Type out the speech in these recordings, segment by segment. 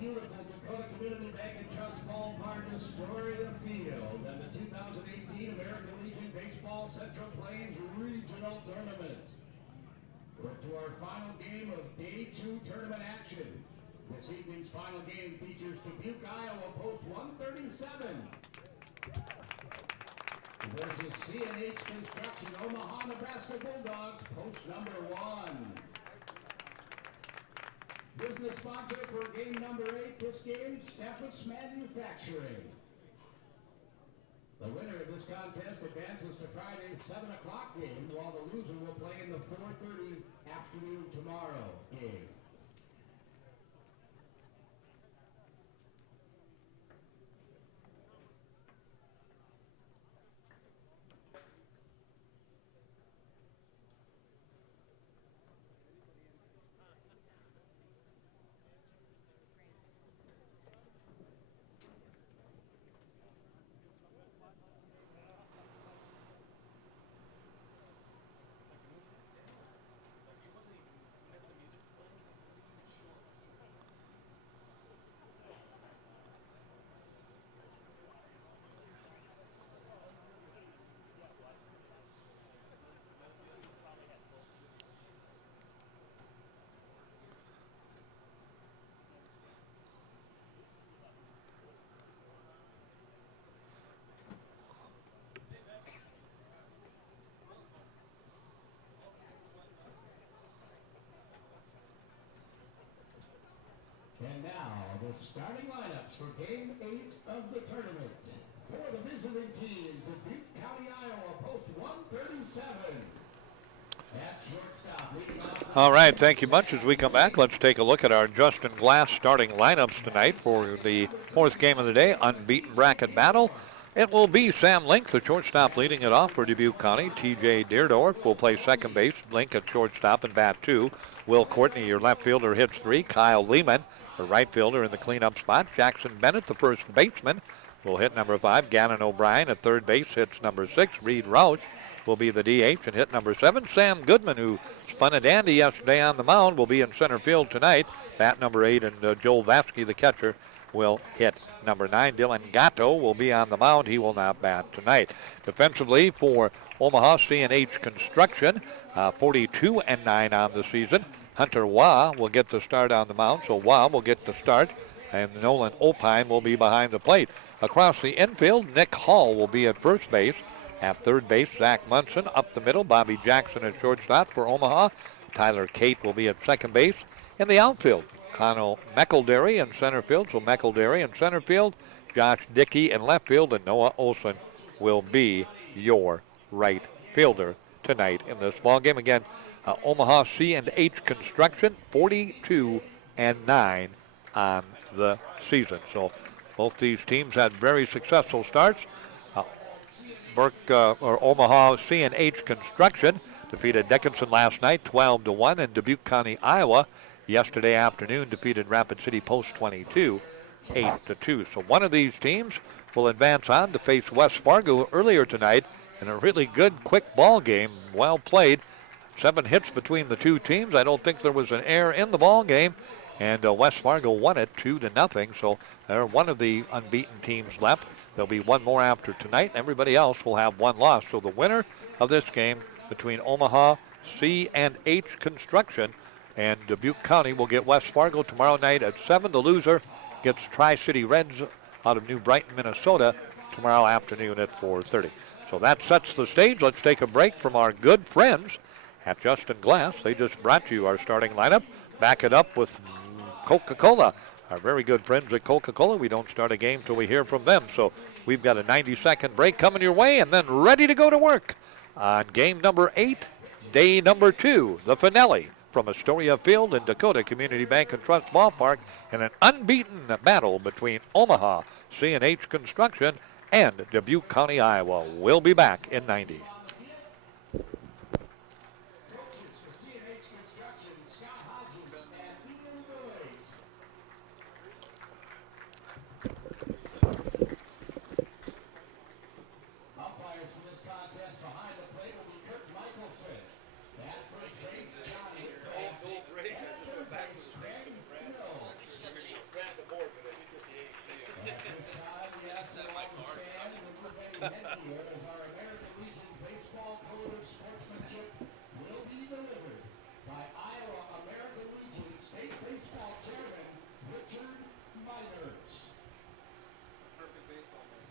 beautiful Dakota Community Bank and Trust Ballpark, Astoria Field, and the 2018 American Legion Baseball Central Plains Regional Tournament. We're to our final game of Day 2 tournament action. This evening's final game features Dubuque, Iowa, post 137. Versus C&H Construction, Omaha, Nebraska Bulldogs, post number 1. Business sponsor for game number 8, this game, Steffes Manufacturing. The winner of this contest advances to Friday's 7 o'clock game, while the loser will play in the 4:30 afternoon tomorrow game. And now, the starting lineups for Game 8 of the tournament. For the visiting team, Dubuque County, Iowa, post 137. At shortstop, leading off. All right, thank you much. As we come back, let's take a look at our Justin Glass starting lineups tonight for the 4th game of the day, unbeaten bracket battle. It will be Sam Link, the shortstop, leading it off for Dubuque County. T.J. Deerdorf will play second base. Link at shortstop and bat 2. Will Courtney, your left fielder, hits 3. Kyle Lehman, the right fielder, in the cleanup spot. Jackson Bennett, the first baseman, will hit number 5. Gannon O'Brien at third base hits number 6. Reed Roush will be the DH and hit number 7. Sam Goodman, who spun a dandy yesterday on the mound, will be in center field tonight. Bat number 8, and Joel Vasky, the catcher, will hit number 9. Dylan Gatto will be on the mound. He will not bat tonight. Defensively for Omaha, C&H Construction, 42-9 on the season. Hunter Wah will get the start on the mound, so Wah will get the start, and Nolan Opine will be behind the plate. Across the infield, Nick Hall will be at first base. At third base, Zach Munson. Up the middle, Bobby Jackson at shortstop for Omaha. Tyler Cate will be at second base. In the outfield, Connell McElderry in center field. So McElderry in center field, Josh Dickey in left field, and Noah Olson will be your right fielder tonight in this ball game. Again, Omaha C&H Construction, 42-9 on the season. So both these teams had very successful starts. Burke or Omaha C&H Construction defeated Dickinson last night 12-1, and Dubuque County, Iowa, yesterday afternoon defeated Rapid City Post 22 8-2. So one of these teams will advance on to face West Fargo earlier tonight in a really good, quick ball game. Well played. 7 hits between the two teams. I don't think there was an error in the ball game, and West Fargo won it 2-0. So they're one of the unbeaten teams left. There'll be one more after tonight. Everybody else will have one loss. So the winner of this game between Omaha C&H Construction and Dubuque County will get West Fargo tomorrow night at 7. The loser gets Tri-City Reds out of New Brighton, Minnesota, tomorrow afternoon at 4:30. So that sets the stage. Let's take a break from our good friends at Justin Glass. They just brought you our starting lineup. Back it up with Coca-Cola. Our very good friends at Coca-Cola. We don't start a game till we hear from them. So we've got a 90-second break coming your way, and then ready to go to work on game number 8, day number 2, the finale from Astoria Field and Dakota Community Bank and Trust Ballpark in an unbeaten battle between Omaha C&H Construction and Dubuque County, Iowa. We'll be back in 90. headgear as our American Legion baseball code of sportsmanship will be delivered by Iowa American Legion State Baseball Chairman Richard Miners. Perfect baseball man.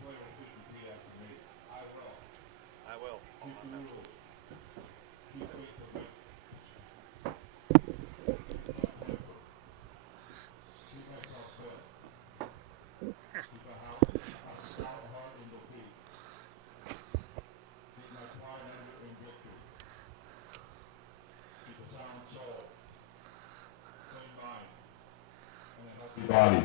Player should repeat after me. I will. I will. Keep the rules. Keep faith with me. Keep myself fit. Keep a stout heart in defeat. Keep my pride under in victory. Keep a sound soul. Sane mind. And a healthy body.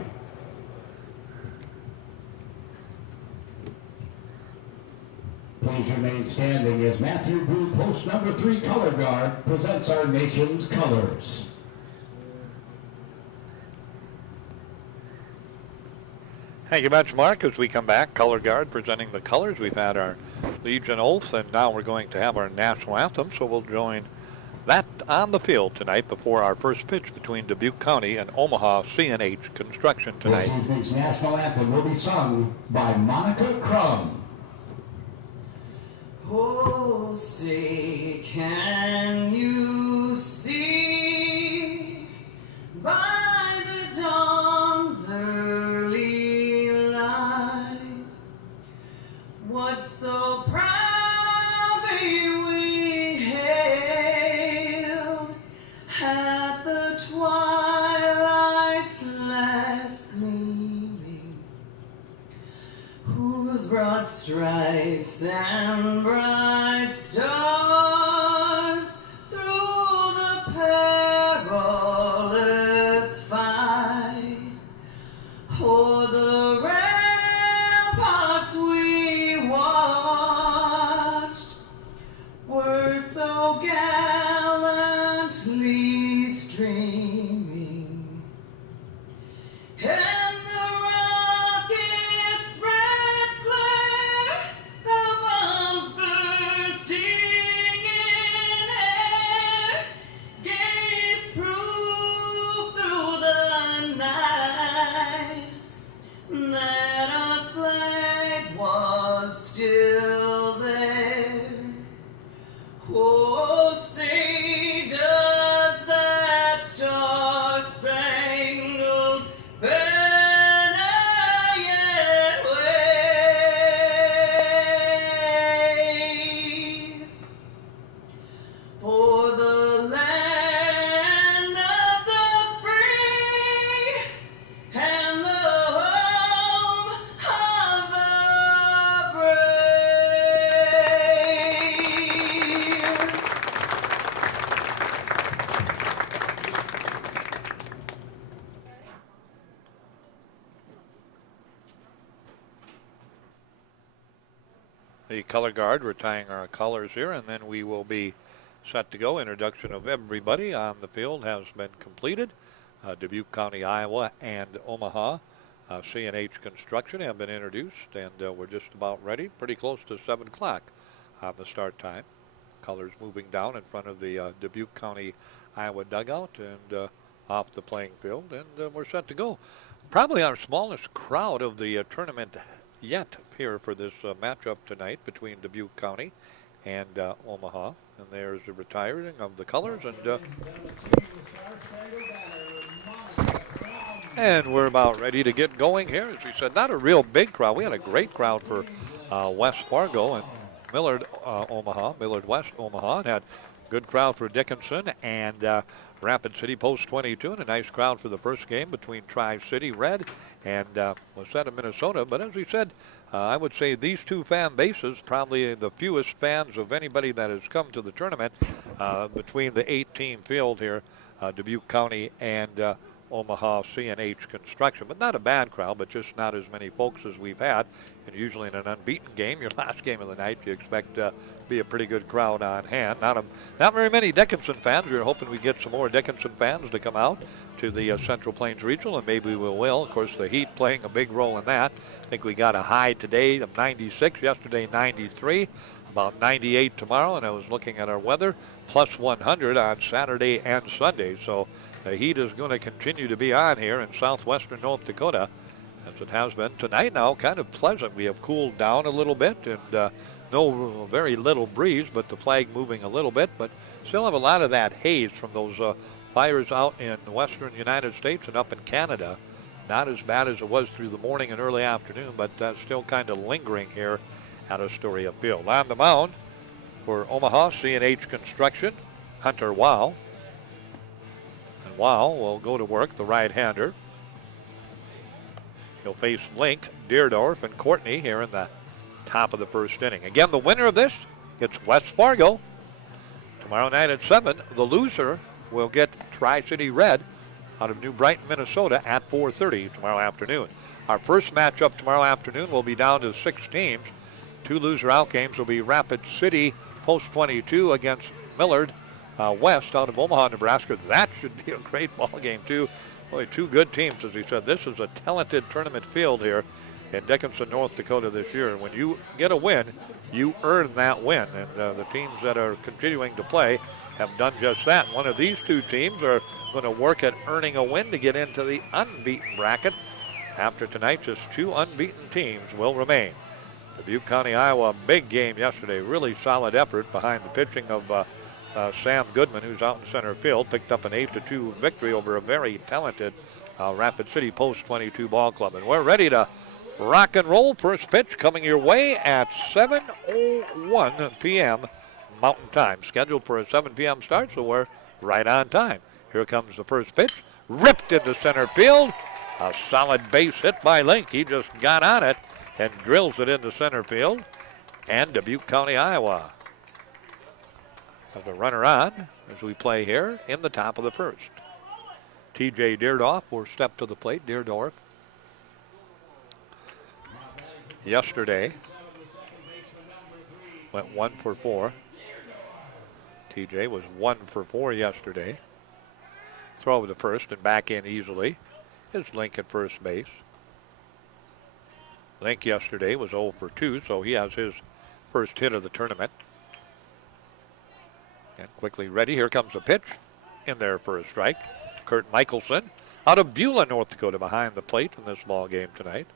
Please remain standing as Matthew Blue, post number 3 color guard, presents our nation's colors. Thank you much, Mark. As we come back, color guard presenting the colors. We've had our Legion oath, and now we're going to have our national anthem. So we'll join that on the field tonight before our first pitch between Dubuque County and Omaha CNH Construction tonight. This evening's national anthem will be sung by Monica Crum. Oh, say, can you see by the dawn's early light what so proudly we hailed at the twilight's last gleaming, whose broad stripes and bright stars through the perilous fight o'er the ramparts we watched were so gallantly streaming, and the rockets' red glare, the bombs bursting in air, gave proof through the night that our flag was still there. Oh, say, does that star-spangled banner yet wave o'er the land of the free and the home of the brave? The color guard, we're tying our colors here, and then we will be set to go. Introduction of everybody on the field has been completed. Dubuque County, Iowa, and Omaha CNH Construction have been introduced, and we're just about ready, pretty close to 7 o'clock on the start time. Colors moving down in front of the Dubuque County, Iowa dugout and off the playing field, and we're set to go. Probably our smallest crowd of the tournament yet here for this matchup tonight between Dubuque County and Omaha. And there's the retiring of the colors, and we're about ready to get going here. As we said, not a real big crowd. We had a great crowd for West Fargo and Millard, Millard West Omaha, and had good crowd for Dickinson and Rapid City Post 22, and a nice crowd for the first game between Tri-City Red and Waseda, Minnesota. But as we said, I would say these two fan bases, probably the fewest fans of anybody that has come to the tournament between the 8-team field here, Dubuque County and Omaha CNH Construction. But not a bad crowd, but just not as many folks as we've had. And usually in an unbeaten game, your last game of the night, you expect to be a pretty good crowd on hand. Not very many Dickinson fans. We were hoping we'd get some more Dickinson fans to come out to the Central Plains Regional, and maybe we will. Of course, the heat playing a big role in that. I think we got a high today of 96, yesterday 93, about 98 tomorrow, and I was looking at our weather, plus 100 on Saturday and Sunday. So the heat is going to continue to be on here in southwestern North Dakota. as it has been tonight. Now kind of pleasant. We have cooled down a little bit, and no very little breeze, but the flag moving a little bit, but still have a lot of that haze from those fires out in the western United States and up in Canada. Not as bad as it was through the morning and early afternoon, but still kind of lingering here at Astoria Field. On the mound for Omaha, C&H Construction, Hunter Wow. And Wow will go to work, the right-hander. He'll face Link, Deerdorf, and Courtney here in the top of the first inning. Again, the winner of this gets West Fargo. Tomorrow night at 7, the loser will get Tri-City Red out of New Brighton, Minnesota at 4:30 tomorrow afternoon. Our first matchup tomorrow afternoon will be down to 6 teams. 2 loser-out games will be Rapid City Post 22 against Millard West out of Omaha, Nebraska. That should be a great ball game, too. Boy, 2 good teams, as he said. This is a talented tournament field here in Dickinson, North Dakota this year. And when you get a win, you earn that win. And the teams that are continuing to play have done just that. One of these 2 teams are going to work at earning a win to get into the unbeaten bracket. After tonight, just 2 unbeaten teams will remain. Dubuque County, Iowa, big game yesterday. Really solid effort behind the pitching of Sam Goodman, who's out in center field. Picked up an 8-2 victory over a very talented Rapid City Post 22 ball club. And we're ready to rock and roll. First pitch coming your way at 7:01 p.m. Mountain Time. Scheduled for a 7 p.m. start, so we're right on time. Here comes the first pitch. Ripped into center field. A solid base hit by Link. He just got on it and drills it into center field. And Dubuque County, Iowa has a runner on as we play here in the top of the first. T.J. Deerdorf will step to the plate. Deerdorf yesterday went 1 for 4. T.J. was 1 for 4 yesterday. Throw to first and back in easily is Link at first base. Link yesterday was 0 for 2, so he has his first hit of the tournament. And quickly ready. Here comes the pitch in there for a strike. Kurt Michelson out of Beulah, North Dakota, behind the plate in this ball game tonight.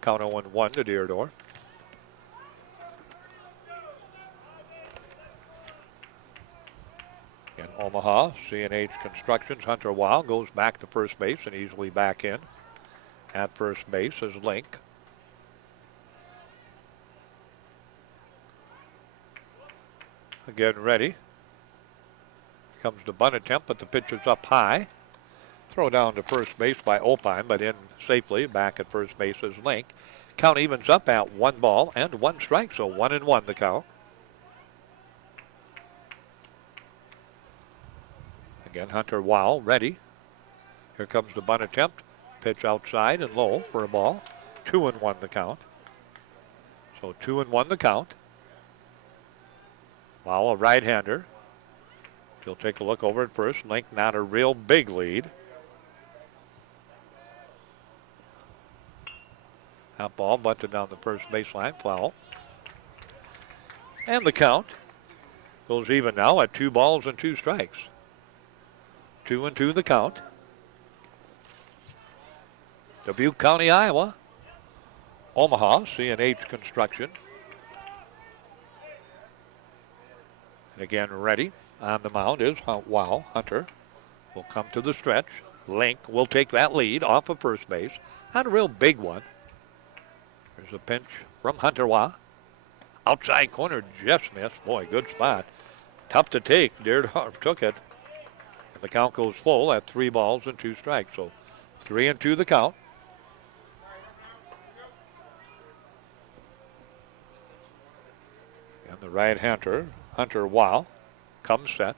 Count 0-1 to Deerdorf. In Omaha, C&H Construction's Hunter Wow goes back to first base and easily back in. At first base is Link. Again ready. Comes the bunt attempt, but the pitch is up high. Throw down to first base by Opine, but in safely. Back at first base is Link. Count evens up at 1 ball and 1 strike, so 1-1 the count. Again, Hunter Wow ready. Here comes the bunt attempt. Pitch outside and low for a ball. 2-1 the count. So 2-1 the count. Wow, a right-hander. He'll take a look over at first. Link not a real big lead. That ball bunted down the first baseline. Foul. And the count goes even now at 2 balls and 2 strikes. 2-2 the count. Dubuque County, Iowa. Omaha, C&H Construction. And again, ready on the mound is Wow. Hunter will come to the stretch. Link will take that lead off of first base. Not a real big one. There's a pinch from Hunter Wow. Outside corner, just missed. Boy, good spot. Tough to take. Deerdorf took it. And the count goes full at 3 balls and 2 strikes. So 3-2 the count. And the right-hander, Hunter Wow, comes set.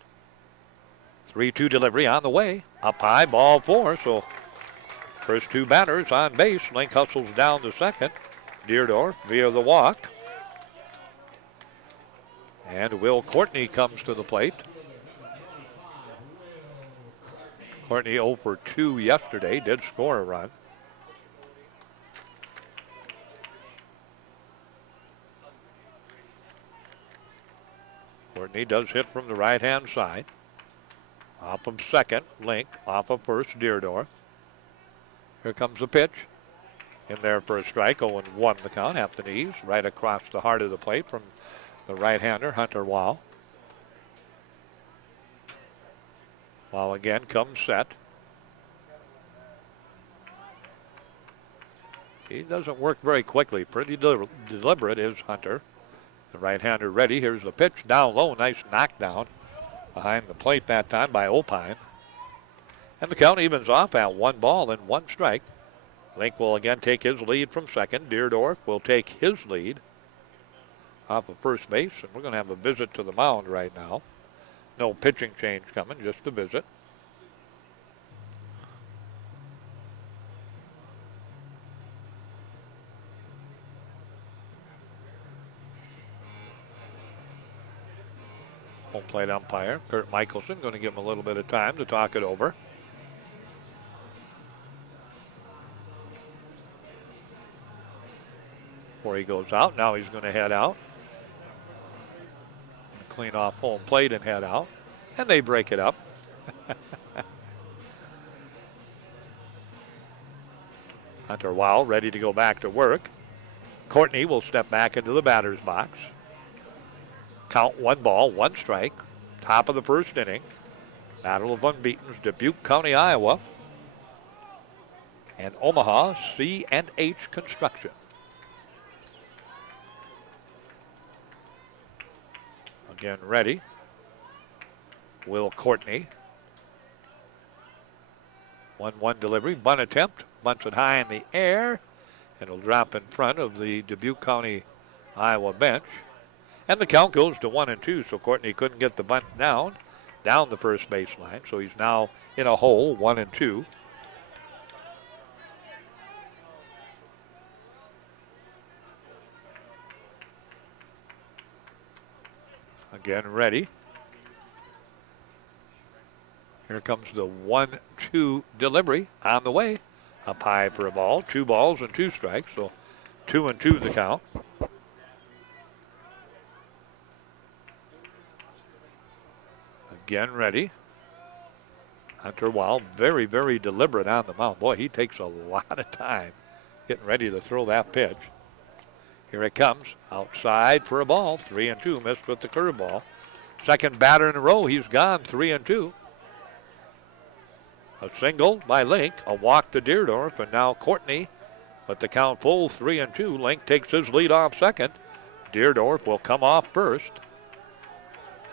3-2 delivery on the way. Up high, ball 4. So first 2 batters on base. Link hustles down to second. Deerdorf via the walk. And Will Courtney comes to the plate. Courtney 0 for 2 yesterday, did score a run. Courtney does hit from the right-hand side. Off of second, Link. Off of first, Deerdorf. Here comes the pitch. in there for a strike. 0-1 the count, at the knees, right across the heart of the plate from the right-hander, Hunter Wow. Wow again comes set. He doesn't work very quickly. Pretty deliberate is Hunter. The right-hander ready. Here's the pitch down low. Nice knockdown behind the plate that time by Opine. And the count evens off at 1 ball and 1 strike. Link will again take his lead from second. Deerdorf will take his lead off of first base. And we're going to have a visit to the mound right now. No pitching change coming, just a visit. Home plate umpire, Kurt Michelson, going to give him a little bit of time to talk it over. Before he goes out, now he's going to head out. Clean off home plate and head out. And they break it up. Hunter Wow ready to go back to work. Courtney will step back into the batter's box. Count 1 ball, 1 strike. Top of the first inning. Battle of unbeatens, Dubuque County, Iowa. And Omaha C&H Construction. Again ready. Will Courtney. 1-1 delivery. Bunt attempt. Bunts it high in the air. It'll drop in front of the Dubuque County, Iowa bench. And the count goes to 1-2, so Courtney couldn't get the bunt down the first baseline. So he's now in a hole, 1-2. Again, ready. Here comes the 1-2 delivery on the way. Up high for a ball. 2 balls and 2 strikes, so 2-2 the count. Again ready. Hunter Wow, very, very deliberate on the mound. Boy, he takes a lot of time getting ready to throw that pitch. Here it comes. Outside for a ball. 3-2. Missed with the curveball. Second batter in a row. He's gone. 3-2. A single by Link. A walk to Deerdorf. And now Courtney. But the count full. 3-2. Link takes his lead off second. Deerdorf will come off first.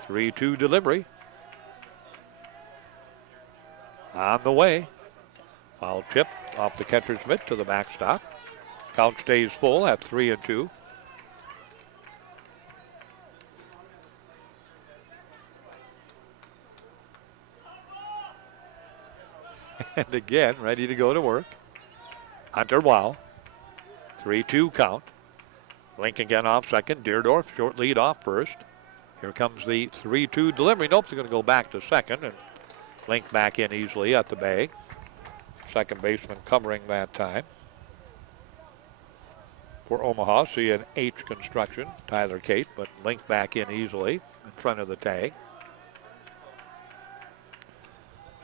3-2 delivery. On the way. Foul tip off the catcher's mitt to the backstop. Count stays full at 3-2. And again, ready to go to work. Hunter Wow. 3-2 count. Link again off second. Deerdorf short lead off first. Here comes the 3-2 delivery. Nope, they're going to go back to second. And Link back in easily at the bag. Second baseman covering that time. For Omaha, C&H Construction, Tyler Cate, but Link back in easily in front of the tag.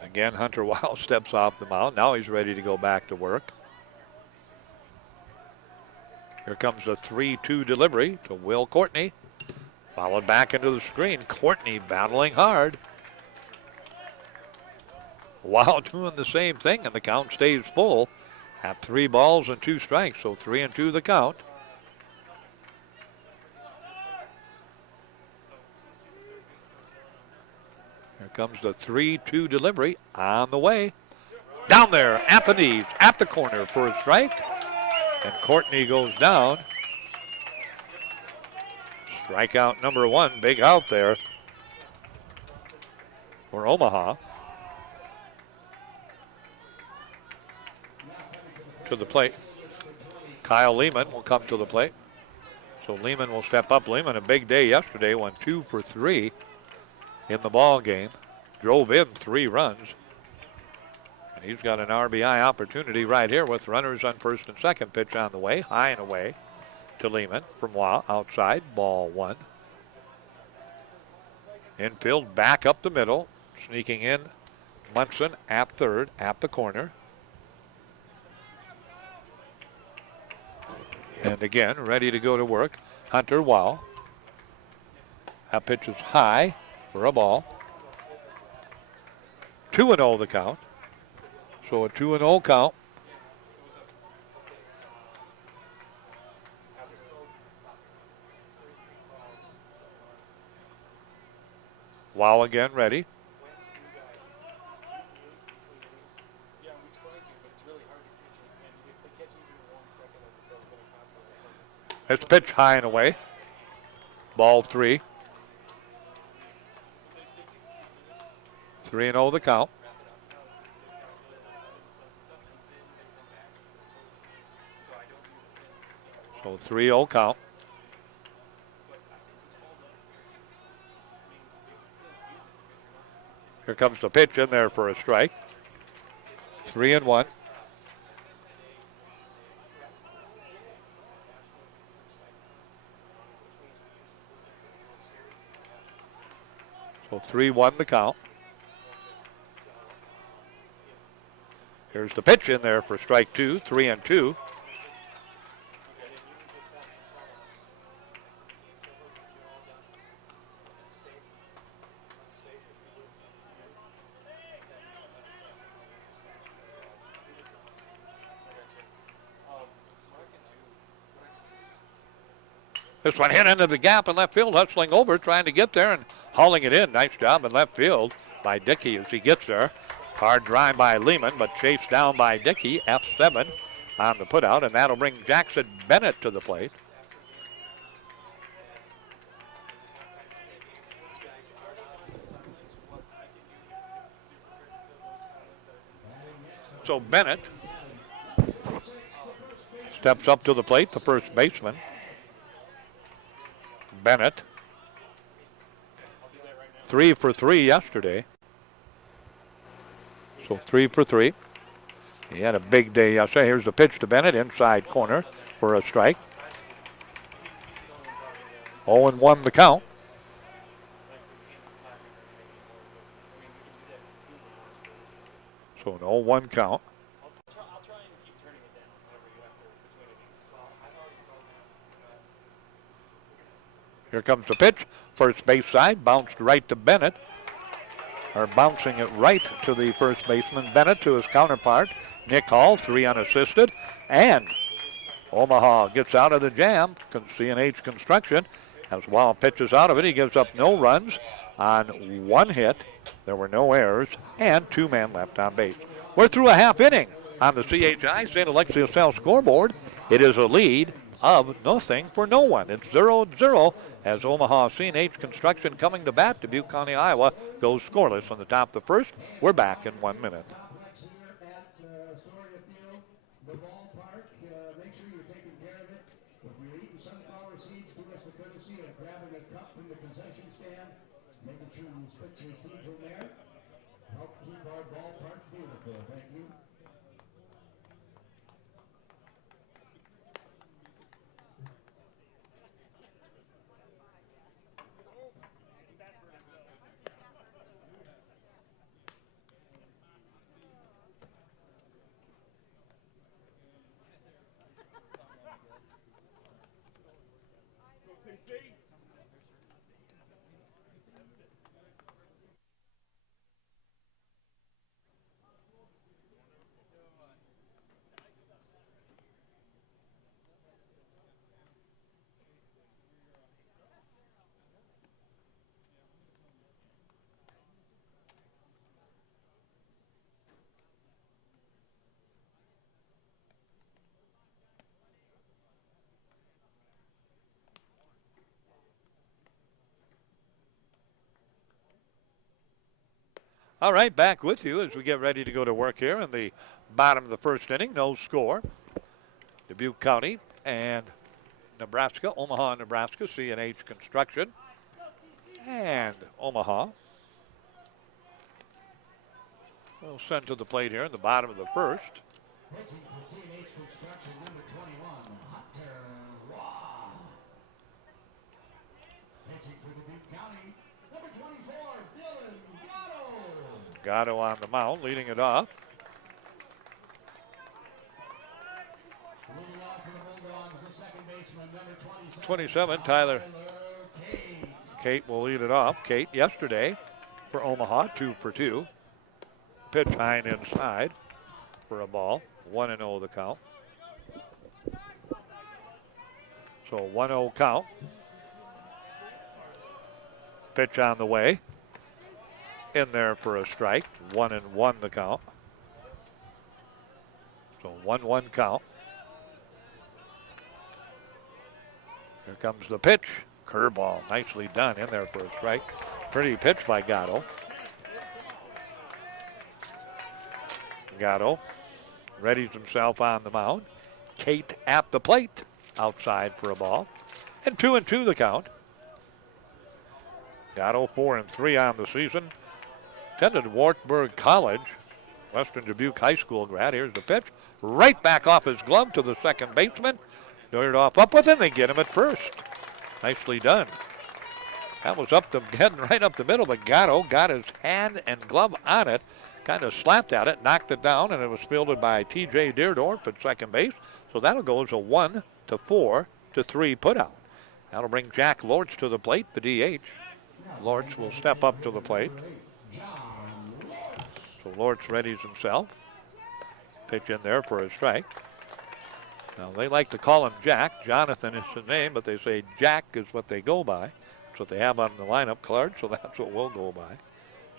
Again, Hunter Wow steps off the mound. Now he's ready to go back to work. Here comes the 3-2 delivery to Will Courtney. Followed back into the screen. Courtney battling hard. Wow doing the same thing, and the count stays full at 3 balls and 2 strikes, so 3-2 the count. Here comes the 3-2 delivery on the way. Down there at the knees, at the corner for a strike. And Courtney goes down. Strikeout number 1, big out there for Omaha. To the plate. Kyle Lehman will come to the plate. So Lehman will step up. Lehman, a big day yesterday, went 2 for 3 in the ball game. Drove in 3 runs. And he's got an RBI opportunity right here with runners on first and second. Pitch on the way, high and away to Lehman from Wow. Outside, ball 1. Infield back up the middle. Sneaking in Munson at third, at the corner. And again, ready to go to work. Hunter Wow. That pitch is high for a ball. 2-0 the count. So a 2-0 count. Wow again ready. It's pitch high and away. Ball 3. 3-0 the count. So 3-0 count. Here comes the pitch in there for a strike. 3-1. So 3-1 the count. Here's the pitch in there for strike 2, 3-2. This one hit into the gap in left field, hustling over, trying to get there and hauling it in. Nice job in left field by Dickey as he gets there. Hard drive by Lehman, but chased down by Dickey, F7 on the putout, and that'll bring Jackson Bennett to the plate. So Bennett steps up to the plate, the first baseman. Bennett, 3 for 3 yesterday. So 3 for 3. He had a big day yesterday. Here's the pitch to Bennett, inside corner for a strike. 0-1 the count. So an 0-1 count. Here comes the pitch. First base side, bounced right to Bennett. Or bouncing it right to the first baseman, Bennett, to his counterpart, Nick Hall, 3 unassisted. And Omaha gets out of the jam. C&H Construction, as Wow pitches out of it, he gives up no runs on 1 hit. There were no errors, and 2 men left on base. We're through a half inning on the CHI St. Alexius South scoreboard. It is a lead of nothing for no one. It's 0-0 as Omaha C&H Construction coming to bat. Dubuque County, Iowa goes scoreless on the top of the first. We're back in 1 minute. The ballpark, make sure you're taking care of it. If you're eating sunflower seeds, do us the courtesy of grabbing a cup from the concession stand, making sure you spit your seeds in there. Help keep our ballpark beautiful. Thank you. All right, back with you as we get ready to go to work here in the bottom of the first inning. No score. Dubuque County and Nebraska, Omaha, Nebraska, C&H Construction, and Omaha. We'll send to the plate here in the bottom of the first. Pitching for C&H Construction, number 21, Hunter Raw. Pitching for Dubuque County, number 24, Dylan Gatto. Gatto on the mound, leading it off. Leading off for the Bulldogs, the second baseman, number 27, Tyler Kate will lead it off. Kate yesterday for Omaha, 2 for 2. Pitch high and inside for a ball. 1-0 the count. So 1-0 count. Pitch on the way. In there for a strike. 1-1 the count. So 1-1 count. Here comes the pitch. Curveball, nicely done in there for a strike. Pretty pitch by Gatto. Gatto readies himself on the mound. Kate at the plate, outside for a ball. And 2-2 the count. Gatto 4-3 on the season. Attended Wartburg College, Western Dubuque High School grad. Here's the pitch. Right back off his glove to the second baseman. Doired off up with him. They get him at first. Nicely done. That was heading right up the middle, but Gatto got his hand and glove on it, kind of slapped at it, knocked it down, and it was fielded by T.J. Deerdorf at second base. So that'll go as a 1-4-3 putout. That'll bring Jack Lortz to the plate, the DH. Lortz will step up to the plate. So Lortz readies himself. Pitch in there for a strike. Now, they like to call him Jack. Jonathan is his name, but they say Jack is what they go by. That's what they have on the lineup card, so that's what we'll go by.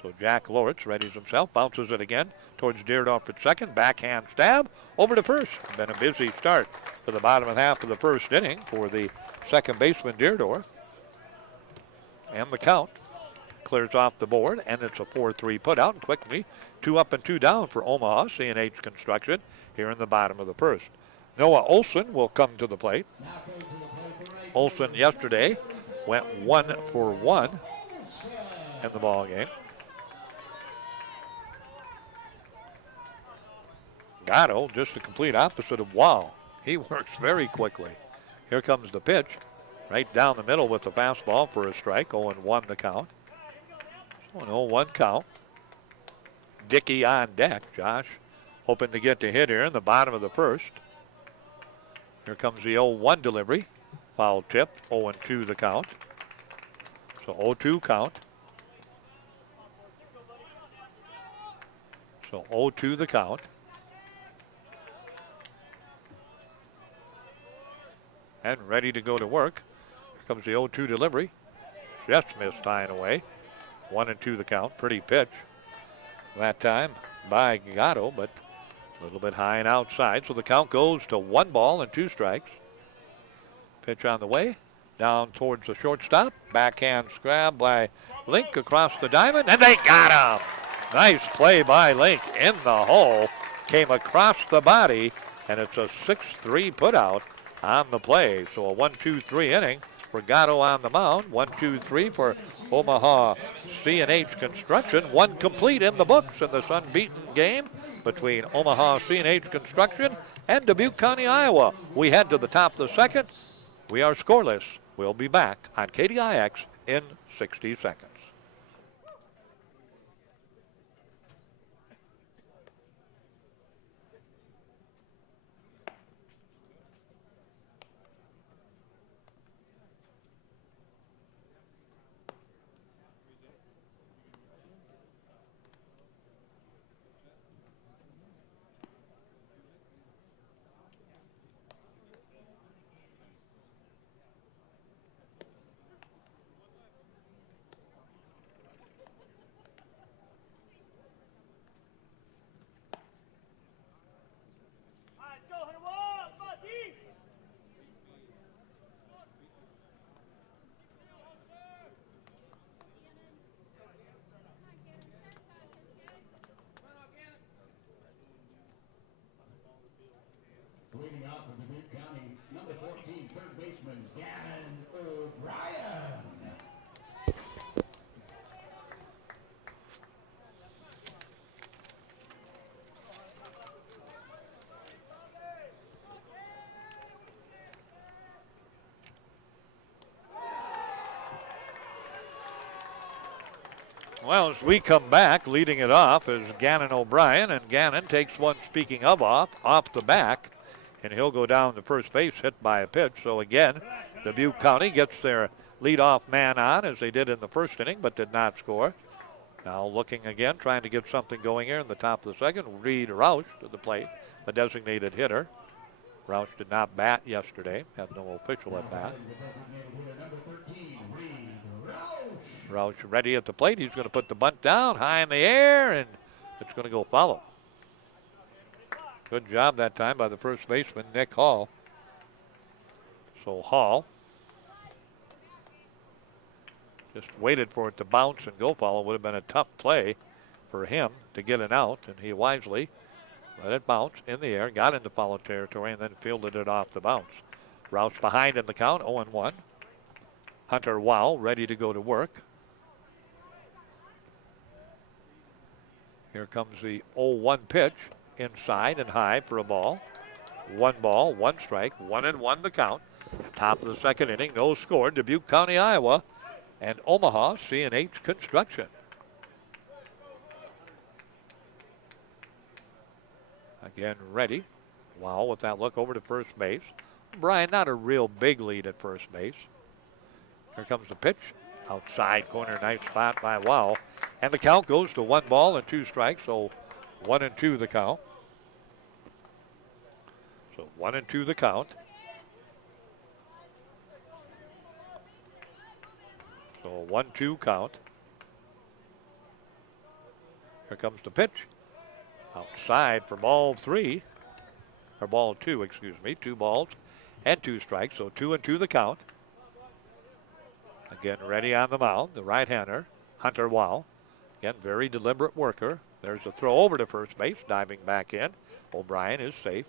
So Jack Lortz readies himself, bounces it again towards Deerdorf at second. Backhand stab over to first. Been a busy start for the bottom half of the first inning for the second baseman Deerdorf. And the count clears off the board, and it's a 4-3 putout. And quickly, 2 up and 2 down for Omaha C&H Construction here in the bottom of the first. Noah Olson will come to the plate. Olson yesterday went 1 for 1 in the ball game. Gatto, just the complete opposite of wow. He works very quickly. Here comes the pitch. Right down the middle with the fastball for a strike. 0-1 the count. 0-1 count. Dickey on deck. Josh hoping to get the hit here in the bottom of the first. Here comes the 0-1 delivery. Foul tip. 0-2 the count. So 0-2 count. So 0-2 the count. And ready to go to work. Here comes the 0-2 delivery. Just missed tying away. 1-2 the count. Pretty pitch that time by Gatto, but a little bit high and outside. So the count goes to 1 ball and 2 strikes. Pitch on the way. Down towards the shortstop. Backhand grab by Link across the diamond, and they got him. Nice play by Link in the hole. Came across the body, and it's a 6-3 putout on the play. So a 1-2-3 inning for Gatto on the mound. 1-2-3 for Omaha C&H Construction. 1 complete in the books in this unbeaten game between Omaha C&H Construction and Dubuque County, Iowa. We head to the top of the second. We are scoreless. We'll be back on KDIX in 60 seconds. Leading off of Dubuque County, number 14, third baseman, Gavin O'Brien. Well, as we come back, leading it off is Gannon O'Brien, and Gannon takes one, speaking of off the back. and he'll go down to first base, hit by a pitch. So again, Dubuque County gets their leadoff man on as they did in the first inning, but did not score. Now looking again, trying to get something going here in the top of the second. Reed Roush to the plate, the designated hitter. Roush did not bat yesterday, had no official at bat. Roush ready at the plate. He's going to put the bunt down high in the air, and it's going to go foul. Good job that time by the first baseman, Nick Hall. So Hall just waited for it to bounce and go foul. It would have been a tough play for him to get an out, and he wisely let it bounce in the air, got into foul territory, and then fielded it off the bounce. Roush behind in the count, 0-1. Hunter Wow ready to go to work. Here comes the 0-1 pitch, inside and high for a ball. 1 ball, 1 strike, 1-1 the count. Top of the second inning, no score. Dubuque County, Iowa, and Omaha C&H Construction. Again, ready. Wow, with that look over to first base. Brian, not a real big lead at first base. Here comes the pitch. Outside corner, nice spot by Wow. And the count goes to 1 ball and 2 strikes, so 1-2 the count. So 1-2 the count. So a 1-2 count. Here comes the pitch. Outside for ball 3. Or ball 2, excuse me. 2 balls and 2 strikes, so 2-2 the count. Again, ready on the mound, the right-hander, Hunter Wow. Again, very deliberate worker. There's a throw over to first base, diving back in. O'Brien is safe.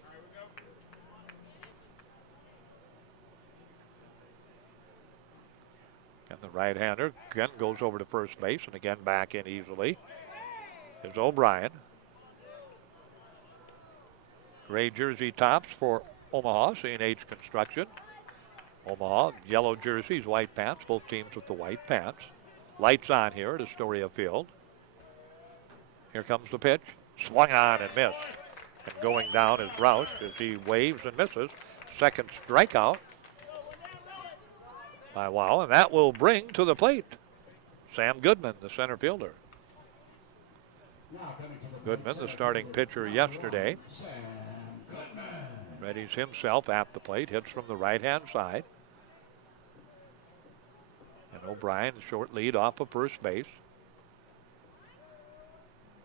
And the right-hander again goes over to first base, and again back in easily is O'Brien. Gray jersey tops for Omaha, C&H Construction. Omaha, yellow jerseys, white pants, both teams with the white pants. Lights on here at Astoria Field. Here comes the pitch. Swung on and missed. And going down is Roush as he waves and misses. Second strikeout by Wow, and that will bring to the plate Sam Goodman, the center fielder. Goodman, the starting pitcher yesterday, readies himself at the plate, hits from the right-hand side. And O'Brien, short lead off of first base.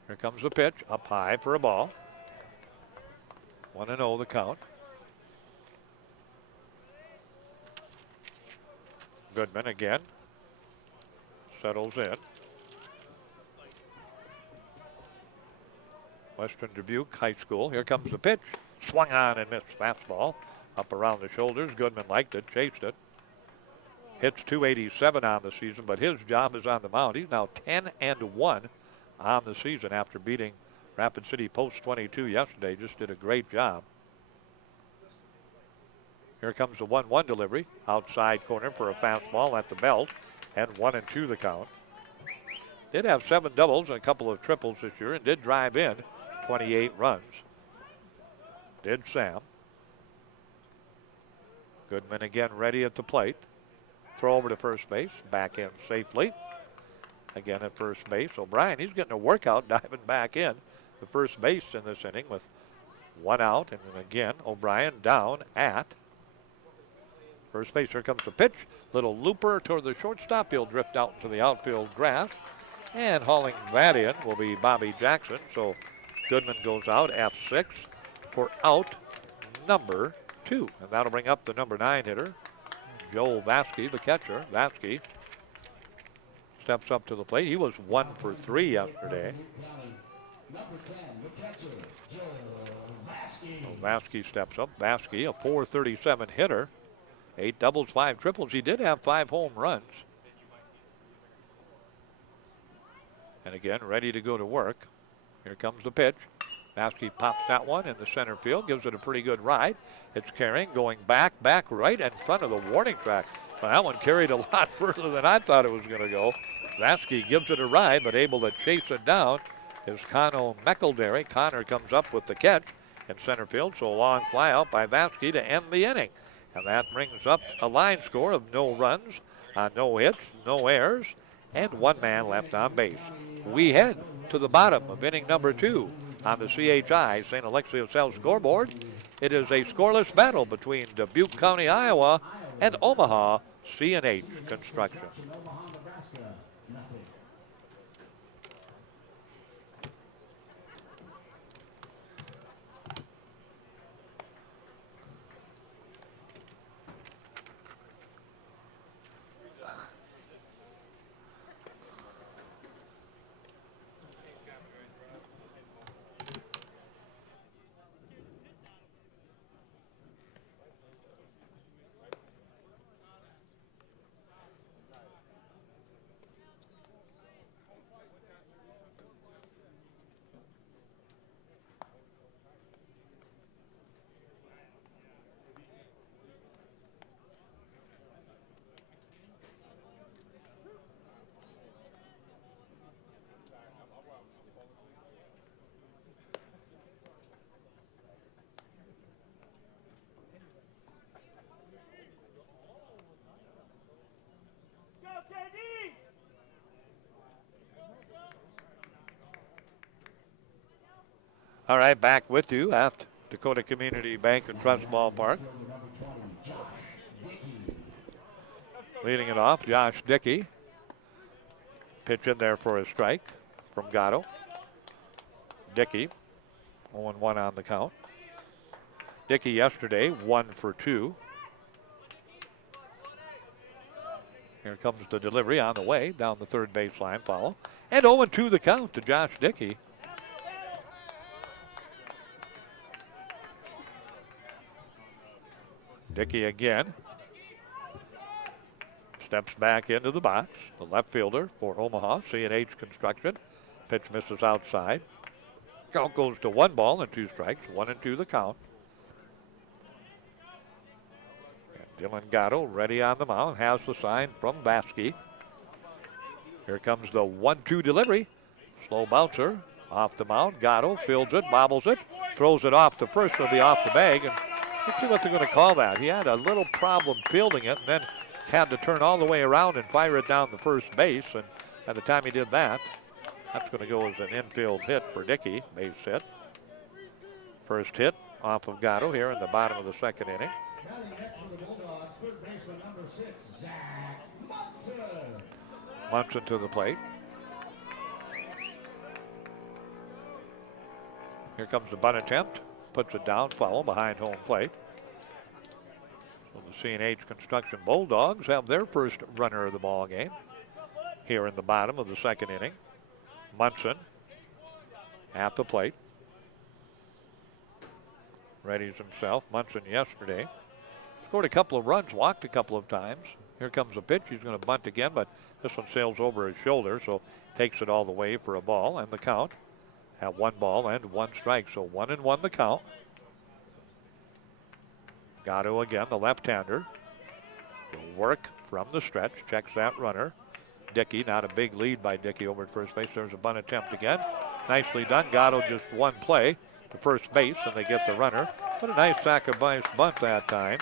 Here comes the pitch, up high for a ball. 1-0 the count. Goodman again settles in. Western Dubuque High School. Here comes the pitch. Swung on and missed. Fastball up around the shoulders. Goodman liked it, chased it. Hits 287 on the season, but his job is on the mound. He's now 10-1 on the season after beating Rapid City Post 22 yesterday. Just did a great job. Here comes the 1-1 delivery. Outside corner for a fastball at the belt, and 1-2 the count. Did have 7 doubles and a couple of triples this year and did drive in 28 runs. Did Sam. Goodman again ready at the plate. Throw over to first base, back in safely. Again at first base. O'Brien, he's getting a workout diving back in the first base in this inning with 1 out. And then again, O'Brien down at first base. Here comes the pitch. Little looper toward the shortstop. He'll drift out into the outfield grass. And hauling that in will be Bobby Jackson. So Goodman goes out, F6 for out number 2. And that'll bring up the number 9 hitter, Joel Vasky, the catcher. Vasky steps up to the plate. He was 1 for 3 yesterday. So Vasky steps up. Vasky, a .437 hitter. 8 doubles, 5 triples. He did have 5 home runs. And again, ready to go to work. Here comes the pitch. Vasky pops that one in the center field, gives it a pretty good ride. It's carrying, going back right in front of the warning track. Well, that one carried a lot further than I thought it was going to go. Vasky gives it a ride, but able to chase it down is Connor McElderry. Connor comes up with the catch, in center field. So a long fly out by Vasky to end the inning. And that brings up a line score of no runs, no hits, no errors, and one man left on base. We head to the bottom of inning number 2 on the CHI St. Alexius Cell scoreboard. It is a scoreless battle between Dubuque County, Iowa, and Omaha C&H Construction. All right, back with you at Dakota Community Bank and Trust Ballpark. Leading it off, Josh Dickey. Pitch in there for a strike from Gatto. Dickey, 0-1 on the count. Dickey yesterday, 1 for 2. Here comes the delivery on the way down the third baseline foul. And 0-2 the count to Josh Dickey. Dickey again. Steps back into the box. The left fielder for Omaha, C&H Construction. Pitch misses outside. Count goes to 1 ball and 2 strikes. 1-2 the count. And Dylan Gatto ready on the mound. Has the sign from Vasky. Here comes the 1-2 delivery. Slow bouncer off the mound. Gatto fields it, bobbles it, throws it off the first. It'll be off the bag. And let's see what they're going to call that. He had a little problem fielding it and then had to turn all the way around and fire it down the first base. And by the time he did that, that's going to go as an infield hit for Dickey, base hit. First hit off of Gatto here in the bottom of the second inning. Munson to the plate. Here comes the bunt attempt. Puts it down, foul behind home plate. So the C&H Construction Bulldogs have their first runner of the ball game here in the bottom of the second inning. Munson at the plate. Readies himself. Munson yesterday scored a couple of runs, walked a couple of times. Here comes the pitch. He's going to bunt again, but this one sails over his shoulder, so takes it all the way for a ball. And the count at 1 ball and 1 strike. So 1-1 the count. Gatto again, the left-hander. Work from the stretch. Checks that runner. Dickey, not a big lead by Dickey over at first base. There's a bunt attempt again. Nicely done. Gatto just 1 play to first base, and they get the runner. What a nice sacrifice bunt that time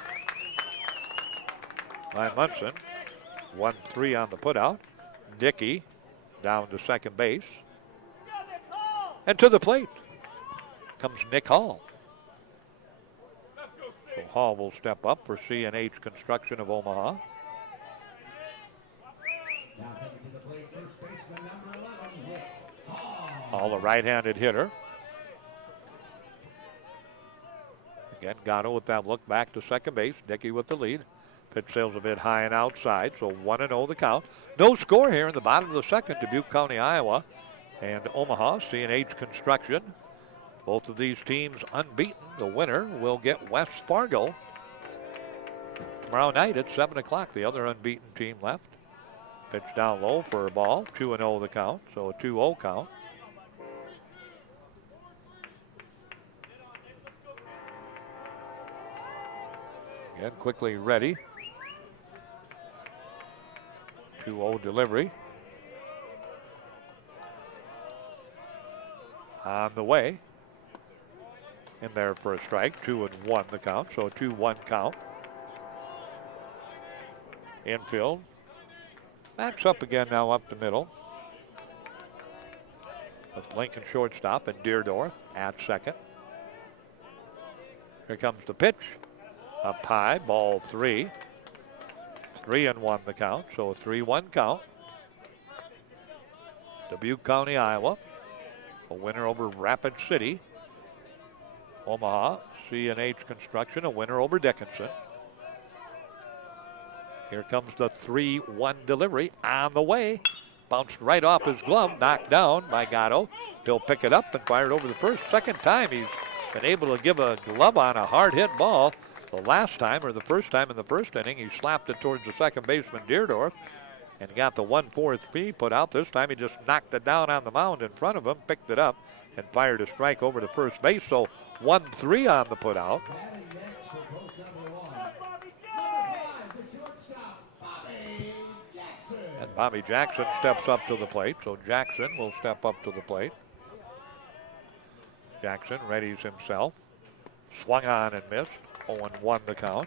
by Munson. 1-3 on the putout. Dickey down to second base. And to the plate comes Nick Hall. So Hall will step up for C&H Construction of Omaha. Hall, a right-handed hitter. Again, Gatto with that look back to second base. Dickey with the lead. Pitch sails a bit high and outside, so 1-0 the count. No score here in the bottom of the second. Dubuque County, Iowa, and Omaha, C&H Construction. Both of these teams unbeaten. The winner will get West Fargo tomorrow night at 7 o'clock. The other unbeaten team left. Pitch down low for a ball. 2-0 the count, so a 2-0 count. Again, quickly ready. 2-0 delivery. On the way. in there for a strike. 2-1 the count, so a 2-1 count. Infield. Backs up again now up the middle. With Lincoln shortstop and Deerdorf at second. Here comes the pitch. Up high, ball 3. 3-1 the count, so a 3-1 count. Dubuque County, Iowa. A winner over Rapid City. Omaha, C&H Construction, a winner over Dickinson. Here comes the 3-1 delivery on the way. Bounced right off his glove, knocked down by Gatto. He'll pick it up and fire it over the first. Second time he's been able to give a glove on a hard hit ball. The last time, or the first time in the first inning, he slapped it towards the second baseman Deerdorf and got the 1-4-3 put out. This time he just knocked it down on the mound in front of him, picked it up, and fired a strike over to first base. So 1-3 on the put out. Batting next for post number 1. Number 5, the shortstop, Bobby Jackson. And Bobby Jackson steps up to the plate, so Jackson will step up to the plate. Jackson readies himself. Swung on and missed. 0-1 the count.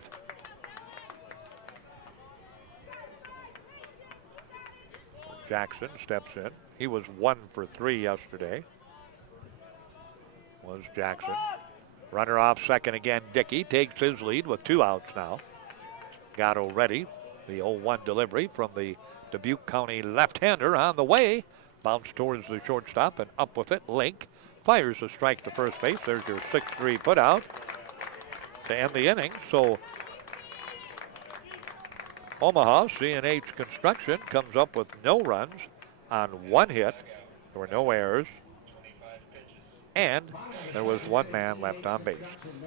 Jackson steps in. He was 1 for 3 yesterday. Was Jackson. Runner off second again. Dickey takes his lead with 2 outs now. Gatto ready. The 0-1 delivery from the Dubuque County left-hander on the way. Bounce towards the shortstop and up with it. Link fires a strike to first base. There's your 6-3 put out to end the inning. So Omaha, C&H Construction comes up with no runs on 1 hit. There were no errors. And there was 1 man left on base.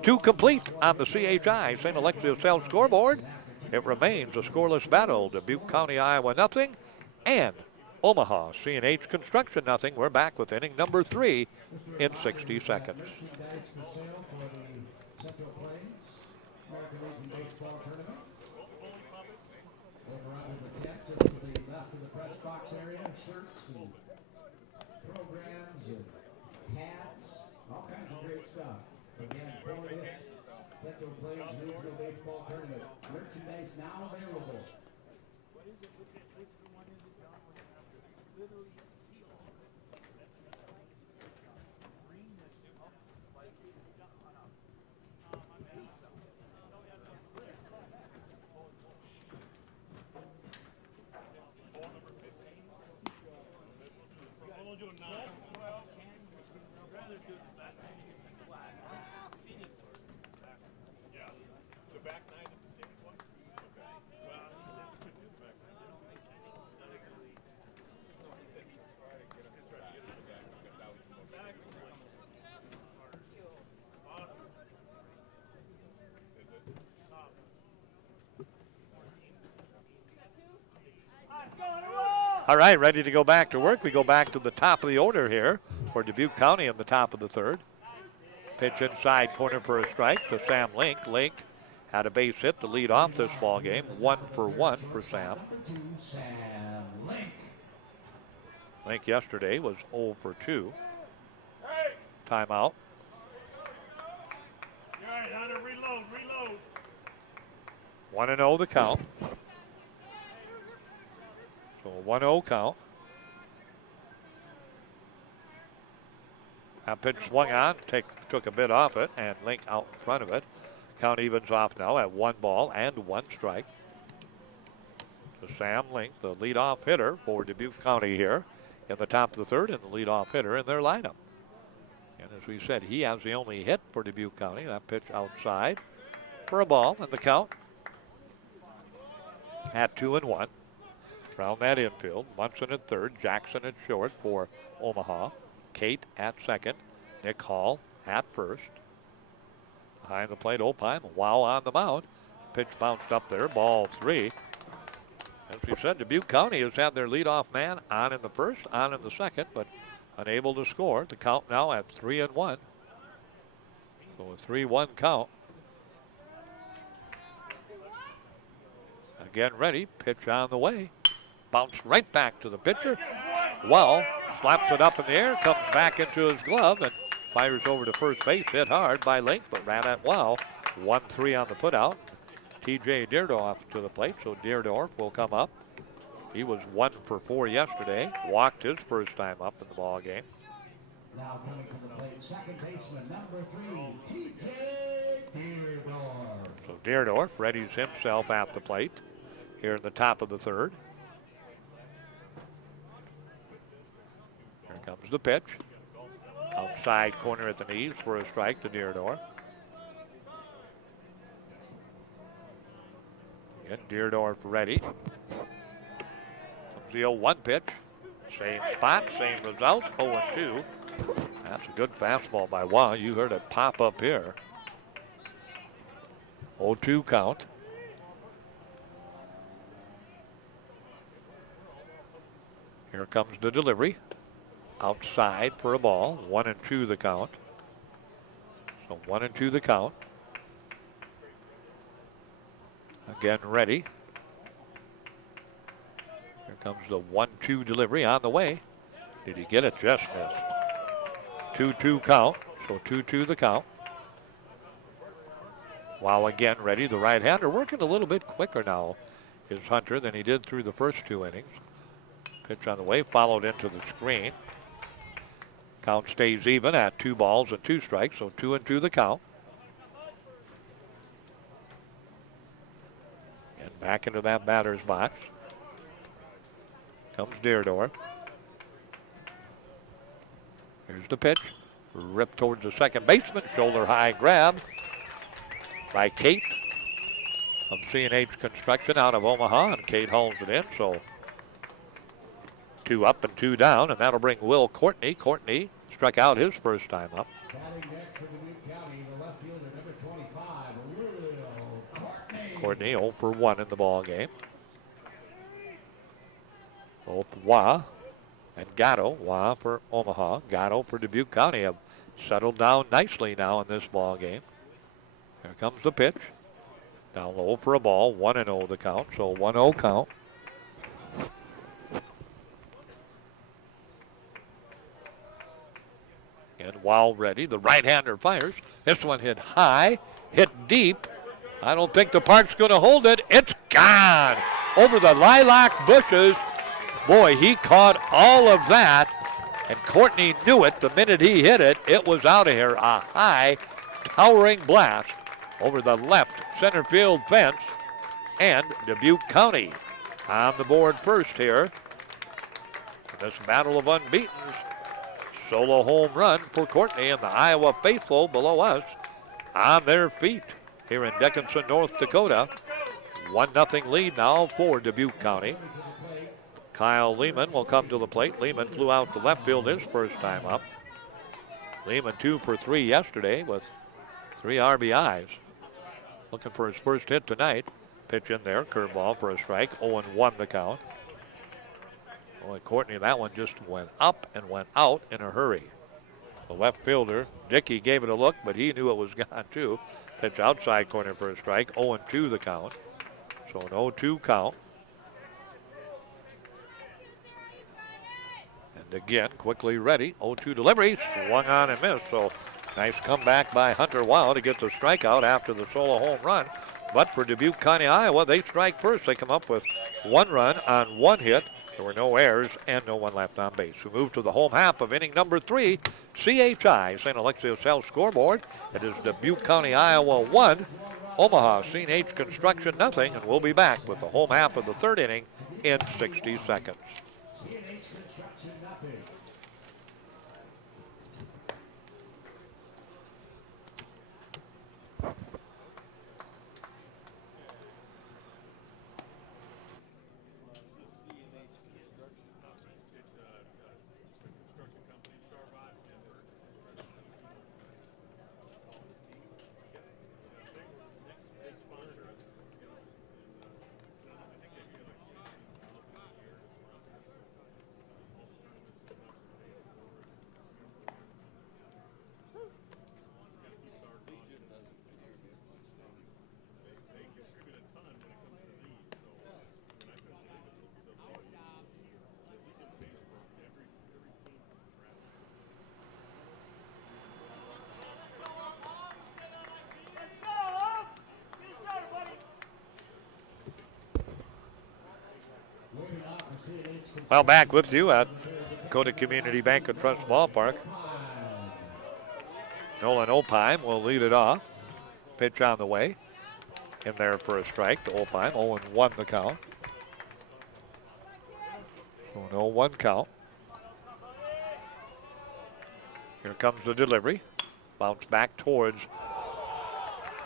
2 complete on the CHI St. Alexius Cell scoreboard. It remains a scoreless battle. Dubuque County, Iowa, nothing. And Omaha, C&H Construction, nothing. We're back with inning number 3 in 60 seconds. Merchandise for sale for the Central Plains American Legion Baseball Tournament. Over under the tent, just to the left of the press box area, shirts and programs and hats, all kinds of great stuff. Again, for this Central Plains Regional Baseball Tournament, merchandise now available. All right, ready to go back to work. We go back to the top of the order here for Dubuque County in the top of the 3rd. Pitch inside corner for a strike to Sam Link. Link had a base hit to lead off this ball game. 1 for 1 for Sam. Link yesterday was 0 for 2. Timeout. 1-0 the count. So a 1-0 count. That pitch swung on, took a bit off it, and Link out in front of it. Count evens off now at 1 ball and 1 strike. So Sam Link, the leadoff hitter for Dubuque County here in the top of the 3rd, and the leadoff hitter in their lineup. And as we said, he has the only hit for Dubuque County. That pitch outside for a ball, and the count at 2-1. Around that infield, Munson at 3rd, Jackson at short for Omaha. Kate at 2nd, Nick Hall at 1st. Behind the plate, Opheim, wow on the mound. Pitch bounced up there, ball 3. As we said, Dubuque County has had their leadoff man on in the 1st, on in the 2nd, but unable to score. The count now at 3-1. So a 3-1 count. Again ready, pitch on the way. Bounced right back to the pitcher. Well, slaps it up in the air, comes back into his glove, and fires over to first base, hit hard by Link, but ran at wow. 1-3 on the putout. T.J. Deerdorf to the plate, so Deerdorf will come up. He was 1 for 4 yesterday. Walked his first time up in the ball game. Now coming to the plate, second baseman, number 3, T.J. Deerdorf. So Deerdorf readies himself at the plate here in the top of the third. Here comes the pitch. Outside corner at the knees for a strike to Deerdorf. Again, Deerdorf ready. Comes the 0-1 pitch. Same spot, same result, 0-2. That's a good fastball by Wah. You heard it pop up here. 0-2 count. Here comes the delivery. Outside for a ball. 1-2 the count. So 1-2 the count. Again ready. Here comes the 1-2 delivery on the way. Did he get it? Just missed. 2-2 count. So 2-2 the count. Wow again ready. The right-hander working a little bit quicker now is Hunter than he did through the first 2 innings. Pitch on the way, followed into the screen. Count stays even at 2 balls and 2 strikes, so 2-2 the count. And back into that batter's box comes Deerdorf. Here's the pitch. Ripped towards the second baseman. Shoulder high grab by Kate of C&H Construction out of Omaha, and Kate hauls it in, so 2 up and 2 down, and that'll bring Will Courtney. Courtney struck out his first time up. Batting next for Dubuque County, the left fielder, number 25, Will Courtney. Courtney 0 for 1 in the ball game. Both Wah and Gatto, Wah for Omaha, Gatto for Dubuque County, have settled down nicely now in this ball game. Here comes the pitch. Down low for a ball, 1-0 the count, so 1-0 count. And while ready, the right-hander fires. This one hit high, hit deep. I don't think the park's going to hold it. It's gone over the lilac bushes. Boy, he caught all of that, and Courtney knew it the minute he hit it. It was out of here. A high, towering blast over the left center field fence, and Dubuque County on the board first here. This battle of unbeatens. Solo home run for Courtney, and the Iowa faithful below us on their feet here in Dickinson, North Dakota. 1-0 lead now for Dubuque County. Kyle Lehman will come to the plate. Lehman flew out to left field his first time up. Lehman 2 for 3 yesterday with 3 RBIs. Looking for his first hit tonight. Pitch in there, curveball for a strike. 0-1 the count. Boy, Courtney, that one just went up and went out in a hurry. The left fielder, Dickey, gave it a look, but he knew it was gone too. Pitch outside corner for a strike. 0-2 the count. So an 0-2 count. And again, quickly ready. 0-2 delivery. Swung on and missed. So nice comeback by Hunter Wild to get the strikeout after the solo home run. But for Dubuque County, Iowa, they strike first. They come up with 1 run on 1 hit. There were no errors and no one left on base. We move to the home half of inning number 3. CHI, St. Alexius Health scoreboard. It is Dubuque County, Iowa 1. Omaha, C&H Construction nothing. And we'll be back with the home half of the 3rd inning in 60 seconds. C&H Construction, nothing. Well, back with you at Dakota Community Bank and Trust Ballpark. Nolan Opheim will lead it off. Pitch on the way. In there for a strike to Opheim. 0-1 the count. 0-1 count. Here comes the delivery. Bounce back towards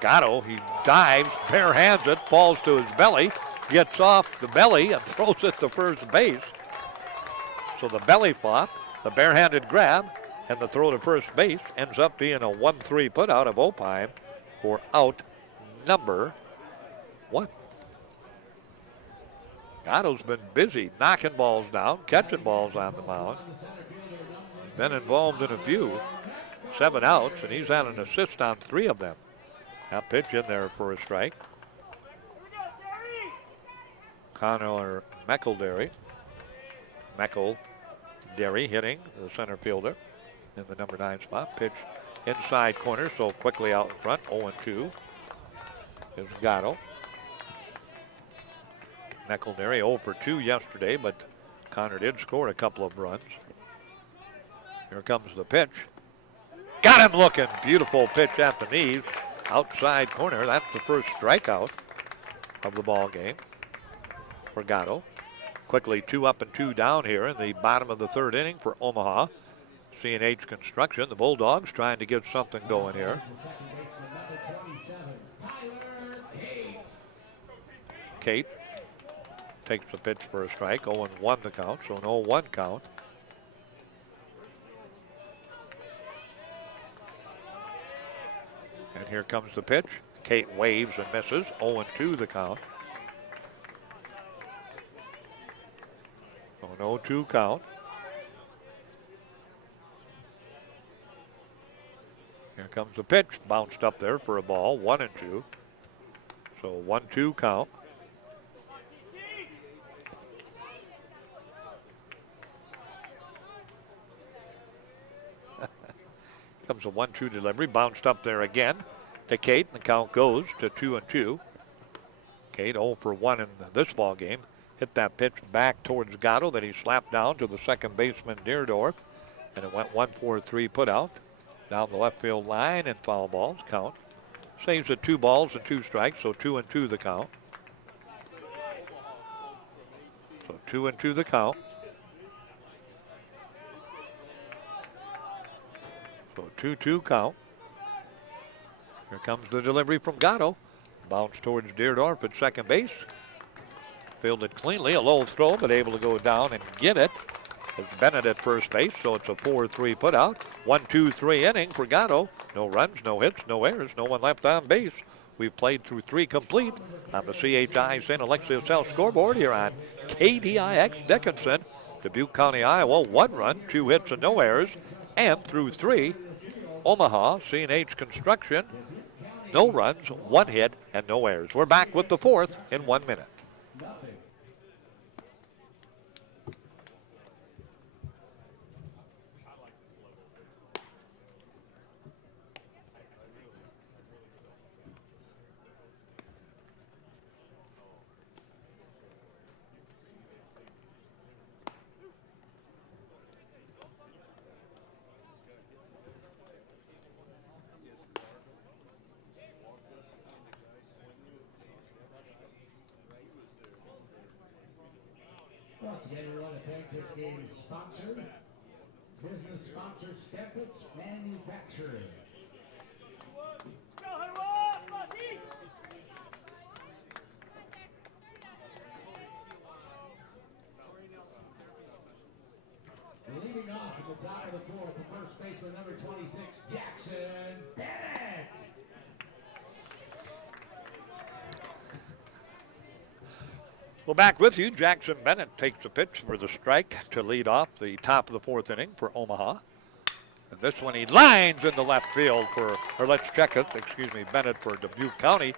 Gatto. He dives, bare hands it, falls to his belly, gets off the belly and throws it to first base. So the belly flop, the barehanded grab, and the throw to first base ends up being a 1-3 put out of Opheim for out number 1. Gatto's been busy knocking balls down, catching balls on the mound. Been involved in a few. 7 outs, and he's had an assist on 3 of them. That pitch in there for a strike. Connor McElderry hitting the center fielder in the number 9 spot. Pitch inside corner, so quickly out in front. 0-2 is Gatto. McElderry 0 for 2 yesterday, but Connor did score a couple of runs. Here comes the pitch. Got him looking. Beautiful pitch at the knees. Outside corner. That's the first strikeout of the ball game for Gatto. Quickly 2 up and 2 down here in the bottom of the 3rd inning for Omaha. C&H Construction. The Bulldogs trying to get something going here. Kate takes the pitch for a strike. 0-1 the count, so an 0-1 count. And here comes the pitch. Kate waves and misses. 0-2 the count. So an 0-2 count. Here comes the pitch. Bounced up there for a ball. 1-2. So 1-2 count. Comes a 1-2 delivery, bounced up there again to Kate, and the count goes to 2-2. Kate 0 for 1 in this ball game. Hit that pitch back towards Gatto that he slapped down to the second baseman Deerdorf, and it went 1-4-3 put out down the left field line, and foul balls count. Saves at 2 balls and 2 strikes, so 2-2 the count. So 2-2 the count. So 2-2 count. Here comes the delivery from Gatto. Bounce towards Deerdorf at second base. Fielded cleanly, a low throw, but able to go down and get it. It's Bennett at first base, so it's a 4-3 put out. 1-2-3 inning for Gatto. No runs, no hits, no errors, no one left on base. We've played through 3 complete on the CHI St. Alexius Health scoreboard here on KDIX Dickinson. Dubuque County, Iowa, 1 run, 2 hits and no errors. And through 3, Omaha, C&H Construction, no runs, 1 hit, and no errors. We're back with the 4th in 1 minute. Once again, we want to thank this game's sponsor, business sponsor Steffens Manufacturing. Leading off at the top of the 4th, the first baseman, number 26, Jackson Bennett. Well, back with you. Jackson Bennett takes the pitch for the strike to lead off the top of the 4th inning for Omaha. And this one he lines in the left field for, or let's check it, excuse me, Bennett for Dubuque County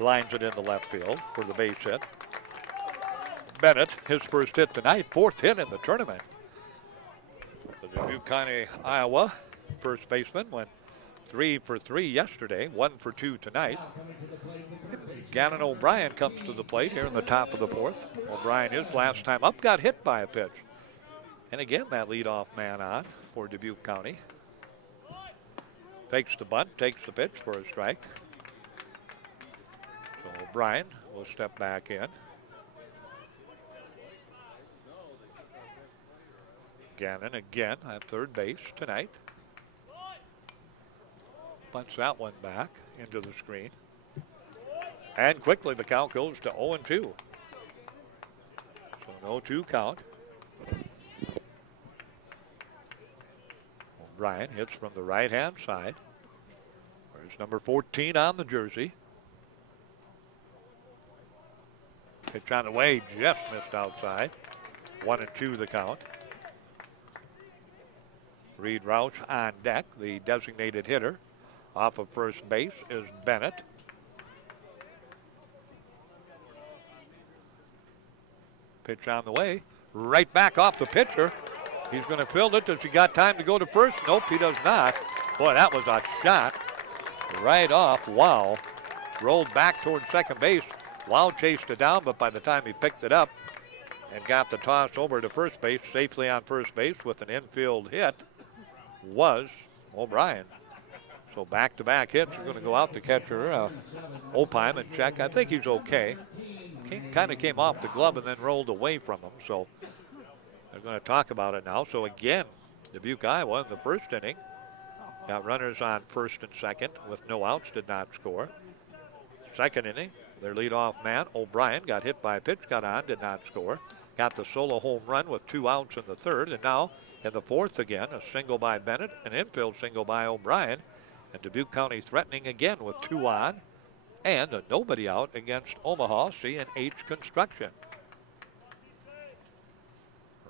lines it in the left field for the base hit. Bennett, his first hit tonight, 4th hit in the tournament. The Dubuque County, Iowa first baseman went 3 for 3 yesterday, 1 for 2 tonight. Gannon O'Brien comes to the plate here in the top of the 4th. O'Brien, his last time up, got hit by a pitch. And again, that leadoff man on for Dubuque County. Fakes the bunt, takes the pitch for a strike. So O'Brien will step back in. Gannon again at third base tonight. Punts that one back into the screen. And quickly the count goes to 0-2. So no 2 count. O'Brien hits from the right-hand side. There's number 14 on the jersey. Pitch on the way, just missed outside. 1-2 the count. Reed Roush on deck, the designated hitter. Off of first base is Bennett. Pitch on the way. Right back off the pitcher. He's going to field it. Does he got time to go to first? Nope, he does not. Boy, that was a shot. Right off. Wow. Rolled back towards second base. Wow chased it down, but by the time he picked it up and got the toss over to first base, safely on first base with an infield hit, was O'Brien. So back-to-back hits are going to go out the catcher, Opheim, and check. I think he's okay. Kind of came off the glove and then rolled away from him. So they're going to talk about it now. So again, Dubuque, Iowa in the first inning. Got runners on first and second with no outs, did not score. Second inning, their leadoff man, O'Brien, got hit by a pitch, got on, did not score. Got the solo home run with 2 outs in the third. And now in the fourth again, a single by Bennett, an infield single by O'Brien. And Dubuque County threatening again with 2 on and a nobody out against Omaha C&H Construction.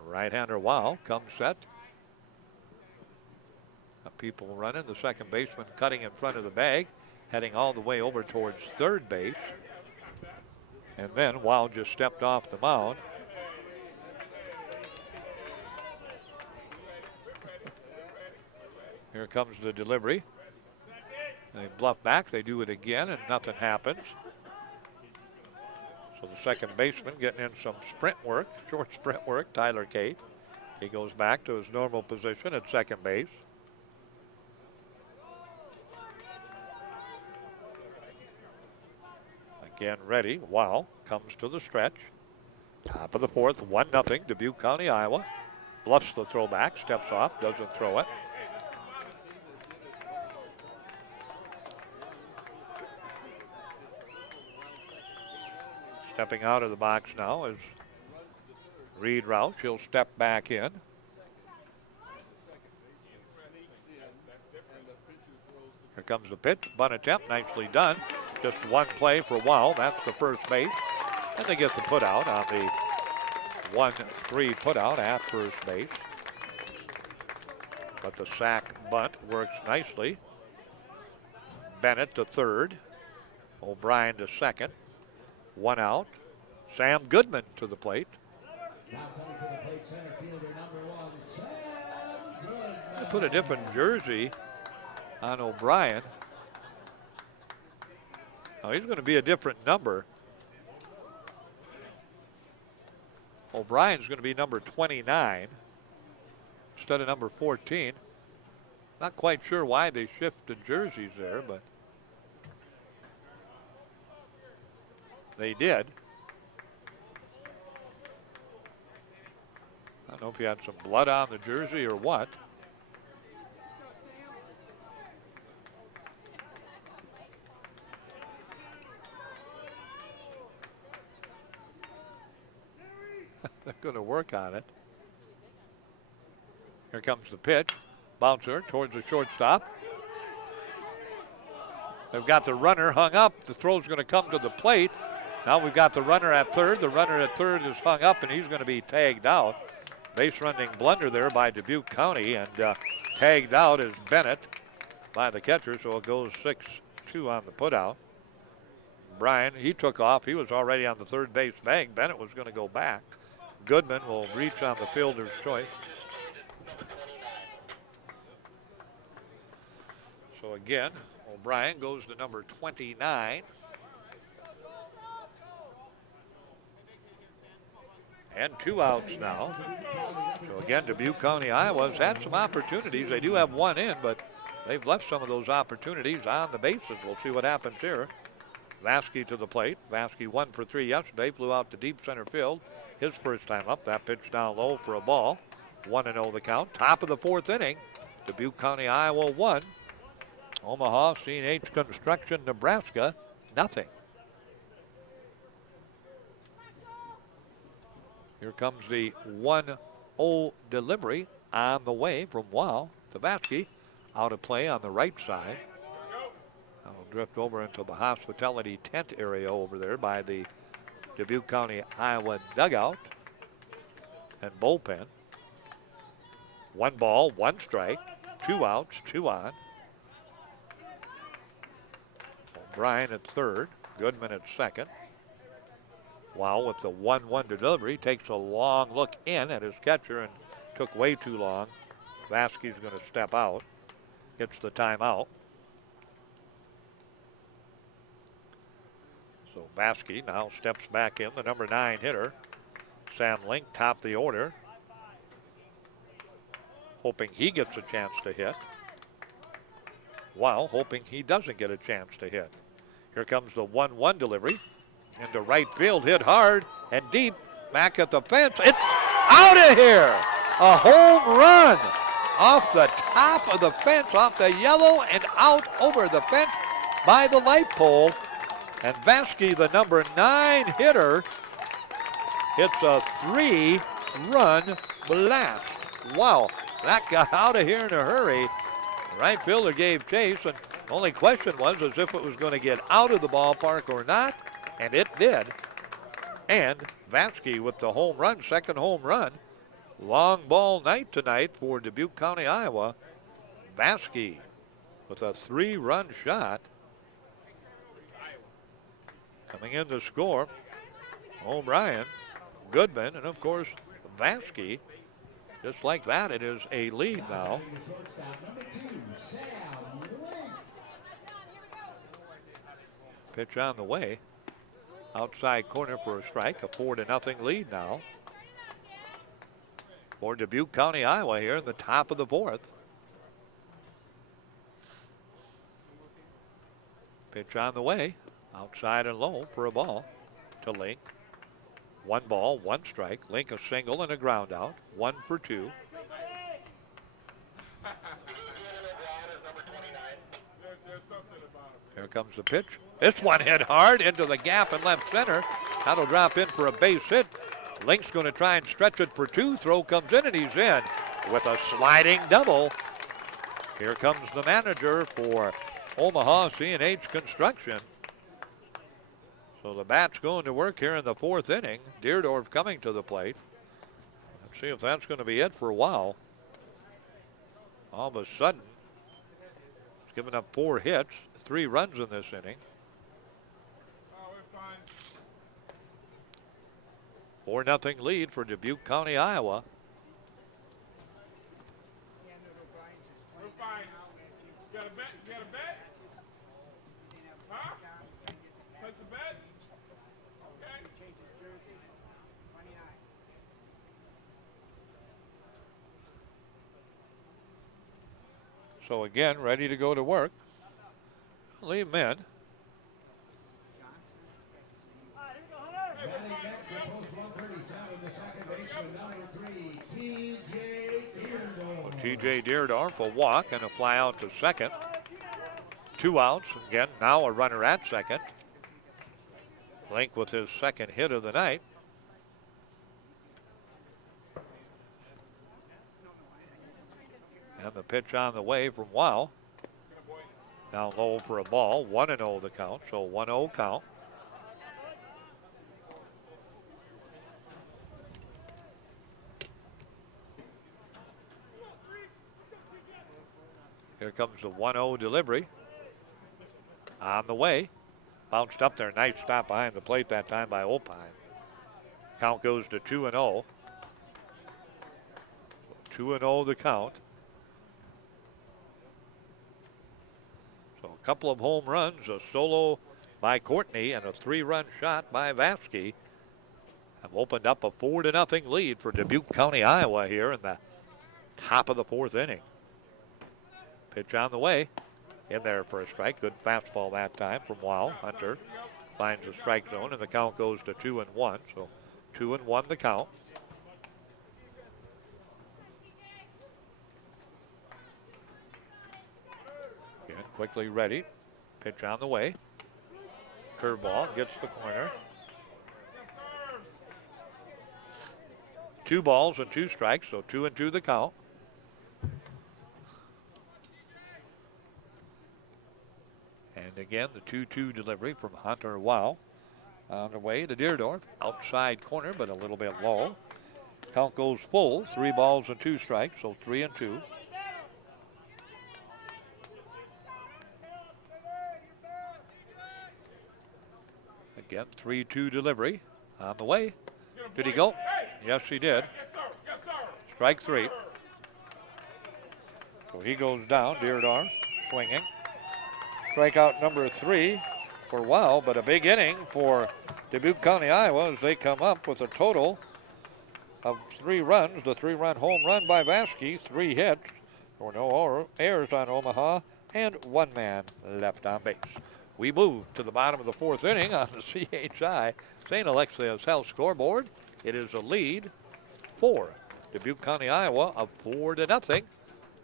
Right-hander Wow comes set. People running, the second baseman cutting in front of the bag, heading all the way over towards third base. And then Wow just stepped off the mound. Here comes the delivery. They bluff back, they do it again, and nothing happens. So the second baseman getting in some sprint work, short sprint work, Tyler Cate. He goes back to his normal position at second base. Again ready, Wow comes to the stretch. Top of the fourth, 1-0, Dubuque County, Iowa. Bluffs the throwback, steps off, doesn't throw it. Stepping out of the box now is Reed Roush. He'll step back in. Here comes the pitch. Bunt attempt. Nicely done. Just one play for Wow. That's the first base. And they get the put out on the 1-3 put out at first base. But the sack bunt works nicely. Bennett to third. O'Brien to second. 1 out. Sam Goodman to the plate. Now coming to the plate, center fielder number 1, Sam Goodman. They put a different jersey on O'Brien. Oh, he's going to be a different number. O'Brien's going to be number 29 instead of number 14. Not quite sure why they shifted jerseys there, but they did. I don't know if he had some blood on the jersey or what. They're going to work on it. Here comes the pitch. Bouncer towards the shortstop. They've got the runner hung up. The throw's going to come to the plate. Now we've got the runner at third. The runner at third is hung up, and he's going to be tagged out. Base running blunder there by Dubuque County, and tagged out is Bennett by the catcher, so it goes 6-2 on the putout. Bryan, he took off. He was already on the third base bag. Bennett was going to go back. Goodman will reach on the fielder's choice. So again, O'Brien goes to number 29. And 2 outs now. So again, Dubuque County, Iowa's had some opportunities. They do have one in, but they've left some of those opportunities on the bases. We'll see what happens here. Vasky to the plate. Vasky 1 for 3 yesterday, flew out to deep center field. His first time up. That pitch down low for a ball. 1-0 the count. Top of the 4th inning. Dubuque County, Iowa 1. Omaha C&H Construction, Nebraska, nothing. Here comes the 1-0 delivery on the way from Wow to Vasky. Out of play on the right side. That'll drift over into the hospitality tent area over there by the Dubuque County, Iowa dugout and bullpen. 1 ball, 1 strike, 2 outs, 2 on. O'Brien at third, Goodman at second. Wow with the 1-1 delivery, takes a long look in at his catcher and took way too long. Vasky's going to step out, gets the timeout. So Vasky now steps back in, the number 9 hitter. Sam Link, top of the order. Hoping he gets a chance to hit. Wow, hoping he doesn't get a chance to hit. Here comes the 1-1 delivery. Into right field, hit hard and deep. Back at the fence. It's out of here. A home run off the top of the fence, off the yellow and out over the fence by the light pole. And Vasky, the number 9 hitter, hits a 3-run blast. Wow, that got out of here in a hurry. The right fielder gave chase, and the only question was as if it was going to get out of the ballpark or not, and it did. And Vasky with the home run, second home run. Long ball night tonight for Dubuque County, Iowa. Vasky with a 3-run shot. Coming in to score, O'Brien, Goodman, and of course, Vasky. Just like that, it is a lead now. Pitch on the way. Outside corner for a strike, a 4-0 lead now. For Dubuque County, Iowa here in the top of the 4th. Pitch on the way. Outside and low for a ball to Link. 1 ball, 1 strike. Link a single and a ground out. 1 for 2. Here comes the pitch. This one hit hard into the gap in left center. That'll drop in for a base hit. Link's going to try and stretch it for 2. Throw comes in and he's in with a sliding double. Here comes the manager for Omaha C&H Construction. So the bat's going to work here in the 4th inning. Deerdorf coming to the plate. Let's see if that's going to be it for a while. All of a sudden, he's given up 4 hits, 3 runs in this inning. 4-0 lead for Dubuque County, Iowa. We're fine. You got a bet? You got a bet? Huh? That's a bet? Okay. So again, ready to go to work. Leave him in. T.J. Deerdorf will walk and a fly out to second. 2 outs. Again, now a runner at second. Link with his second hit of the night. And the pitch on the way from Wow. Down low for a ball. 1-0 the count, so 1-0 count. Here comes the 1-0 delivery. On the way. Bounced up there. Nice stop behind the plate that time by Opine. Count goes to 2-0. 2-0 the count. So a couple of home runs, a solo by Courtney, and a 3-run shot by Vasky. have opened up a 4-0 lead for Dubuque County, Iowa here in the top of the 4th inning. Pitch on the way. In there for a strike. Good fastball that time from Wow. Hunter finds the strike zone, and the count goes to 2-1. So 2-1 the count. Again, quickly ready. Pitch on the way. Curveball gets the corner. 2 balls and 2 strikes, so 2-2 the count. And again, the 2-2 delivery from Hunter Wow. On the way to Deerdorf. Outside corner, but a little bit low. Count goes full. 3 balls and 2 strikes, so 3-2. Again, 3-2 delivery. On the way. Did he go? Yes, he did. Strike 3. So he goes down. Deerdorf swinging. Strikeout number 3 for Wow, but a big inning for Dubuque County, Iowa, as they come up with a total of 3 runs. The 3-run home run by Vasky, 3 hits. There were no errors on Omaha, and 1 man left on base. We move to the bottom of the 4th inning on the CHI St. Alexius Health scoreboard. It is a lead for Dubuque County, Iowa, of 4-0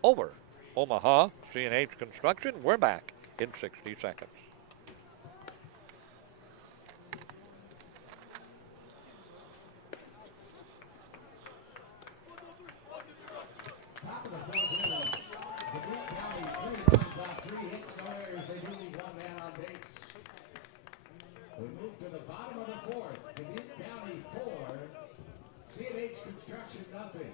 over Omaha C&H Construction. We're back in 60 seconds. Top of the 4th inning. Dubuque County 3 runs off 3 hits, no errors. They do leave 1 man on base. We move to the bottom of the 4th. Dubuque County 4, C&H Construction nothing.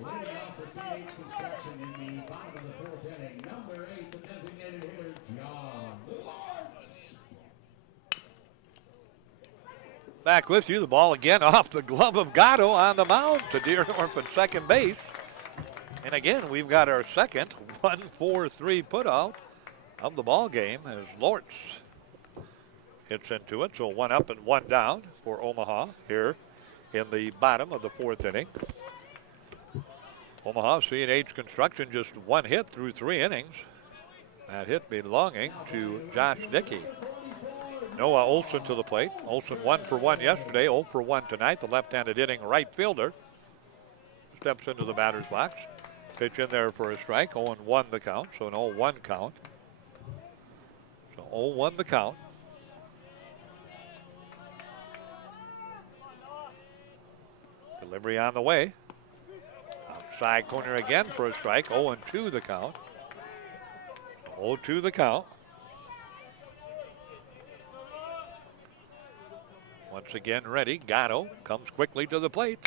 Leading off for C&H Construction in the bottom of the 4th inning, number 8, the designated hitter, John Lawrence. Back with you. The ball again off the glove of Gatto on the mound to Deerdorf at second base. And again, we've got our second 1-4-3 putout of the ball game as Lortz hits into it. So 1 up and 1 down for Omaha here in the bottom of the 4th inning. Omaha C&H Construction just 1 hit through 3 innings. That hit belonging to Josh Dickey. Noah Olson to the plate. Olson 1 for 1 yesterday, 0 for 1 tonight. The left-handed hitting right fielder steps into the batter's box. Pitch in there for a strike. 0-1 the count, so an 0-1 count. So 0-1 the count. Delivery on the way. Outside corner again for a strike. 0-2 the count. 0-2 the count. Once again ready. Gatto comes quickly to the plate.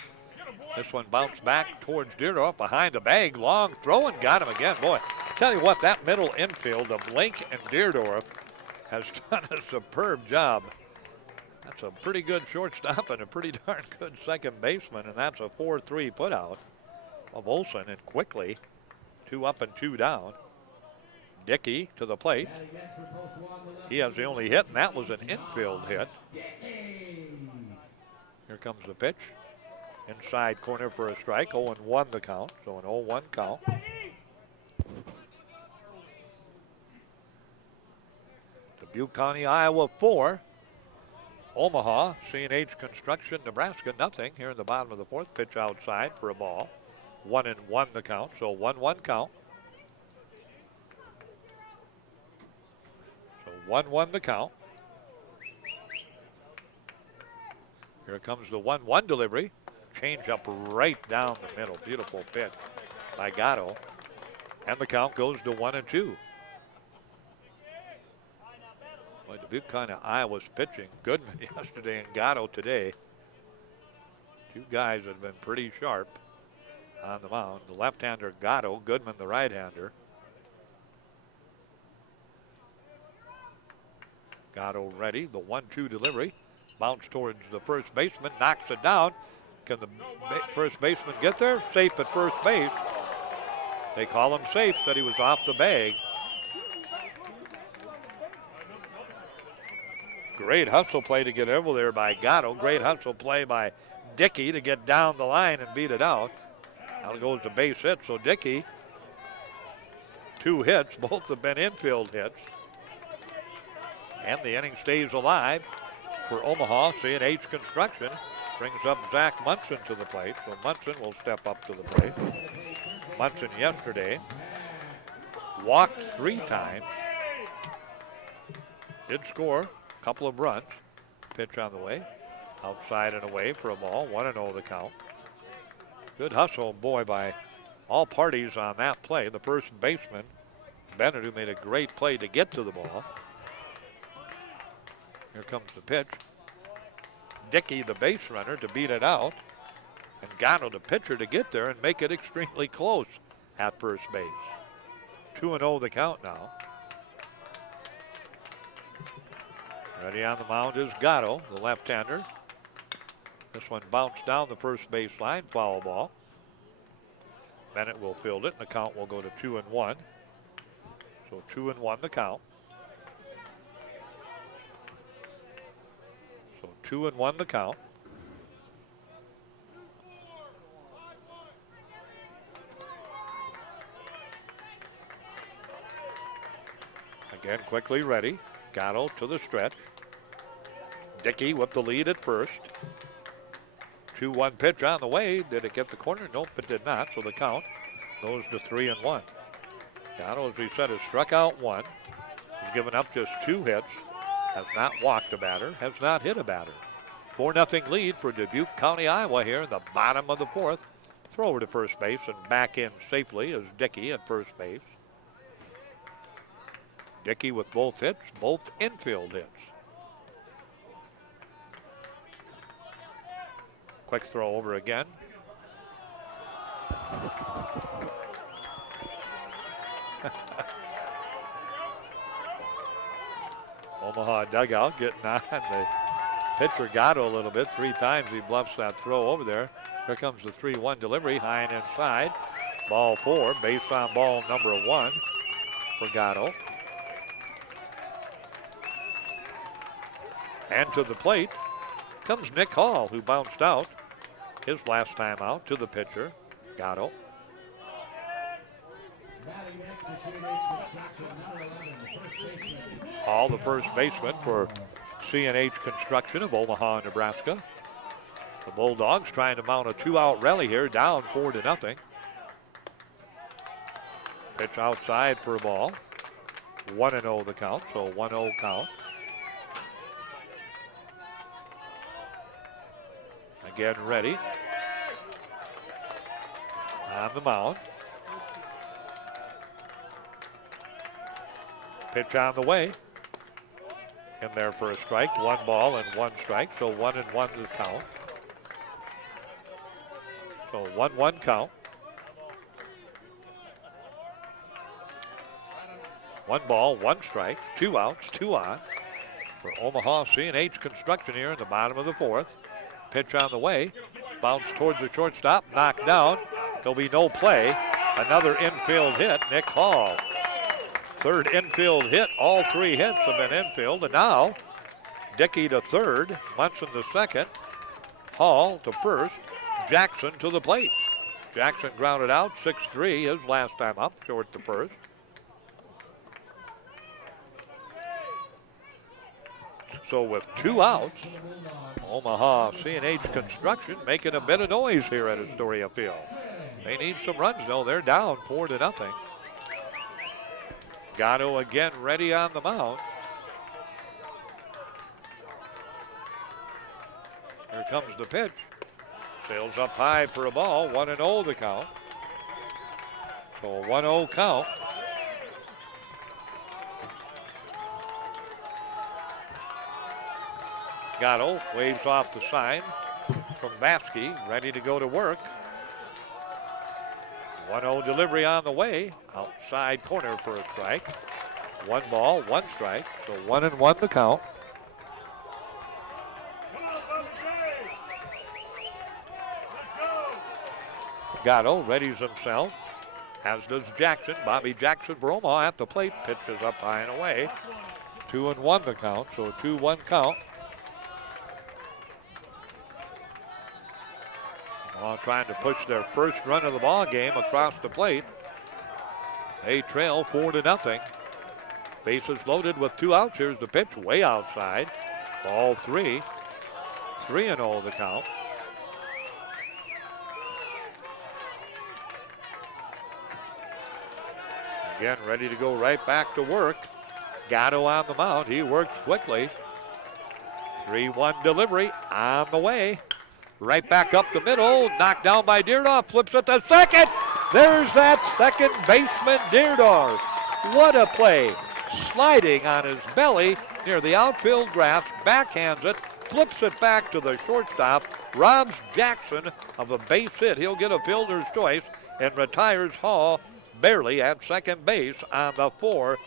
This one bounced back towards Deerdorf behind the bag. Long throw and got him again. Boy, tell you what, that middle infield of Blake and Deerdorf has done a superb job. That's a pretty good shortstop and a pretty darn good second baseman, and that's a 4-3 putout of Olson, and quickly 2 up and 2 down. Dickey to the plate. He has the only hit, and that was an infield hit. Here comes the pitch. Inside corner for a strike. 0-1 the count, so an 0-1 count. Dubuque County, Iowa 4. Omaha, C&H Construction, Nebraska nothing here in the bottom of the 4th. Pitch outside for a ball. 1-1 the count, so 1-1 count. So 1-1 the count. Here comes the 1-1 delivery. Change up right down the middle. Beautiful pitch by Gatto. And the count goes to 1-2. Boy, Dubuque County, Iowa's pitching. Goodman yesterday and Gatto today. Two guys that have been pretty sharp on the mound. The left-hander Gatto, Goodman the right-hander. Gatto ready, the 1-2 delivery. Bounce towards the first baseman, knocks it down. Can the first baseman get there? Safe at first base. They call him safe, said he was off the bag. Great hustle play to get over there by Gatto. Great hustle play by Dickey to get down the line and beat it out. Out goes the base hit, so Dickey, 2 hits, both have been infield hits. And the inning stays alive for Omaha. C&H Construction brings up Zach Munson to the plate, so Munson will step up to the plate. Munson yesterday walked 3 times, did score a couple of runs. Pitch on the way, outside and away for a ball, 1-0 the count. Good hustle, boy, by all parties on that play. The first baseman, Bennett, who made a great play to get to the ball. Here comes the pitch. Dickey, the base runner, to beat it out. And Gatto, the pitcher, to get there and make it extremely close at first base. 2-0 the count now. Ready on the mound is Gatto, the left-hander. This one bounced down the first base line, foul ball. Bennett will field it, and the count will go to 2-1. So 2-1 the count. So 2-1 the count. Again, quickly ready. Gatto to the stretch. Dickey with the lead at first. 2-1 pitch on the way. Did it get the corner? Nope, it did not. So the count goes to 3-1. Gatto, as we said, has struck out 1. He's given up just 2 hits. Has not walked a batter. Has not hit a batter. 4-0 lead for Dubuque County, Iowa here in the bottom of the 4th. Throw over to first base and back in safely is Dickey at first base. Dickey with both hits, both infield hits. Quick throw over again. Omaha dugout getting on the pitcher Gatto a little bit. 3 times he bluffs that throw over there. Here comes the 3-1 delivery, high and inside. Ball 4, base on ball number 1 for Gatto. And to the plate comes Nick Hall, who bounced out his last time out to the pitcher, Gatto. Hall, the first baseman for C&H Construction of Omaha, Nebraska. The Bulldogs trying to mount a 2-out rally here, down 4-0. Pitch outside for a ball. 1-0 the count, so 1-0 count. Again ready on the mound. Pitch on the way. In there for a strike. 1 ball and 1 strike. So 1-1 the count. So 1-1 count. 1 ball, 1 strike. 2 outs, 2 on for Omaha C&H Construction here in the bottom of the 4th. Pitch on the way. Bounce towards the shortstop. Knocked down. There'll be no play. Another infield hit. Nick Hall. 3rd infield hit. All 3 hits have been infield. And now Dickey to 3rd. Munson to 2nd. Hall to 1st. Jackson to the plate. Jackson grounded out. 6-3 his last time up. Short to 1st. So with 2 outs, Omaha C&H Construction making a bit of noise here at Astoria Field. They need some runs, though. They're down 4-0. Gatto again ready on the mound. Here comes the pitch. Sails up high for a ball. 1-0 the count. So a 1-0 count. Gatto waves off the sign. from Baskey, ready to go to work. 1-0 delivery on the way. Outside corner for a strike. 1 ball, 1 strike. So 1-1 the count. Gatto readies himself, as does Jackson. Bobby Jackson for Omaha at the plate. Pitches up high and away. 2-1 the count, so a 2-1 count. Omaha trying to push their first run of the ball game across the plate. They trail 4-0. Bases loaded with 2 outs. Here's the pitch way outside. Ball 3. 3-0 the count. Again, ready to go right back to work. Gatto on the mound. He works quickly. 3-1 delivery on the way. Right back up the middle. Knocked down by Deardoff. Flips it to second. There's that second baseman, Deardoff. What a play. Sliding on his belly near the outfield grass. Backhands it. Flips it back to the shortstop. Robs Jackson of a base hit. He'll get a fielder's choice and retires Hall barely at second base on the 4-6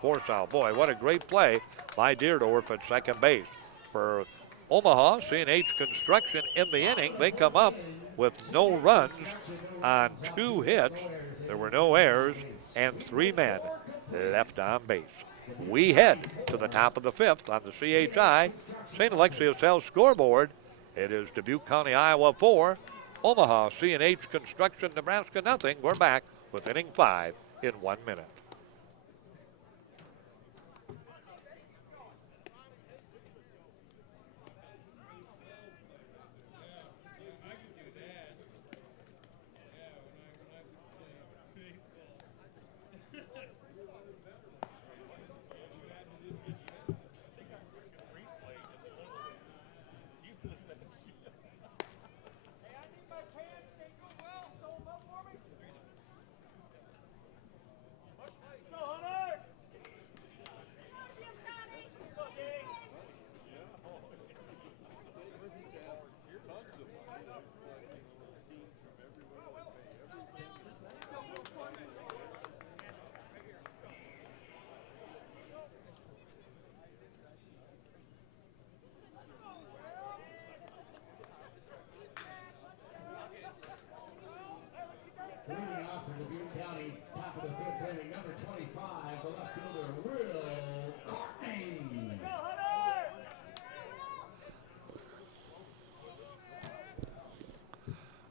force out. Boy, what a great play by Deardorff at second base. For Omaha, C&H Construction in the inning, they come up with no runs on 2 hits. There were no errors and 3 men left on base. We head to the top of the 5th on the CHI St. Alexius Health scoreboard. It is Dubuque County, Iowa 4, Omaha C&H Construction, Nebraska nothing. We're back with inning 5 in 1 minute.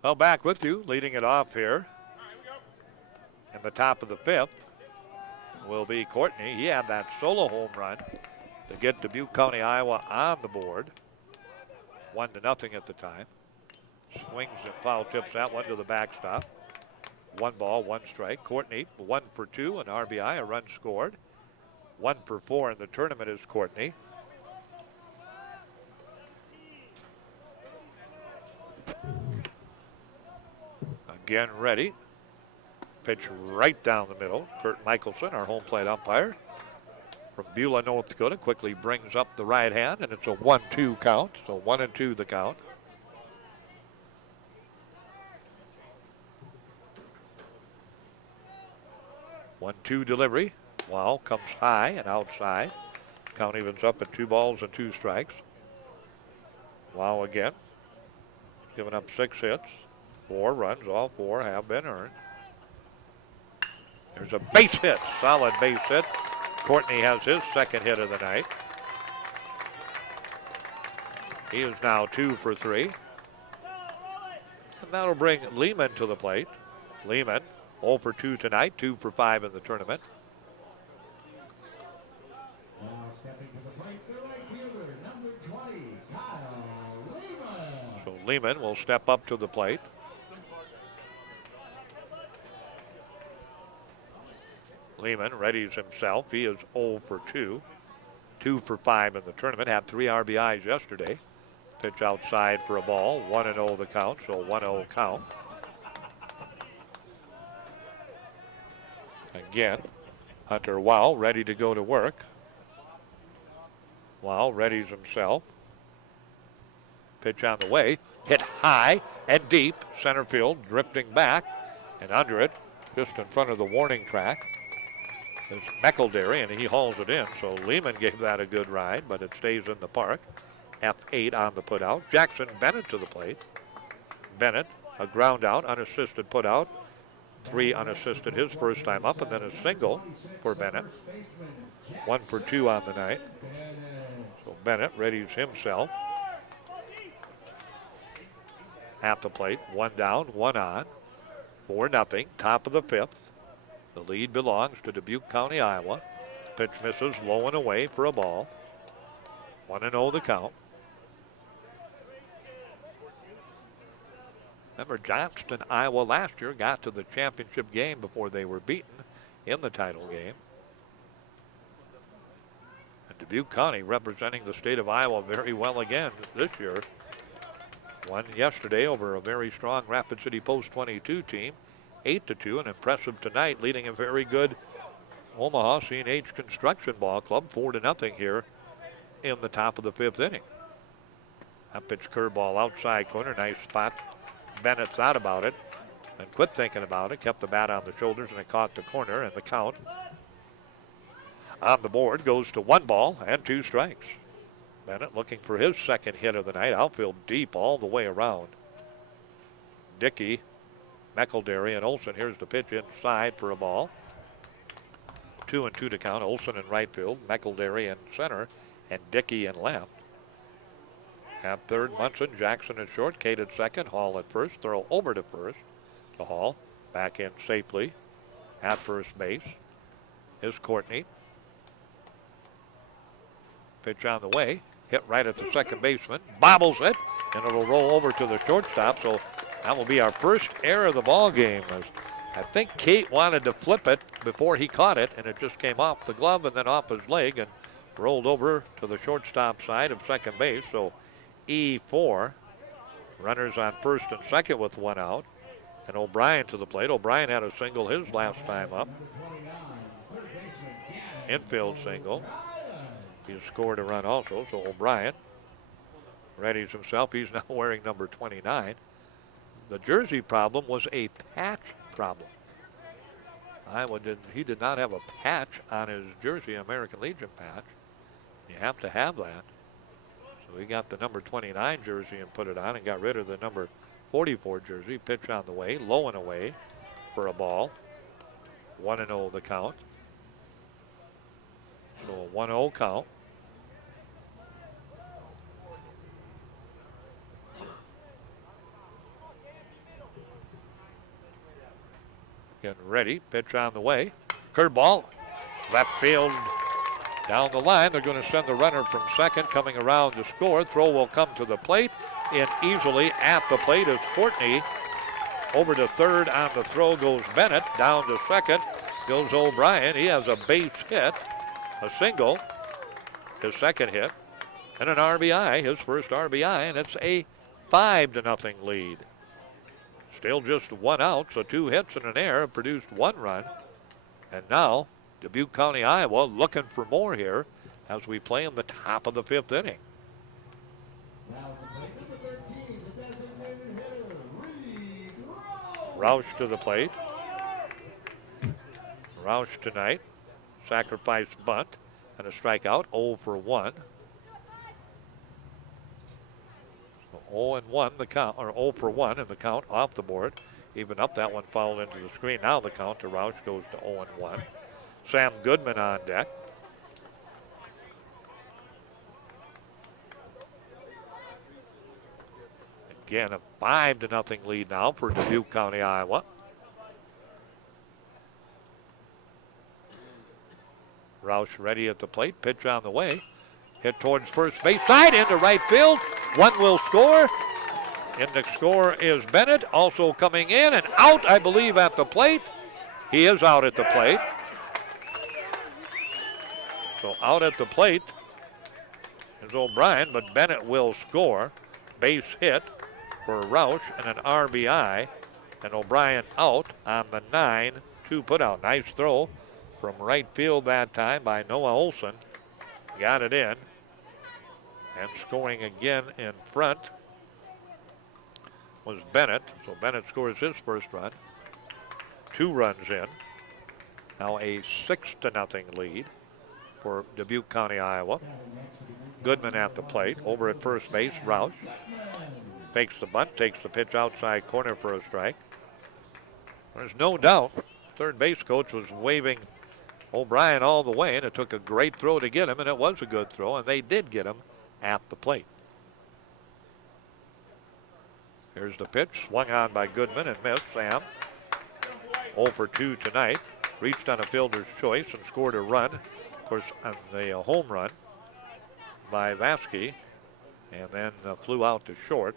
Well, back with you, leading it off here in the top of the 5th will be Courtney. He had that solo home run to get Dubuque County, Iowa on the board. 1-0 at the time. Swings and foul tips that one to the backstop. 1 ball, 1 strike. Courtney 1 for 2, an RBI, a run scored. 1 for 4 in the tournament is Courtney. Again ready. Pitch right down the middle. Kurt Michelson, our home plate umpire from Beulah, North Dakota, quickly brings up the right hand, and it's a 1-2 count. So 1-2 the count. One-two delivery. Wow, comes high and outside. Count evens up at 2 balls and 2 strikes. Wow again. Giving up 6 hits. 4 runs, all 4 have been earned. There's a base hit, solid base hit. Courtney has his second hit of the night. He is now 2 for 3. And that'll bring Lehman to the plate. Lehman 0 for 2 tonight, 2 for 5 in the tournament. Now stepping to the plate, the right fielder, number 20, Kyle Lehman. So Lehman will step up to the plate. Lehman readies himself. He is 0 for 2. 2 for 5 in the tournament. Had 3 RBIs yesterday. Pitch outside for a ball. 1-0 the count, so 1-0 count. Again, Hunter Wow ready to go to work. Wow readies himself. Pitch on the way. hit high and deep. Center field drifting back, and under it, just in front of the warning track, is McElderry, and he hauls it in. So Lehman gave that a good ride, but it stays in the park. F8 on the putout. Jackson Bennett to the plate. Bennett, a ground out, unassisted putout. 3 unassisted his first time up, and then a single for Bennett. 1 for 2 on the night. So Bennett readies himself. At the plate, 1 down, 1 on. 4-0, top of the 5th. The lead belongs to Dubuque County, Iowa. Pitch misses low and away for a ball. 1-0 the count. Remember, Johnston, Iowa last year got to the championship game before they were beaten in the title game. And Dubuque County representing the state of Iowa very well again this year. Won yesterday over a very strong Rapid City Post 22 team, 8-2, and impressive tonight, leading a very good Omaha C&H Construction Ball Club, 4-0 here in the top of the 5th inning. That pitch curveball outside corner, nice spot. Bennett thought about it and quit thinking about it, kept the bat on the shoulders, and it caught the corner, and the count on the board goes to 1 ball and 2 strikes. Bennett looking for his second hit of the night, outfield deep all the way around. Dickey, McElderry, and Olson. Here's the pitch inside for a ball. 2-2 to count. Olson in right field, McElderry in center, and Dickey in left. At third, Munson, Jackson at short, Cade at second, Hall at first, throw over to first to Hall, back in safely at first base is Courtney. Pitch on the way, hit right at the second baseman, bobbles it, and it'll roll over to the shortstop, so that will be our first error of the ball game. I think Kate wanted to flip it before he caught it, and it just came off the glove and then off his leg and rolled over to the shortstop side of second base, so E4. Runners on first and second with 1 out. And O'Brien to the plate. O'Brien had a single his last time up. Infield single. He scored a run also, so O'Brien readies himself. He's now wearing number 29. The jersey problem was a patch problem. He did not have a patch on his jersey, American Legion patch. You have to have that. So he got the number 29 jersey and put it on and got rid of the number 44 jersey. Pitch on the way, low and away for a ball. 1-0 the count. So a 1-0 count. Getting ready, pitch on the way. Curveball, left field. Down the line, they're going to send the runner from second, coming around to score. Throw will come to the plate. In easily at the plate is Courtney. Over to third on the throw goes Bennett. Down to second goes O'Brien. He has a base hit, a single, his second hit, and an RBI, his first RBI, and it's a 5-0 lead. Still just 1 out, so 2 hits and an error produced 1 run. And now Dubuque County, Iowa looking for more here as we play in the top of the 5th inning. Roush to the plate. Roush tonight, sacrifice bunt and a strikeout, 0 for 1. So 0-1 the count, or 0 for 1 in the count off the board. Even up, that one fouled into the screen. Now the count to Roush goes to 0-1. Sam Goodman on deck. Again, a 5-0 lead now for Dubuque County, Iowa. Roush ready at the plate. Pitch on the way. Hit towards first base side into right field. 1 will score. In the score is Bennett. Also coming in and out, I believe, at the plate. He is out at the plate. So out at the plate is O'Brien, but Bennett will score. Base hit for Roush and an RBI. And O'Brien out on the 9-2 putout. Nice throw from right field that time by Noah Olson. Got it in. And scoring again in front was Bennett. So Bennett scores his first run. 2 runs in. Now a 6-0 lead for Dubuque County, Iowa. Goodman at the plate. Over at first base, Roush fakes the bunt, takes the pitch outside corner for a strike. There's no doubt third base coach was waving O'Brien all the way, and it took a great throw to get him, and it was a good throw, and they did get him at the plate. Here's the pitch, swung on by Goodman and missed. Sam 0 for 2 tonight. Reached on a fielder's choice and scored a run. Of course, on the home run by Vasky, and then flew out to short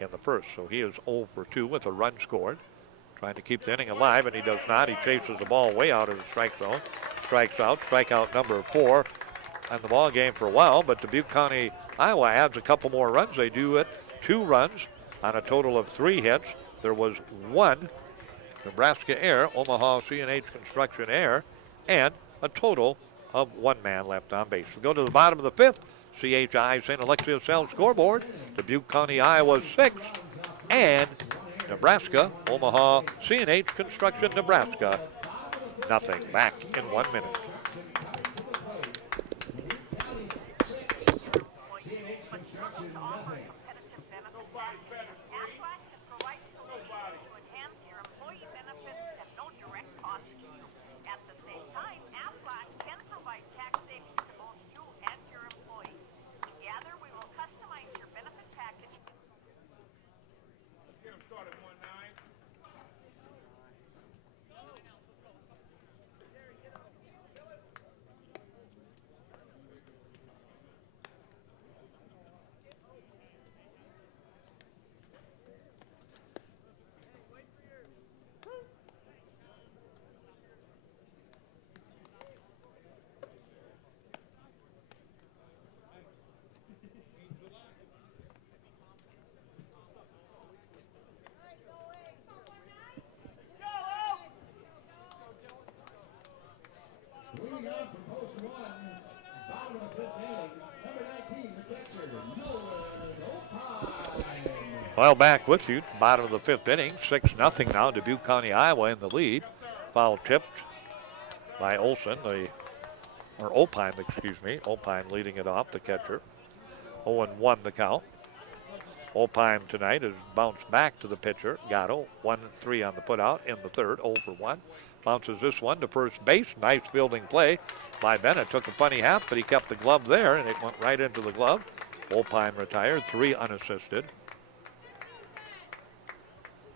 in the first. So he is 0 for 2 with a run scored. Trying to keep the inning alive, and he does not. He chases the ball way out of the strike zone. Strikes out. Strikeout number 4 on the ball game for a while, but Dubuque County, Iowa adds a couple more runs. They do it 2 runs on a total of 3 hits. There was 1 Nebraska error, Omaha C&H Construction error, and a total of 1 man left on base. We go to the bottom of the 5th. CHI St. Alexius Cell scoreboard. Dubuque County, Iowa 6, and Nebraska, Omaha C&H Construction, Nebraska, nothing. Back in 1 minute. Well, back with you, bottom of the 5th inning, 6-0 now, Dubuque County, Iowa in the lead. Foul tipped by Olson, or Opine, excuse me. Opine leading it off, the catcher. 0-1 the count. Opine tonight has bounced back to the pitcher, Gatto. 1-3 on the putout in the 3rd, 0 for 1. Bounces this one to first base. Nice fielding play by Bennett. Took a funny half, but he kept the glove there, and it went right into the glove. Opine retired, 3 unassisted.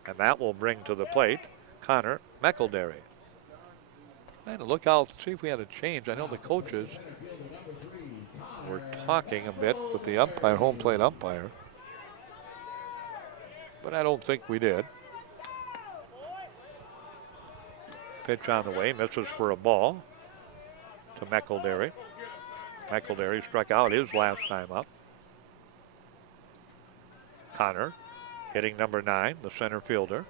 And that will bring to the plate Connor McElderry. And look out, see if we had a change. I know the coaches were talking a bit with the umpire, home plate umpire, but I don't think we did. Pitch on the way, misses for a ball to McElderry. McElderry struck out his last time up. Connor hitting number 9, the center fielder.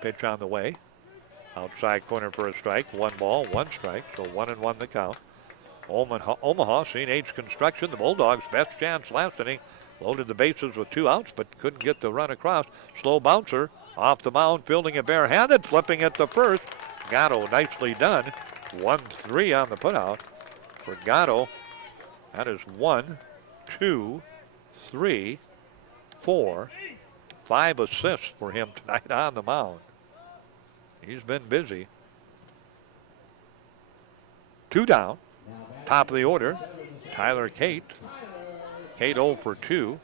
Pitch on the way. Outside corner for a strike. 1 ball, 1 strike. So 1-1 the count. Omaha C&H Construction, the Bulldogs' best chance last inning. Loaded the bases with 2 outs, but couldn't get the run across. Slow bouncer off the mound, fielding it barehanded, flipping it to first. Gatto, nicely done. 1-3 on the putout for Gatto. That is 1, 2, 3, 4, 5 assists for him tonight on the mound. He's been busy. 2 down. Top of the order, Tyler Cate. Cate 0 for 2.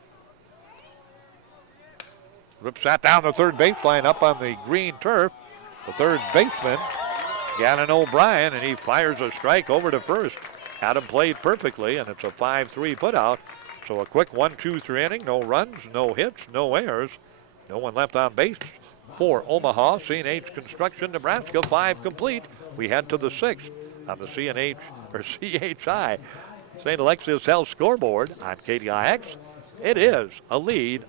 Rips that down the third baseline up on the green turf. The third baseman, Gannon O'Brien, and he fires a strike over to first. Had him played perfectly, and it's a 5-3 putout. So a quick 1-2-3 inning, no runs, no hits, no errors, no one left on base for Omaha C&H Construction, Nebraska. 5 complete. We head to the 6th on the C&H or CHI St. Alexius Health scoreboard on KDIX. It is a lead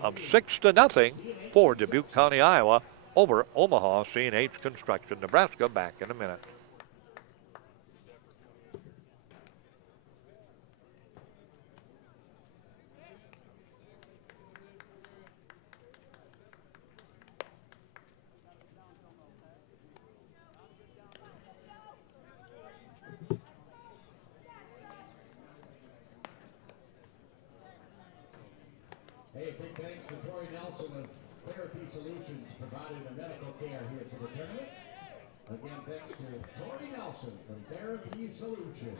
of 6-0 for Dubuque County, Iowa over Omaha C&H Construction, Nebraska. Back in a minute. thanks to Tori Nelson of Therapy Solutions providing the medical care here for the tournament. Again, thanks to Tori Nelson from Therapy Solutions.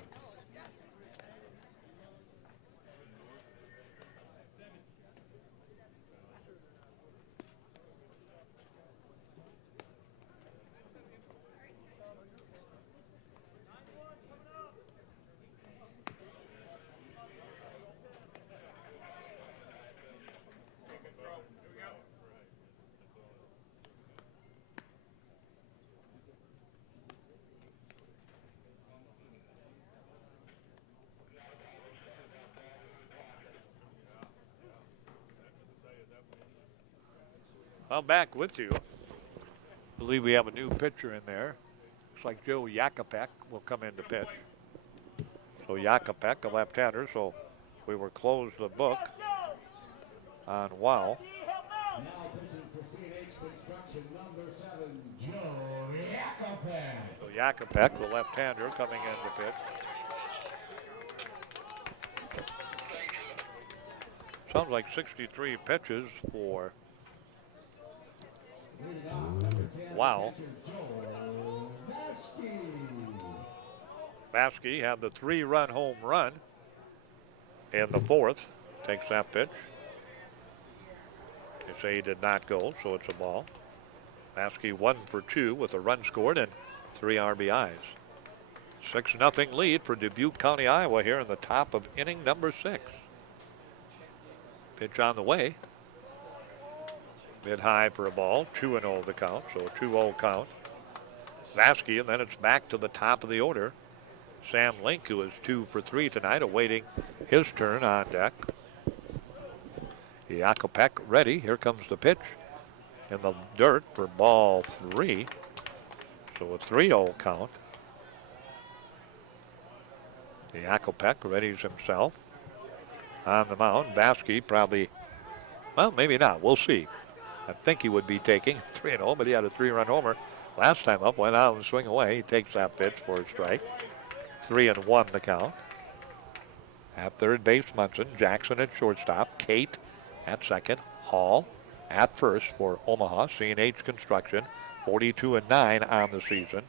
I'm back with you. I believe we have a new pitcher in there. Looks like Joe Yakopek will come in to pitch. So Yakopek, a left-hander, so we were closed the book on Wow. Now pitching for CNH Construction, number 7, Joe Yakopek. So Yakopek, the left-hander, coming in to pitch. Sounds like 63 pitches for Wow. Baskey had the 3-run home run in the 4th. Takes that pitch. They say he did not go, so it's a ball. Baskey 1 for 2 with a run scored and 3 RBIs. 6-0 lead for Dubuque County, Iowa here in the top of inning number 6. Pitch on the way. Mid high for a ball, 2-0 the count, so a 2-0 count. Baskey, and then it's back to the top of the order. Sam Link, who is 2 for 3 tonight, awaiting his turn on deck. Yakopek ready. Here comes the pitch in the dirt for ball 3. So a 3-0 count. Yakopek readies himself on the mound. Baskey probably, well, maybe not. We'll see. I think he would be taking 3-0, but he had a 3-run homer last time up, went out and swing away. He takes that pitch for a strike. 3-1 the count. At third base, Munson. Jackson at shortstop. Kate at second. Hall at first for Omaha. CNH Construction. 42-9 on the season.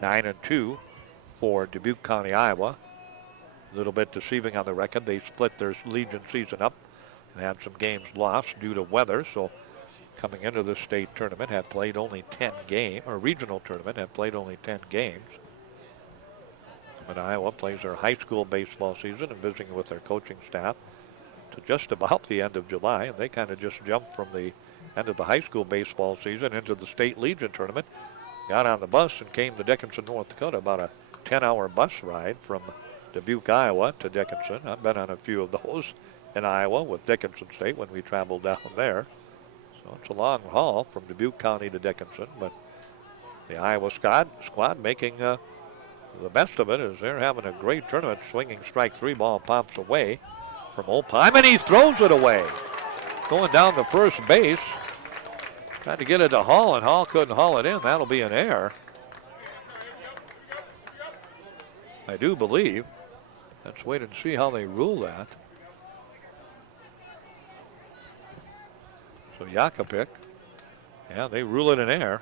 9-2 for Dubuque County, Iowa. A little bit deceiving on the record. They split their Legion season up and had some games lost due to weather, so coming into the state tournament had played only 10 games, or regional tournament had played only 10 games. But Iowa plays their high school baseball season and visiting with their coaching staff to just about the end of July, and they kind of just jumped from the end of the high school baseball season into the state Legion tournament, got on the bus and came to Dickinson, North Dakota, about a 10-hour bus ride from Dubuque, Iowa to Dickinson. I've been on a few of those in Iowa with Dickinson State when we traveled down there. So it's a long haul from Dubuque County to Dickinson, but the Iowa squad making the best of it as they're having a great tournament. Swinging strike 3, ball pops away from Opheim, and he throws it away. Going down the first base, trying to get it to Hall, and Hall couldn't haul it in. That'll be an error, I do believe. Let's wait and see how they rule that. So Yakopek, yeah, they rule it an error.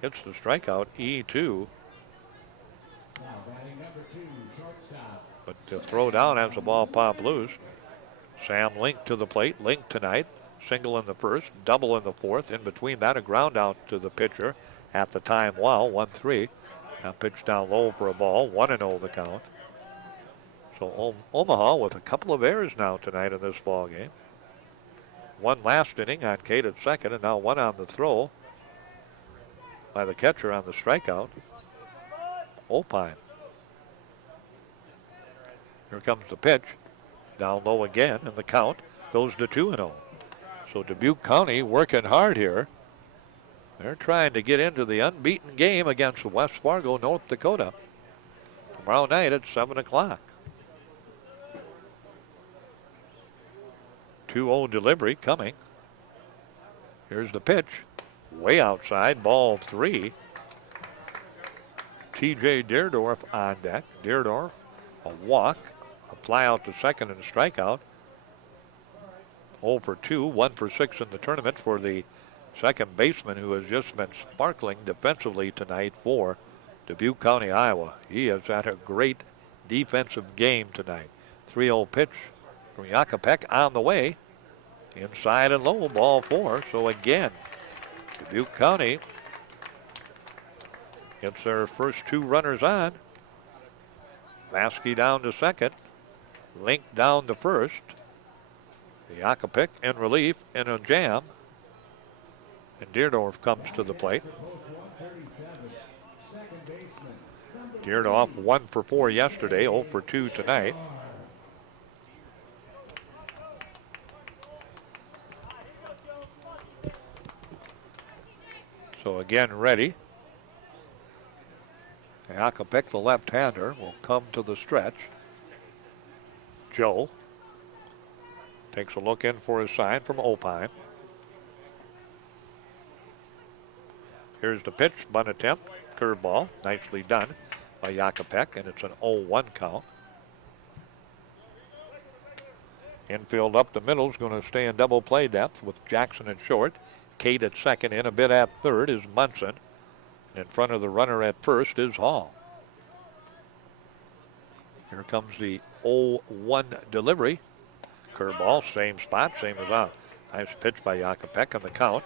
Hits the strikeout, E2. Now batting number 2, shortstop. But to throw down as the ball pop loose. Sam Link to the plate. Link tonight, single in the first, double in the 4th. In between that, a ground out to the pitcher at the time. Wow, 1-3. Now pitch down low for a ball, 1-0 the count. So Omaha with a couple of errors now tonight in this ball game. One last inning on Kate at second, and now one on the throw by the catcher on the strikeout. Opheim. Here comes the pitch. Down low again, and the count goes to 2-0. So Dubuque County working hard here. They're trying to get into the unbeaten game against West Fargo, North Dakota. Tomorrow night at 7 o'clock. 2-0 delivery coming. Here's the pitch. Way outside, ball 3. T.J. Deerdorf on deck. Deerdorf, a walk, a fly out to second and a strikeout. 0 for 2, 1 for 6 in the tournament for the second baseman who has just been sparkling defensively tonight for Dubuque County, Iowa. He has had a great defensive game tonight. 3-0 pitch from Yakapek on the way. Inside and low, ball 4. So again, Dubuque County gets their first 2 runners on. Vaskey down to second. Link down to first. Yakapek in relief in a jam. And Deerdorf comes to the plate. Deerdorf 1 for 4 yesterday, 0 for 2 tonight. So again, ready. Yakapek, the left-hander, will come to the stretch. Joe takes a look in for his sign from Opine. Here's the pitch, bunt attempt, curveball, nicely done by Yakapek, and it's an 0-1 count. Infield up the middle is going to stay in double play depth with Jackson at short. Cade at second, in a bit at third is Munson. In front of the runner at first is Hall. Here comes the 0-1 delivery. Curveball, same spot, same as out. Nice pitch by Yakapek, on the count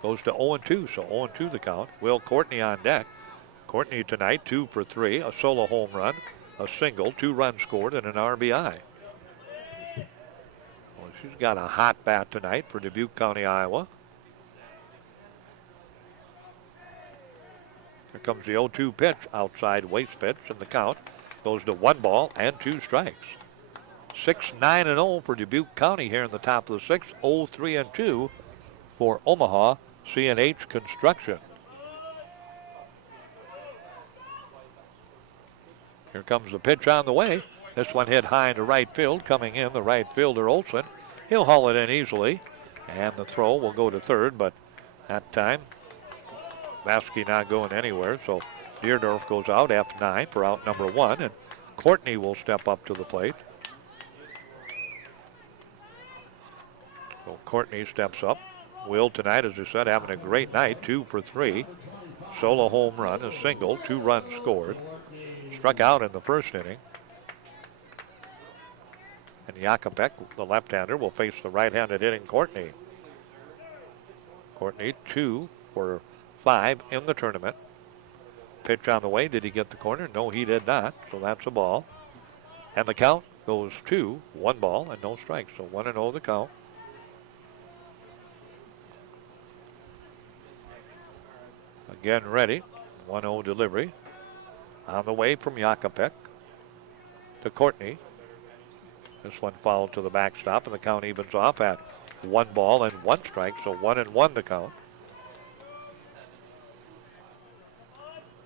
goes to 0-2, so 0-2 the count. Will Courtney on deck. Courtney tonight 2 for 3, a solo home run, a single, 2 runs scored, and an RBI. Well, she's got a hot bat tonight for Dubuque County, Iowa. Here comes the 0-2 pitch, outside waste pitch, and the count goes to 1 ball and 2 strikes. 6-9-0 for Dubuque County here in the top of the 6th. 0-3-2 for Omaha C&H Construction. Here comes the pitch on the way. This one hit high into right field. Coming in, the right fielder Olson. He'll haul it in easily. And the throw will go to third, but that time, Vaskey not going anywhere. So Deerdorf goes out, F9 for out number 1. And Courtney will step up to the plate. So Courtney steps up. Will tonight, as I said, having a great night. 2 for 3. Solo home run, a single, 2 runs scored. Struck out in the first inning. And Yakapek, the left-hander, will face the right-handed hitting Courtney. Courtney 2 for 5 in the tournament. Pitch on the way. Did he get the corner? No, he did not. So that's a ball. And the count goes to 1 ball and no strikes. So 1-0 the count. Again ready. 1-0 delivery. On the way from Yakapek to Courtney. This one fouled to the backstop, and the count evens off at 1 ball and 1 strike, so 1-1 the count.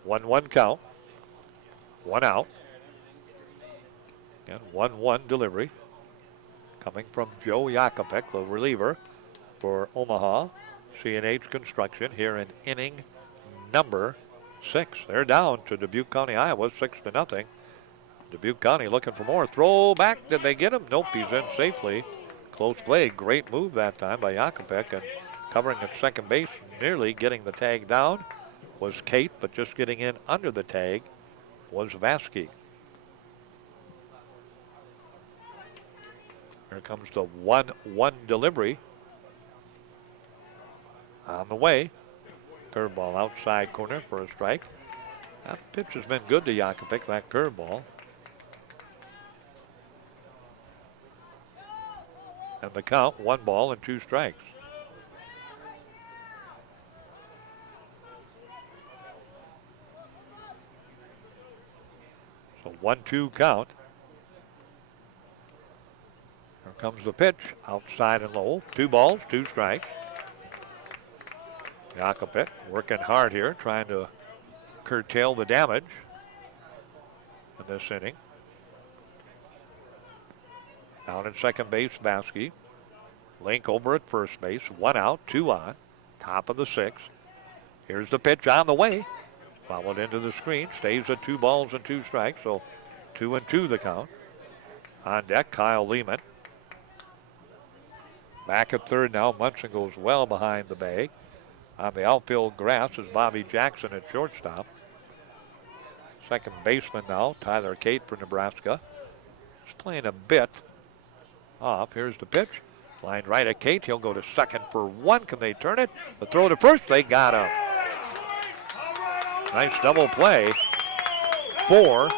1-1 count. 1 out. And 1-1 delivery. Coming from Joe Yakapek, the reliever for Omaha C&H Construction here in inning number 6. They're down to Dubuque County, Iowa, 6-0. Dubuque County looking for more. Throw back. Did they get him? Nope, he's in safely. Close play. Great move that time by Yakapek. And covering at second base, nearly getting the tag down, was Kate, but just getting in under the tag was Vaskey. Here comes the 1-1 delivery. On the way. Curveball outside corner for a strike. That pitch has been good to Yakapek, that curveball. And the count, 1 ball and 2 strikes. So 1-2 count. Here comes the pitch, outside and low. 2 balls, 2 strikes. Yakapek working hard here, trying to curtail the damage in this inning. Down at second base, Vaskey. Link over at first base. 1 out, 2 on. Top of the 6th. Here's the pitch on the way. Followed into the screen. Stays at 2 balls and 2 strikes. So 2-2 the count. On deck, Kyle Lehman. Back at third now. Munson goes well behind the bag. On the outfield grass is Bobby Jackson at shortstop. Second baseman now, Tyler Cate for Nebraska. He's playing a bit off. Here's the pitch. Line right at Cate. He'll go to second for one. Can they turn it? The throw to first. They got him. Nice double play. 4,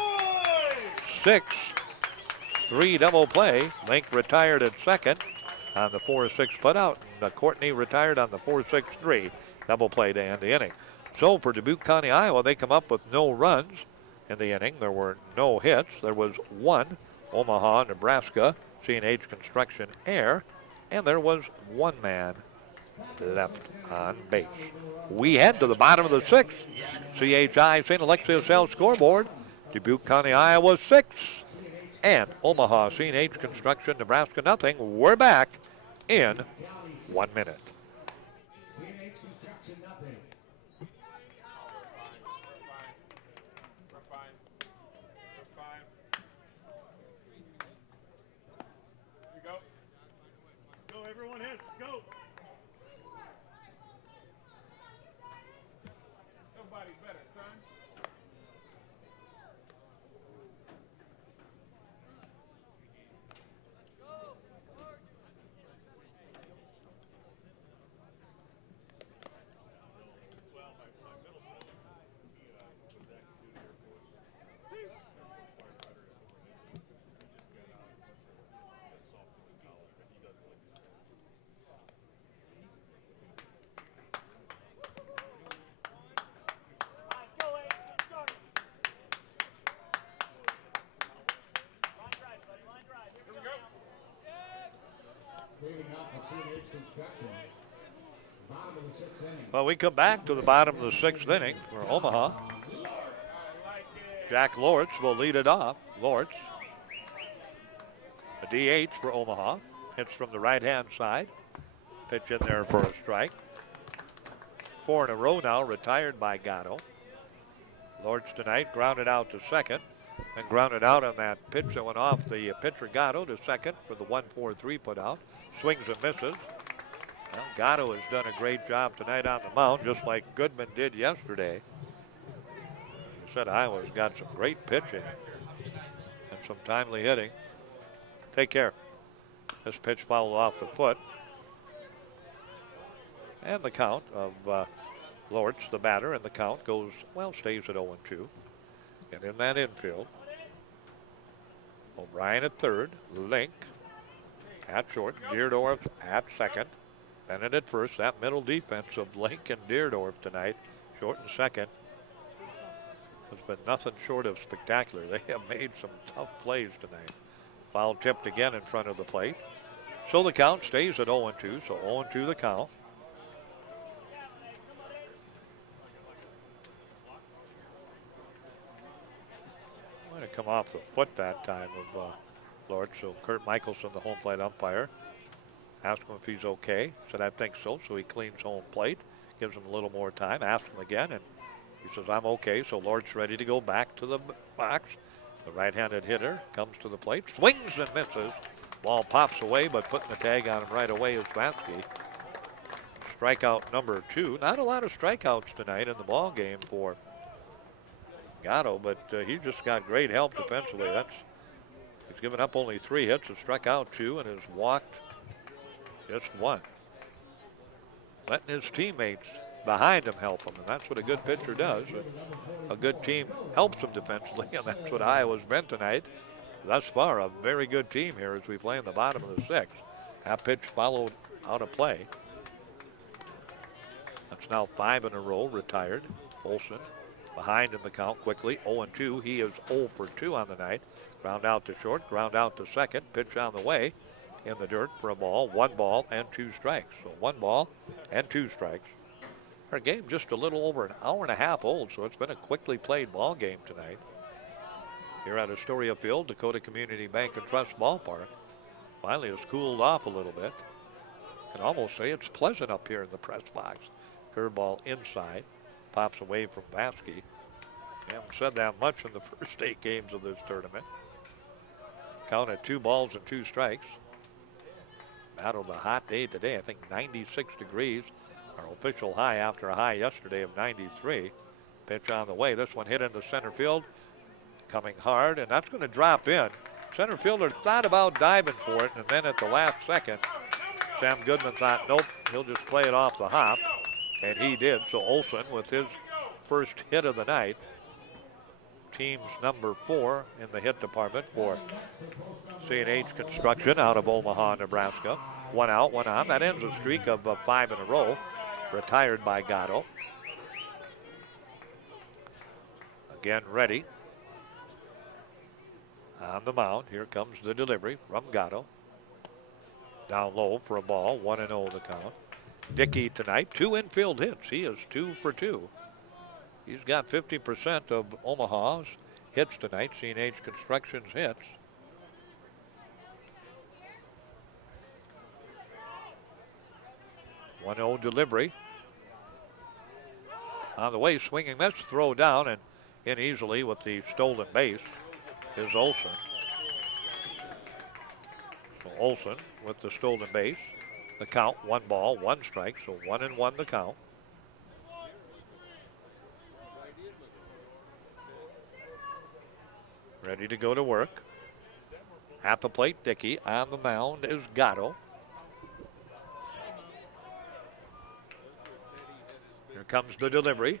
6, 3 double play. Link retired at second on the 4-6 putout. And Courtney retired on the 4-6-3 double play to end the inning. So for Dubuque County, Iowa, they come up with no runs in the inning. There were no hits. There was one Omaha, Nebraska, C&H Construction Air, and there was one man left on base. We head to the bottom of the sixth. CHI St. Alexius L scoreboard. Dubuque County, Iowa 6, and Omaha C&H Construction, Nebraska nothing. We're back in 1 minute. Well, we come back to the bottom of the sixth inning for Omaha. Jack Lortz will lead it off. Lortz, a DH for Omaha. Hits from the right-hand side. Pitch in there for a strike. 4 in a row now, retired by Gatto. Lortz tonight grounded out to second and grounded out on that pitch that went off the pitcher Gatto to second for the 1-4-3 put out. Swings and misses. Well, Gatto has done a great job tonight on the mound, just like Goodman did yesterday. I said Iowa's got some great pitching and some timely hitting. Take care. This pitch fouled off the foot. And the count of Lortz, the batter, and the count goes, well, stays at 0-2. And in that infield, O'Brien at third, Link at short, Deerdorf at second, Bennett at first. That middle defense of Link and Deerdorf tonight, short and second, has been nothing short of spectacular. They have made some tough plays tonight. Foul tipped again in front of the plate. So the count stays at 0-2, so 0-2 the count. Might have come off the foot that time of Lortz. So Kurt Michelson, the home plate umpire, asked him if he's okay. Said, I think so. So he cleans home plate, gives him a little more time, asks him again, and he says, I'm okay. So Lortz ready to go back to the box. The right-handed hitter comes to the plate, swings and misses. Ball pops away, but putting the tag on him right away is Vansky. Strikeout number 2. Not a lot of strikeouts tonight in the ball game for Gatto, but he just got great help defensively. He's given up only 3 hits, has struck out 2, and has walked just 1. Letting his teammates behind him help him, and that's what a good pitcher does. A good team helps him defensively, and that's what Iowa's been tonight. Thus far, a very good team here as we play in the bottom of the 6th. That pitch followed out of play. That's now 5 in a row, retired. Olsen behind in the count quickly, 0-2. He is 0 for 2 on the night. Ground out to short, ground out to second. Pitch on the way in the dirt for a ball. 1 ball and 2 strikes. So 1 ball and 2 strikes. Our game just a little over an hour and a half old, so it's been a quickly played ball game tonight. Here at Astoria Field, Dakota Community Bank and Trust Ballpark. Finally has cooled off a little bit. Can almost say it's pleasant up here in the press box. Curveball inside, pops away from Vansky. Haven't said that much in the first 8 games of this tournament. Count at 2 balls and 2 strikes. battled a hot day today. I think 96 degrees, our official high after a high yesterday of 93. Pitch on the way. This one hit into center field, coming hard, and that's going to drop in. Center fielder thought about diving for it, and then at the last second, Sam Goodman thought, nope, he'll just play it off the hop, and he did. So Olson with his first hit of the night, team's number 4 in the hit department for C&H Construction out of Omaha, Nebraska. 1 out, 1 on. That ends a streak of 5 in a row, retired by Gatto. Again ready. On the mound, here comes the delivery from Gatto. Down low for a ball, 1-0 the count. Dickey tonight, 2 infield hits. He is 2 for 2. He's got 50% of Omaha's hits tonight, C&H Construction's hits. One 1-0 delivery. On the way, swinging miss, throw down, and in easily with the stolen base is Olson. So Olson with the stolen base. The count, 1 ball, 1 strike, so 1-1 the count. Ready to go to work. At the plate, Dickey. On the mound is Gatto. Here comes the delivery.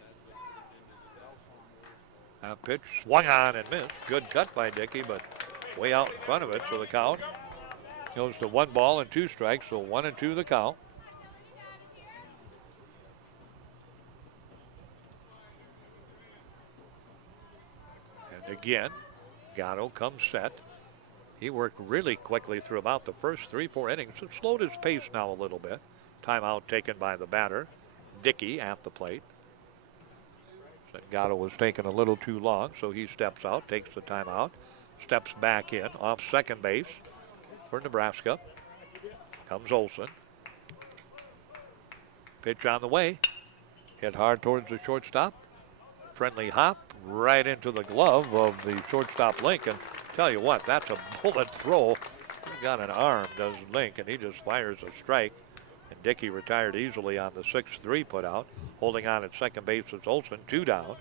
A pitch swung on and missed. Good cut by Dickey, but way out in front of it. So the count goes to 1 ball and 2 strikes. So 1-2 the count. And again, Gatto comes set. He worked really quickly through about the first 3-4 innings. It slowed his pace now a little bit. Timeout taken by the batter, Dickey, at the plate. Gatto was taking a little too long, so he steps out, takes the timeout, steps back in off second base for Nebraska. Comes Olson. Pitch on the way. Hit hard towards the shortstop. Friendly hop right into the glove of the shortstop Lincoln. Tell you what, that's a bullet throw. He's got an arm, does Link, and he just fires a strike. And Dickey retired easily on the 6-3 put out. Holding on at second base is Olson, 2 down.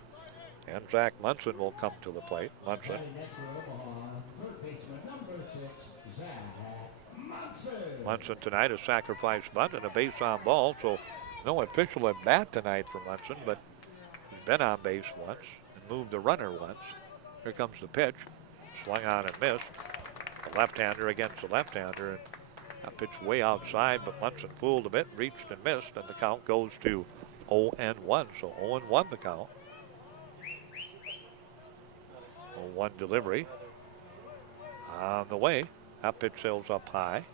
And Zach Munson will come to the plate. Munson. Munson tonight, a sacrifice bunt and a base on ball. So no official at bat tonight for Munson, but he's been on base once and moved the runner once. Here comes the pitch. Swung on and missed. A left-hander against a left-hander. And that pitch way outside, but Munson fooled a bit, reached and missed, and the count goes to 0-1. So 0-1 the count. 0-1 delivery. On the way. That pitch sails up high.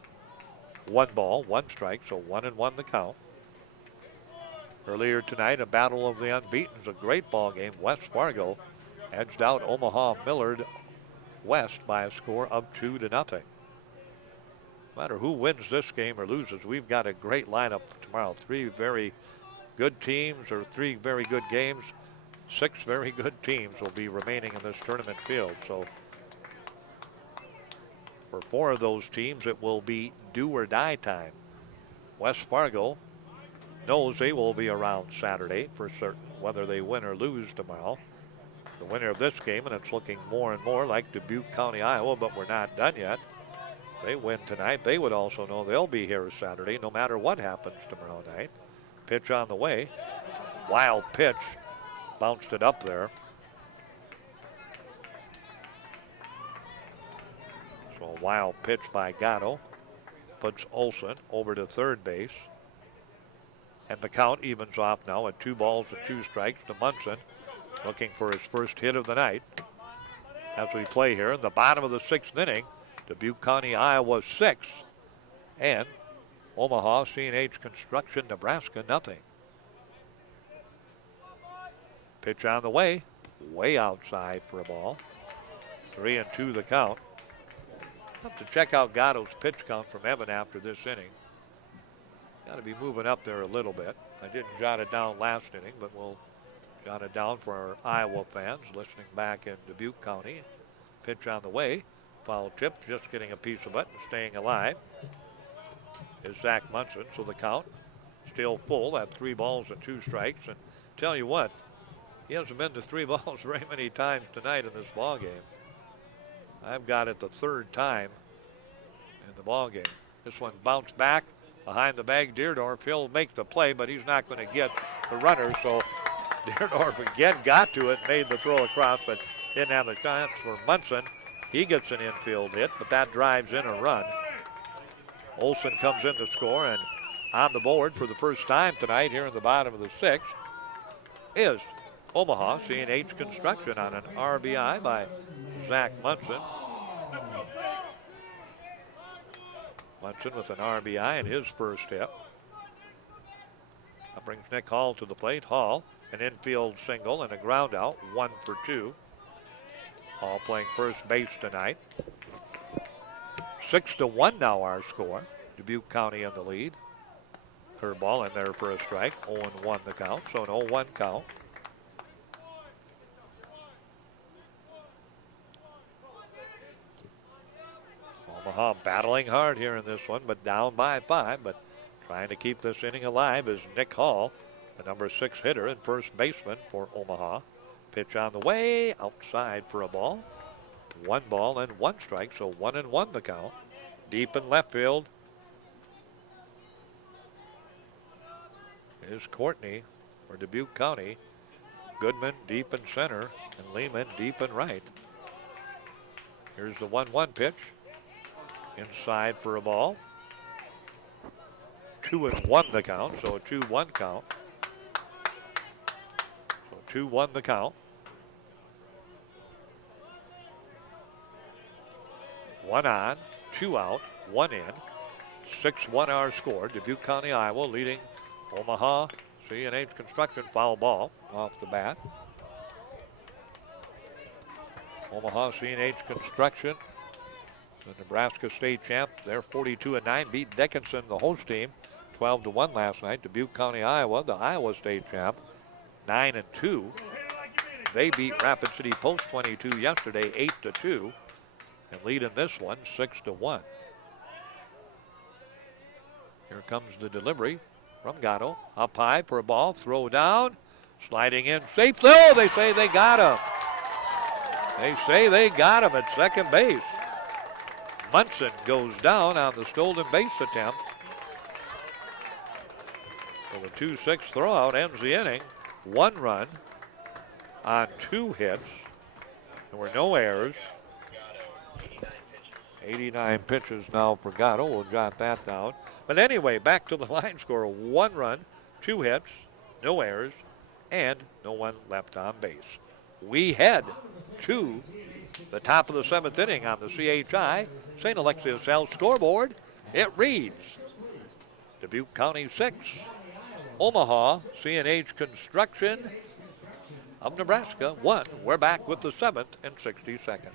1 ball, 1 strike, so 1-1 the count. Earlier tonight, a battle of the unbeaten's, a great ball game. West Fargo edged out Omaha Millard West by a score of 2-0. No matter who wins this game or loses, we've got a great lineup tomorrow. 3 very good teams, or 3 very good games. 6 very good teams will be remaining in this tournament field. So for 4 of those teams, it will be do or die time. West Fargo knows they will be around Saturday for certain, whether they win or lose tomorrow. The winner of this game, and it's looking more and more like Dubuque County, Iowa, but we're not done yet. They win tonight, they would also know they'll be here Saturday no matter what happens tomorrow night. Pitch on the way. Wild pitch. Bounced it up there. So a wild pitch by Gatto puts Olson over to third base. And the count evens off now at 2 balls and 2 strikes to Munson, looking for his first hit of the night. As we play here in the bottom of the 6th inning, Dubuque County, Iowa 6, and Omaha C&H Construction, Nebraska nothing. Pitch on the way, way outside for a ball. 3-2 the count. Have to check out Gatto's pitch count from Evan after this inning. Got to be moving up there a little bit. I didn't jot it down last inning, but we'll jot it down for our Iowa fans listening back in Dubuque County. Pitch on the way. Foul tip, just getting a piece of it and staying alive. is Zach Munson. So the count still full at 3 balls and 2 strikes. And tell you what, he hasn't been to 3 balls very many times tonight in this ball game. I've got it the 3rd time in the ball game. This one bounced back behind the bag. Deerdorf, he'll make the play, but he's not going to get the runner. So Deerdorf again got to it, made the throw across, but didn't have a chance for Munson. He gets an infield hit, but that drives in a run. Olson comes in to score, and on the board for the first time tonight here in the bottom of the 6th is Omaha C&H Construction on an RBI by Zach Munson. Munson with an RBI in his first hit. That brings Nick Hall to the plate. Hall, an infield single and a ground out, 1 for 2. Hall playing first base tonight. 6-1 now our score. Dubuque County in the lead. Curveball in there for a strike. 0-1 the count, so an 0-1 count. Omaha battling hard here in this one, but down by 5. But trying to keep this inning alive is Nick Hall, the number 6 hitter and first baseman for Omaha. Pitch on the way, outside for a ball. 1 ball and 1 strike, so 1-1 the count. Deep in left field is Courtney for Dubuque County. Goodman deep in center and Lehman deep in right. Here's the 1-1 pitch. Inside for a ball. 2-1 the count, so a 2-1 count. So 2-1 the count. 1 on, 2 out, 1 in. 6-1 our score. Dubuque County, Iowa leading Omaha C&H Construction. Foul ball off the bat. Omaha C&H Construction, the Nebraska state champ. They're 42-9, beat Dickinson, the host team, 12-1 last night. Dubuque County, Iowa, the Iowa state champ, 9-2. They beat Rapid City Post 22 yesterday, 8-2, and lead in this one 6-1. Here comes the delivery from Gatto. Up high for a ball, throw down, sliding in safely. Oh, they say they got him. They say they got him at second base. Munson goes down on the stolen base attempt. So the 2-6 throwout ends the inning. 1 run on 2 hits. There were no errors. 89 pitches now for Gatto. We'll jot that down. But anyway, back to the line score. 1 run, 2 hits, no errors, and no one left on base. We head to the top of the 7th inning on the CHI St. Alexius South scoreboard. It reads Dubuque County 6, Omaha C&H Construction of Nebraska 1. We're back with the 7th in 60 seconds.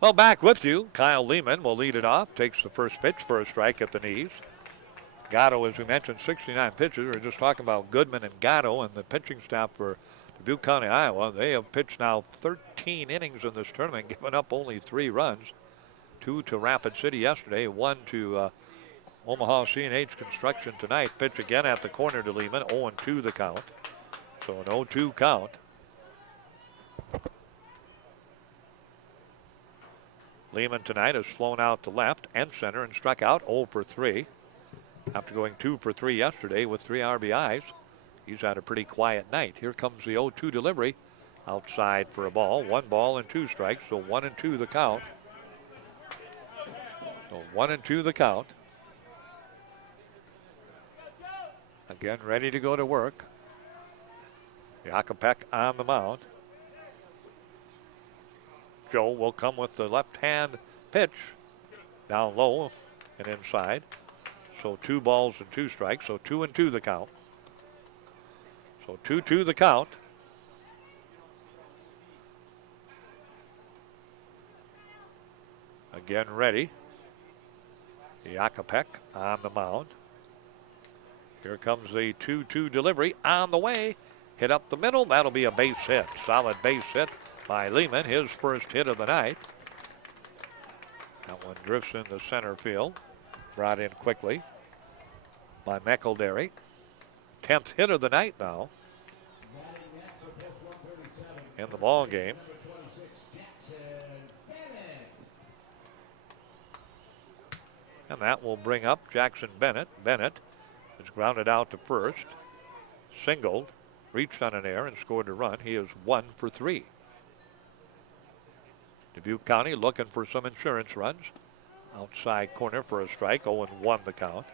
Well, back with you. Kyle Lehman will lead it off. Takes the first pitch for a strike at the knees. Gatto, as we mentioned, 69 pitches. We're just talking about Goodman and Gatto and the pitching staff for Dubuque County, Iowa. They have pitched now 13 innings in this tournament, giving up only 3 runs. 2 to Rapid City yesterday, 1 to Omaha C&H Construction tonight. Pitch again at the corner to Lehman. 0-2 the count. So an 0-2 count. Lehman tonight has flown out to left and center and struck out 0 for 3. After going 2 for 3 yesterday with 3 RBIs, he's had a pretty quiet night. Here comes the 0-2 delivery. Outside for a ball. 1 ball and 2 strikes, so 1-2 the count. So 1-2 the count. Again, ready to go to work. Yakupek on the mound. Joe will come with the left-hand pitch. Down low and inside. So 2 balls and 2 strikes, so 2-2 the count. So 2-2 the count. Again ready. Yakupek on the mound. Here comes the 2-2 delivery on the way. Hit up the middle. That'll be a base hit. Solid base hit by Lehman. His first hit of the night. That one drifts into center field. Brought in quickly by McElderry. 10th hit of the night now in the ball game. And that will bring up Jackson Bennett. Bennett is grounded out to first. Singled, reached on an error and scored a run. He is 1 for 3. Dubuque County looking for some insurance runs. Outside corner for a strike. 0-1 the count.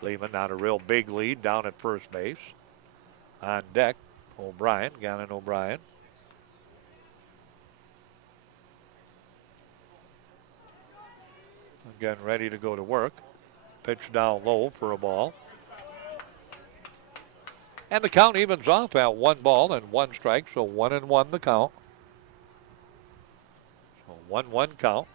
Lehman not a real big lead down at first base. On deck, O'Brien, Gannon O'Brien. Again, ready to go to work. Pitch down low for a ball. And the count evens off at 1 ball and 1 strike, so 1-1 the count. So 1-1 count.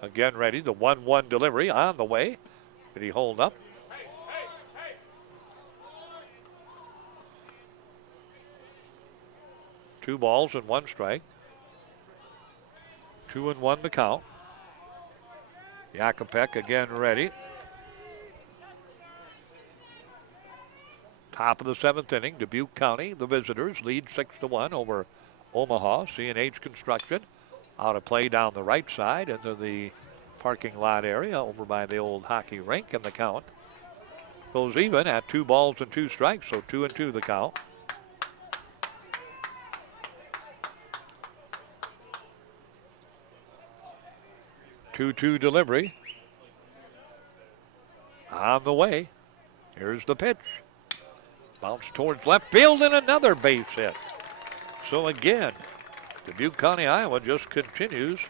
Again ready, the 1-1 delivery on the way. Did he hold up? Two balls and 1 strike. 2-1 the count. Yakupek again ready. Top of the 7th inning, Dubuque County, the visitors, lead 6-1 over Omaha. C&H Construction out of play down the right side into the parking lot area over by the old hockey rink, and the count goes even at 2 balls and 2 strikes, so 2-2 the count. Two delivery on the way. Here's the pitch. Bounce towards left field and another base hit. So again, Dubuque County, Iowa just continues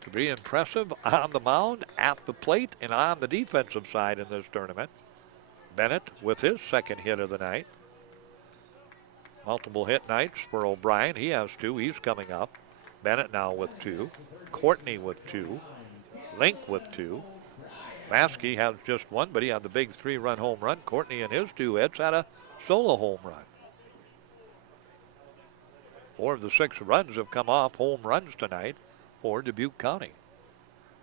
to be impressive on the mound, at the plate, and on the defensive side in this tournament. Bennett with his 2nd hit of the night. Multiple hit nights for O'Brien. He has 2. He's coming up. Bennett now with 2. Courtney with 2. Link with 2. Maskey has just 1, but he had the big 3-run home run. Courtney and his 2 hits had a solo home run. 4 of the 6 runs have come off home runs tonight for Dubuque County.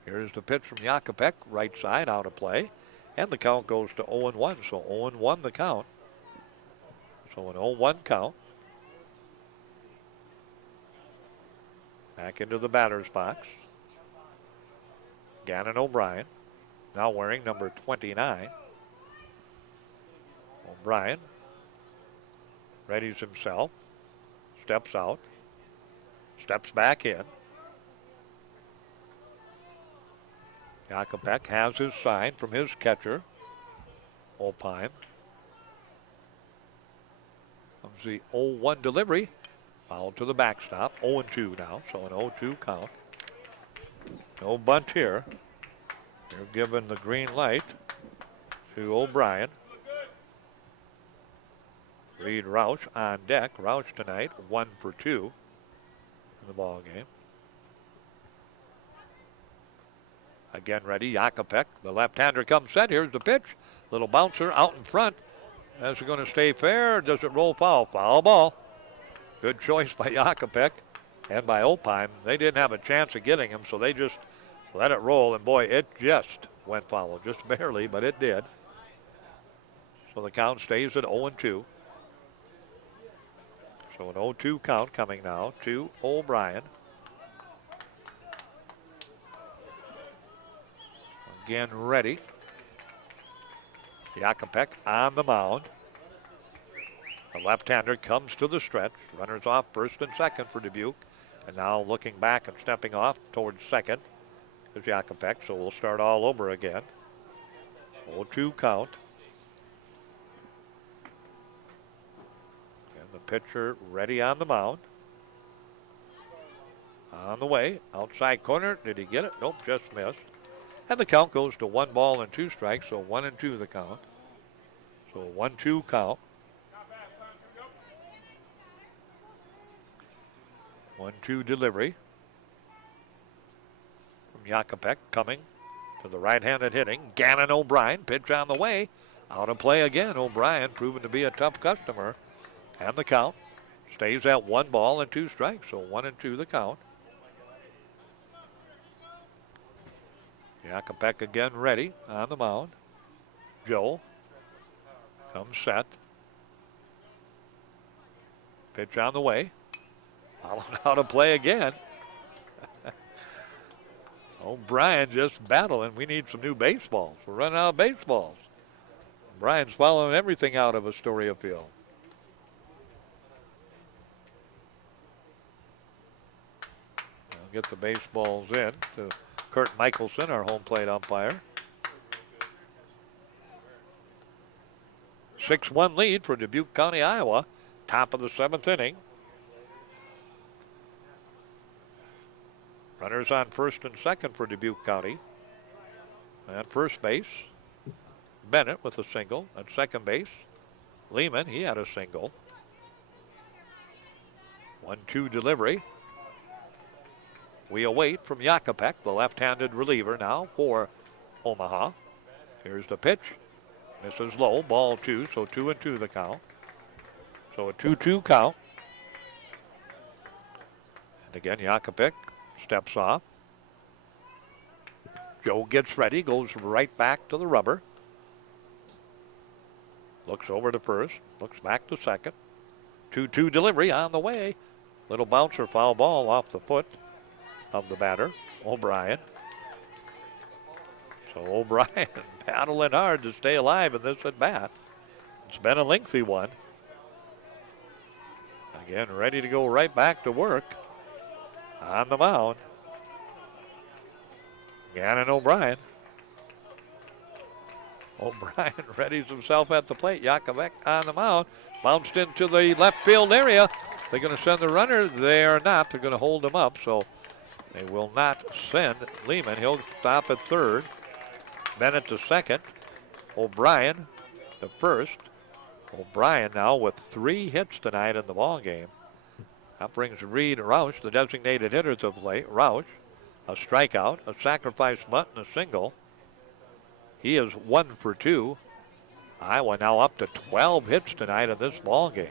Here's the pitch from Yakupek, right side, out of play. And the count goes to 0-1, so 0-1 the count. So an 0-1 count. Back into the batter's box. Gannon O'Brien, now wearing number 29. O'Brien readies himself, steps out, steps back in. Yakupek has his sign from his catcher, Opine. Comes the 0-1 delivery, fouled to the backstop, 0-2 now, so an 0-2 count. No bunt here. They're given the green light to O'Brien. Reed Roush on deck. Roush tonight 1 for 2 in the ball game. Again ready, Yakupek. The left-hander comes set. Here's the pitch. Little bouncer out in front. Is it going to stay fair or does it roll foul? Foul ball. Good choice by Yakupek and by Opine. They didn't have a chance of getting him, so they just let it roll. And boy, it just went foul. Just barely, but it did. So the count stays at 0-2. So an 0-2 count coming now to O'Brien. again ready. Yakupek on the mound. The left-hander comes to the stretch. Runners off first and second for Dubuque. And now looking back and stepping off towards second is Yakupek. So we'll start all over again. 0-2 count. And the pitcher ready on the mound. On the way, outside corner. Did he get it? Nope, just missed. And the count goes to 1 ball and 2 strikes, so 1-2 the count. So 1-2 count. 1-2 delivery from Yakupek coming to the right-handed hitting. Gannon O'Brien, pitch on the way. Out of play again. O'Brien proven to be a tough customer. And the count stays at 1 ball and 2 strikes, so 1-2 the count. Yakupek again ready on the mound. Joe comes set. Pitch on the way. Followed out of play again. O'Brien just battling. We need some new baseballs. We're running out of baseballs. Brian's following everything out of Astoria Field. I'll get the baseballs in to Kurt Michelson, our home plate umpire. 6-1 lead for Dubuque County, Iowa. Top of the 7th inning. Runners on first and second for Dubuque County. At first base, Bennett with a single. At second base, Lehman, he had a single. 1-2 delivery. We await from Yakupek, the left-handed reliever now for Omaha. Here's the pitch. This is low, ball 2, so 2-2 the count. So a 2-2 count. And again, Yakupek steps off. Joe gets ready, goes right back to the rubber. Looks over to first, looks back to second. 2-2 delivery on the way. Little bouncer foul ball off the foot of the batter, O'Brien. So O'Brien battling hard to stay alive in this at bat. It's been a lengthy one. Again, ready to go right back to work on the mound. Gannon O'Brien. O'Brien readies himself at the plate. Yakupek on the mound. Bounced into the left field area. They're going to send the runner. They are not. They're going to hold him up. So they will not send Lehman. He'll stop at third. Bennett to second. O'Brien to first. O'Brien now with 3 hits tonight in the ball game. That brings Reed Roush, the designated hitter, to play. Roush, a strikeout, a sacrifice bunt, and a single. He is 1 for 2. Iowa now up to 12 hits tonight in this ball game.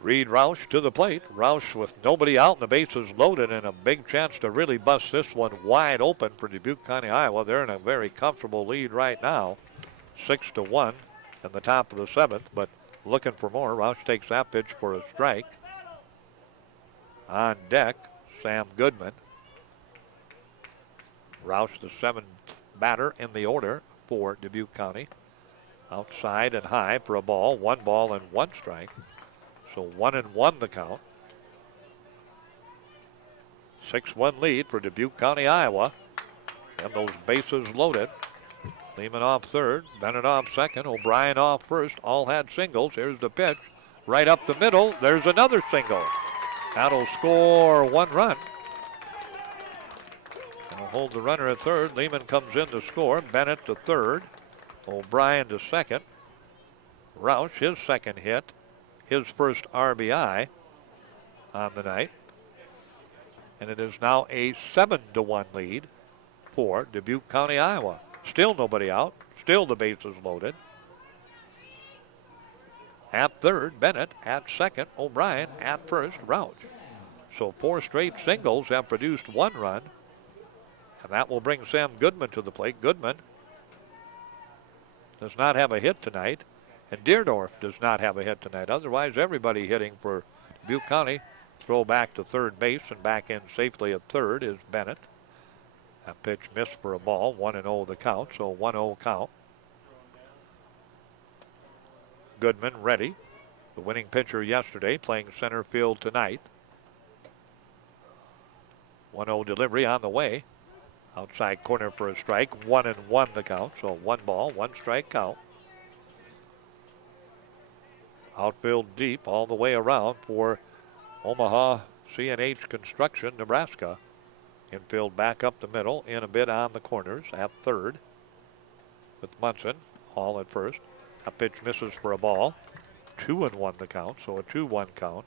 Reed Roush to the plate. Roush with nobody out and the bases loaded and a big chance to really bust this one wide open for Dubuque County, Iowa. They're in a very comfortable lead right now. 6-1 in the top of the 7th, but looking for more. Roush takes that pitch for a strike. On deck, Sam Goodman. Roush, the 7th batter in the order for Dubuque County. Outside and high for a ball. 1 ball and 1 strike. So 1-1 the count. 6-1 lead for Dubuque County, Iowa. And those bases loaded. Lehman off third, Bennett off second, O'Brien off first. All had singles. Here's the pitch. Right up the middle. There's another single. That'll score 1 run. They'll hold the runner at third. Lehman comes in to score. Bennett to third. O'Brien to second. Roush, his second hit. His first RBI on the night. And it is now a 7-1 lead for Dubuque County, Iowa. Still nobody out. Still the bases loaded. At third, Bennett. At second, O'Brien. At first, Roush. So 4 straight singles have produced 1 run. And that will bring Sam Goodman to the plate. Goodman does not have a hit tonight. And Deerdorf does not have a hit tonight. Otherwise, everybody hitting for Dubuque County. throw back to third base and back in safely at third is Bennett. That pitch missed for a ball. 1-0 the count, so 1-0 count. Goodman ready. The winning pitcher yesterday, playing center field tonight. 1-0 delivery on the way. Outside corner for a strike. 1-1 the count, so 1 ball, 1 strike count. Outfield deep all the way around for Omaha C&H Construction, Nebraska. Infield back up the middle, in a bit on the corners at third with Munson. Hall at first. A pitch misses for a ball. 2-1 the count, so a 2-1 count.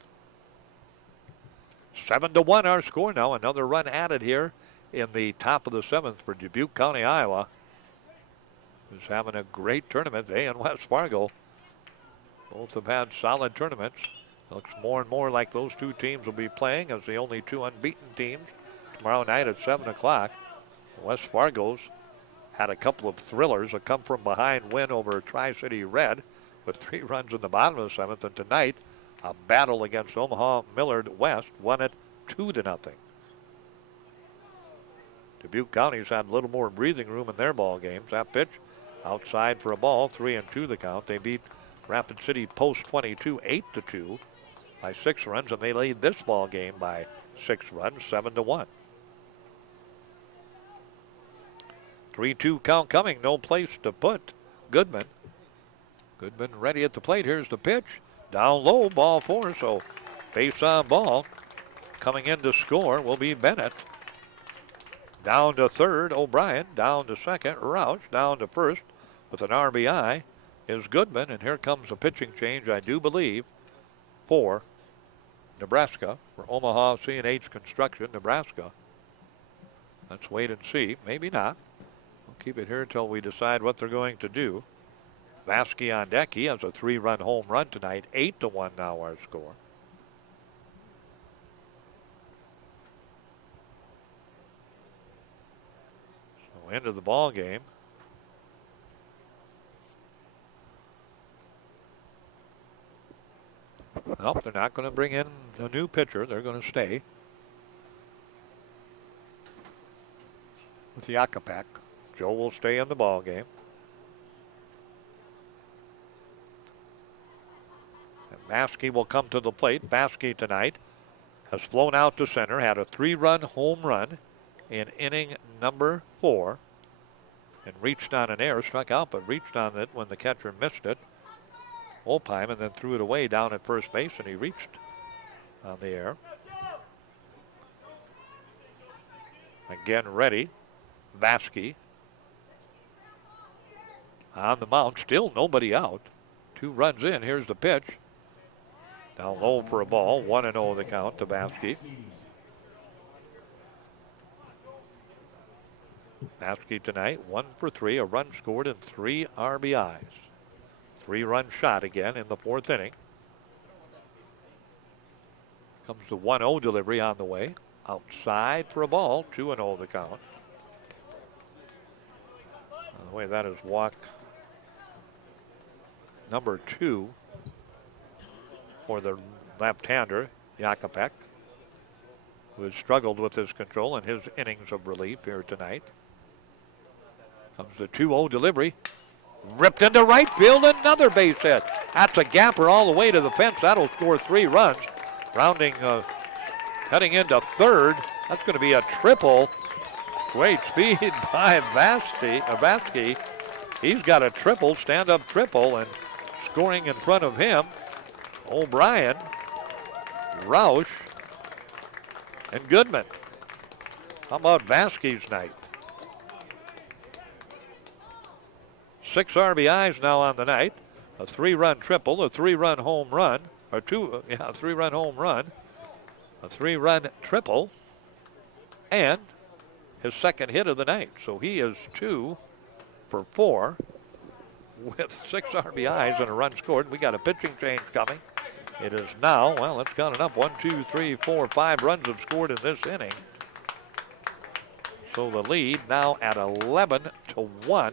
7-1 our score now. Another run added here in the top of the 7th for Dubuque County, Iowa. Who's having a great tournament. They and West Fargo both have had solid tournaments. Looks more and more like those two teams will be playing as the only 2 unbeaten teams tomorrow night at 7 o'clock. West Fargo's had a couple of thrillers, a come-from-behind win over Tri-City Red with 3 runs in the bottom of the 7th, and tonight a battle against Omaha Millard West, won it 2-0. Dubuque County's had a little more breathing room in their ball games. That pitch outside for a ball, 3-2 the count. They beat Rapid City Post 22 8-2 by 6 runs, and they lead this ball game by 6 runs, 7-1. 3-2 count coming, no place to put Goodman. Goodman ready at the plate. Here's the pitch. Down low, ball 4, so base on ball. Coming in to score will be Bennett. Down to third, O'Brien. Down to second, Roush. Down to first with an RBI is Goodman. And here comes a pitching change, I do believe, for Nebraska, for Omaha C&H Construction, Nebraska. Let's wait and see. Maybe not. We'll keep it here until we decide what they're going to do. Vasky on deck. He has a 3-run home run tonight. 8-1 now our score. So into the ball game. Nope, they're not going to bring in a new pitcher. They're going to stay with Yakupek. Joe will stay in the ball game. Vasky will come to the plate. Vasky tonight has flown out to center, had a 3-run home run in inning number 4, and reached on an error, struck out, but reached on it when the catcher missed it. Opheim, and then threw it away down at first base, and he reached on the air. Again ready, Vasky on the mound, still nobody out. 2 runs in, here's the pitch. Down low for a ball, 1-0 the count to Vasky. Vasky tonight, 1 for 3, a run scored and 3 RBIs. 3-run shot again in the 4th inning. Comes the 1-0 delivery on the way. Outside for a ball, 2-0 the count. On the way, that is walk number 2 for the left-hander, Yakupek, who has struggled with his control in his innings of relief here tonight. Comes the 2-0 delivery. Ripped into right field, another base hit. That's a gapper all the way to the fence. That'll score 3 runs. Rounding, heading into third. That's going to be a triple. Great speed by Vasky. He's got a triple, stand-up triple, and scoring in front of him, O'Brien, Roush, and Goodman. How about Vasky's night? 6 RBIs now on the night. A 3-run triple, a 3-run home run, or 3-run home run, a 3-run triple, and his 2nd hit of the night. So he is 2 for 4 with 6 RBIs and a run scored. We got a pitching change coming. It is now, well, let's count it up. 1, 2, 3, 4, 5 runs have scored in this inning. So the lead now at 11-1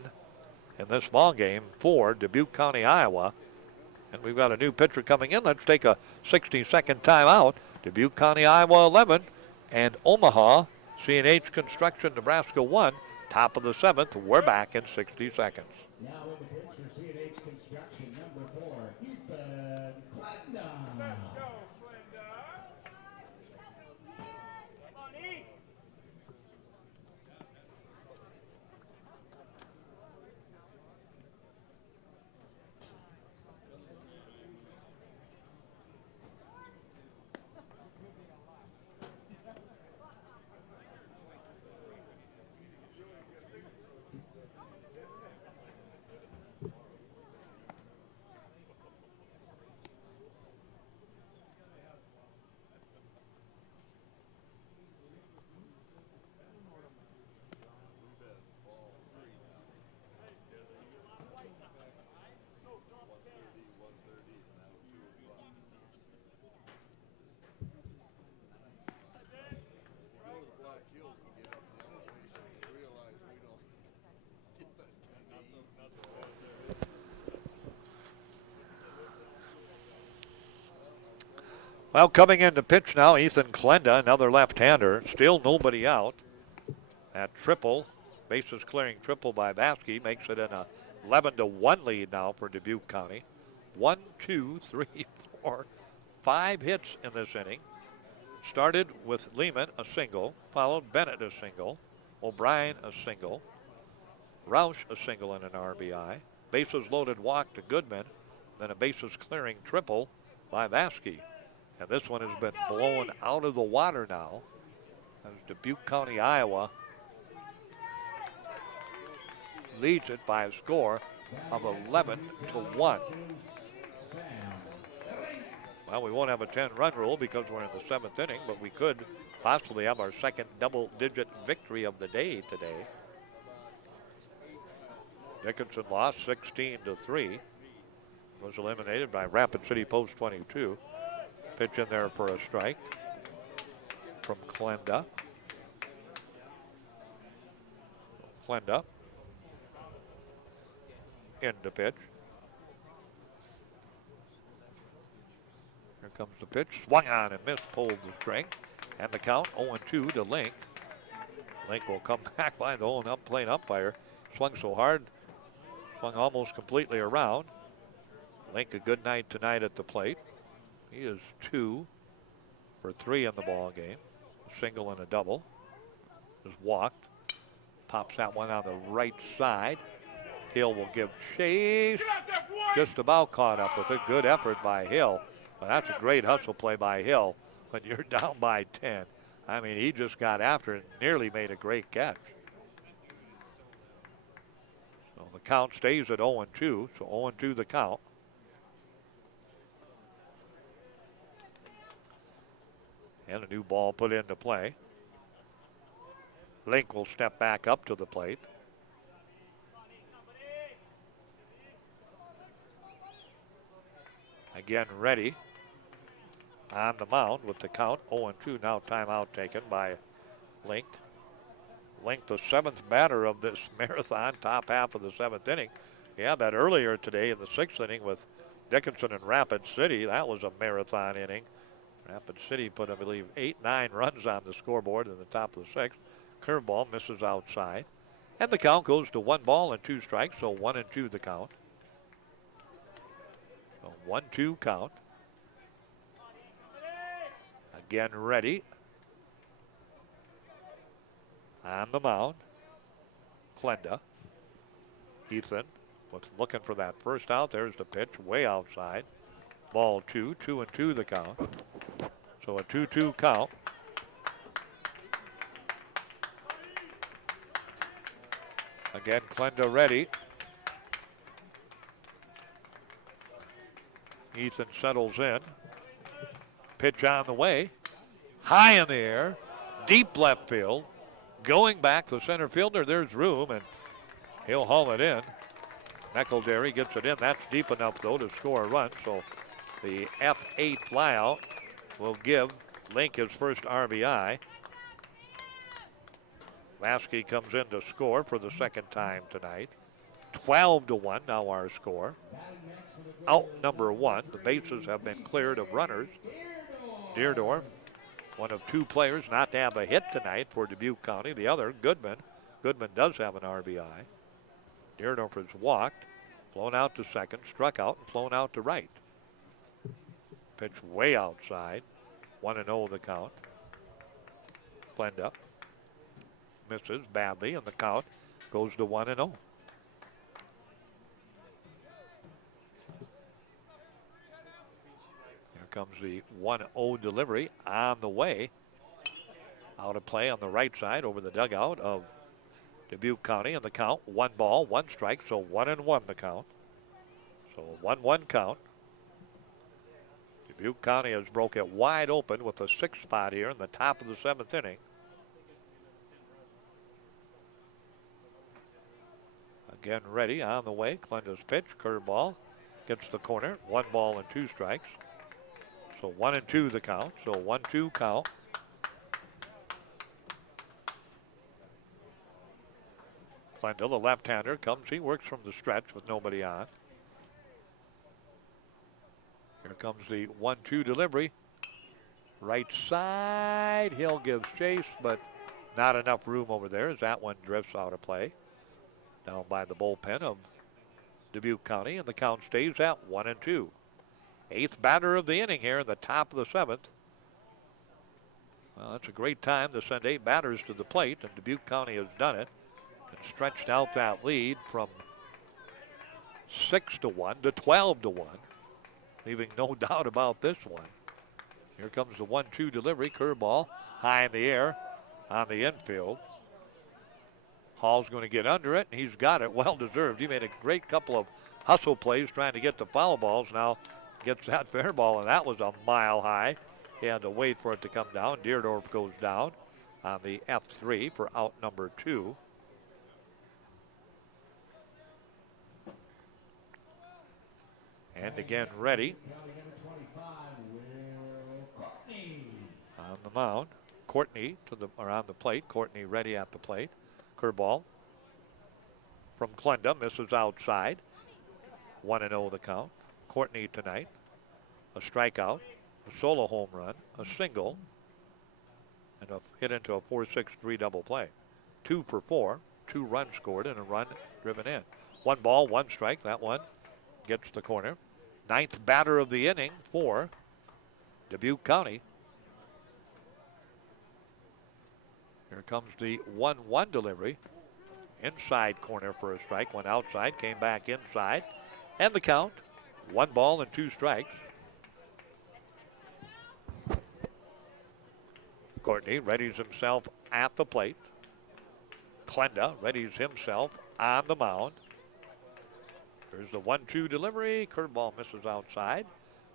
in this ball game for Dubuque County, Iowa. And we've got a new pitcher coming in. Let's take a 60-second timeout. Dubuque County, Iowa 11, and Omaha, C&H Construction, Nebraska 1. Top of the 7th. We're back in 60 seconds. Now in the pitch for C&H Construction, number 4, Ethan Glenda. Let's go, Glenda. Come on, eat. Well, coming into pitch now, Ethan Klenda, another left-hander. Still nobody out. That triple, bases clearing triple by Baskey, makes it an 11-1 lead now for Dubuque County. 1, 2, 3, 4, 5 hits in this inning. Started with Lehman, a single, followed Bennett, a single, O'Brien, a single, Roush, a single and an RBI. Bases loaded walk to Goodman, then a bases clearing triple by Baskey. And this one has been blown out of the water now. As Dubuque County, Iowa leads it by a score of 11-1. Well, we won't have a 10-run rule because we're in the 7th inning, but we could possibly have our second double-digit victory of the day today. Dickinson lost 16-3. Was eliminated by Rapid City Post 22. Pitch in there for a strike from Klenda. Klenda into pitch. Here comes the pitch. Swung on and missed, pulled the string. And the count 0-2 to Link. Link will come back by the old plane umpire. Swung so hard, swung almost completely around. Link, a good night tonight at the plate. He is 2 for 3 in the ball game. A single and a double. Just walked. Pops that one on the right side. Hill will give chase. Just about caught up with it. Good effort by Hill. But that's a great hustle play by Hill when you're down by 10. I mean, he just got after it and nearly made a great catch. So the count stays at 0-2. So 0-2 the count. And a new ball put into play. Link will step back up to the plate. Again ready on the mound with the count 0-2. Now timeout taken by Link. Link, the 7th batter of this marathon, top half of the 7th inning. Yeah, that earlier today in the 6th inning with Dickinson and Rapid City. That was a marathon inning. Rapid City put, I believe, 8-9 runs on the scoreboard in the top of the 6th. Curveball misses outside. And the count goes to 1-2 strikes, so 1-2 the count. So 1-2 count. Again ready. On the mound, Klenda. Ethan was looking for that first out. There's the pitch, way outside. Ball 2, 2-2 the count. So a 2-2 count. Again, Klenda ready. Ethan settles in. Pitch on the way. High in the air. Deep left field. Going back, the center fielder, there's room, and he'll haul it in. McElderry gets it in. That's deep enough, though, to score a run. So the F8 flyout will give Link his first RBI. Lasky comes in to score for the 2nd time tonight. 12-1 now our score. Out number 1. The bases have been cleared of runners. Deerdorf One of two players not to have a hit tonight for Dubuque County. The other, Goodman. Goodman does have an RBI. Deerdorf has walked, flown out to second, struck out, and flown out to right. Pitch way outside. 1-0 the count. Klenda misses badly, and the count goes to 1-0. Here comes the 1-0 delivery on the way. Out of play on the right side over the dugout of Dubuque County, and the count 1 ball, 1 strike, so 1-1 the count. So a 1-1 count. Dubuque County has broke it wide open with a 6th spot here in the top of the 7th inning. Again ready, on the way. Klenda's pitch, curveball, gets the corner. 1 ball and 2 strikes. So 1-2 the count. So 1-2 count. Klenda, the left-hander, comes. He works from the stretch with nobody on. Here comes the 1-2 delivery. Right side. Hill gives chase, but not enough room over there as that one drifts out of play. Down by the bullpen of Dubuque County, and the count stays at 1-2. 8th batter of the inning here in the top of the 7th. Well, that's a great time to send 8 batters to the plate, and Dubuque County has done it and stretched out that lead from 6-1 to 12-1. Leaving no doubt about this one. Here comes the 1-2 delivery, curveball, high in the air on the infield. Hall's going to get under it, and he's got it, well deserved. He made a great couple of hustle plays trying to get the foul balls. Now gets that fair ball, and that was a mile high. He had to wait for it to come down. Deerdorf goes down on the F3 for out number 2. And again ready on the mound. Courtney on the plate. Courtney ready at the plate. Curveball from Klenda, misses outside. 1-0 the count. Courtney tonight. A strikeout, a solo home run, a single, and a hit into a 4-6-3 double play. 2 for 4, 2 runs scored, and a run driven in. 1 ball, 1 strike. That one gets the corner. 9th batter of the inning for Dubuque County. Here comes the 1-1 delivery. Inside corner for a strike. Went outside, came back inside. And the count, 1 ball and 2 strikes. Courtney readies himself at the plate. Klenda readies himself on the mound. There's the 1-2 delivery. Curveball misses outside.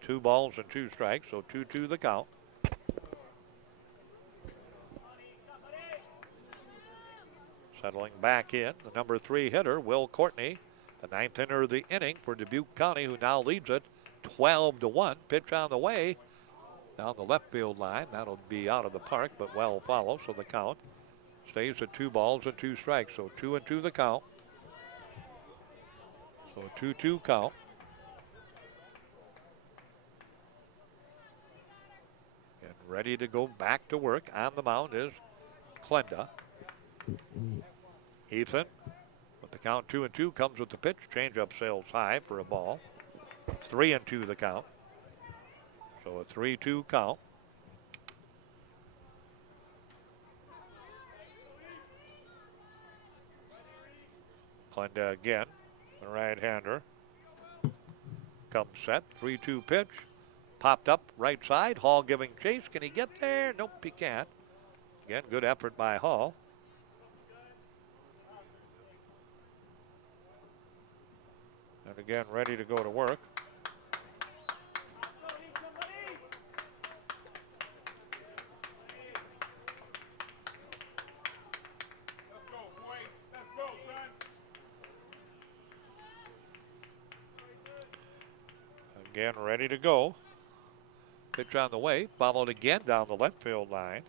2 balls and 2 strikes, so 2-2 the count. Settling back in, the number 3 hitter, Will Courtney, the 9th hitter of the inning for Dubuque County, who now leads it 12-1. Pitch on the way down the left field line. That'll be out of the park, but well followed, so the count stays at 2 balls and 2 strikes. So 2-2 the count. So a 2-2 count. And ready to go back to work on the mound is Klenda. Ethan, with the count 2-2, comes with the pitch. Changeup sails high for a ball. 3-2 the count. So a 3-2 count. Klenda again, the right-hander. Comes set, 3-2 pitch. Popped up right side. Hall giving chase. Can he get there? Nope, he can't. Again, good effort by Hall. And again, ready to go to work. Again, ready to go. Pitch on the way, followed again down the left field line.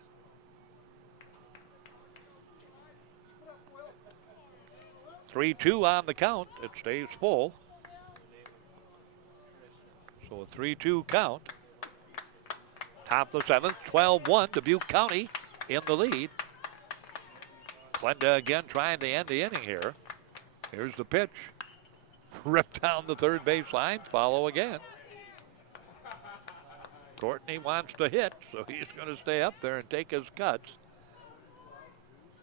Three-two on the count. It stays full. So a 3-2 count. Top of the 7th, 12-1, Dubuque County in the lead. Klenda again trying to end the inning here. Here's the pitch. Ripped down the third baseline, follow again. Courtney wants to hit, so he's going to stay up there and take his cuts.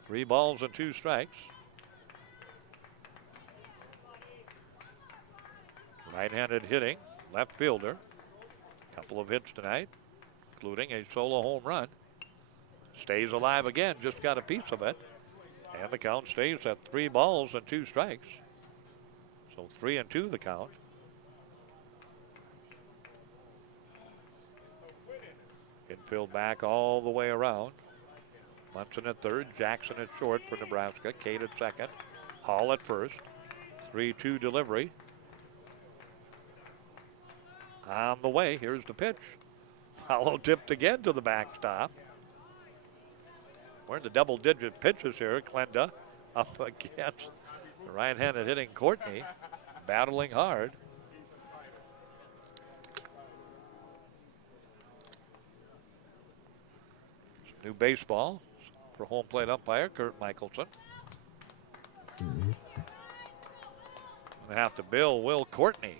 3 balls and 2 strikes. Right-handed hitting, left fielder. Couple of hits tonight, including a solo home run. Stays alive again, just got a piece of it. And the count stays at 3 balls and 2 strikes. So 3-2 the count. Infield back all the way around. Munson at third, Jackson at short for Nebraska, Cade at second, Hall at first. 3-2 delivery. On the way, here's the pitch. Foul tipped again to the backstop. We're in the double-digit pitches here. Klenda up against the right-handed hitting Courtney, battling hard. New baseball for home plate umpire Kurt Michelson. Gonna have to bill Will Courtney.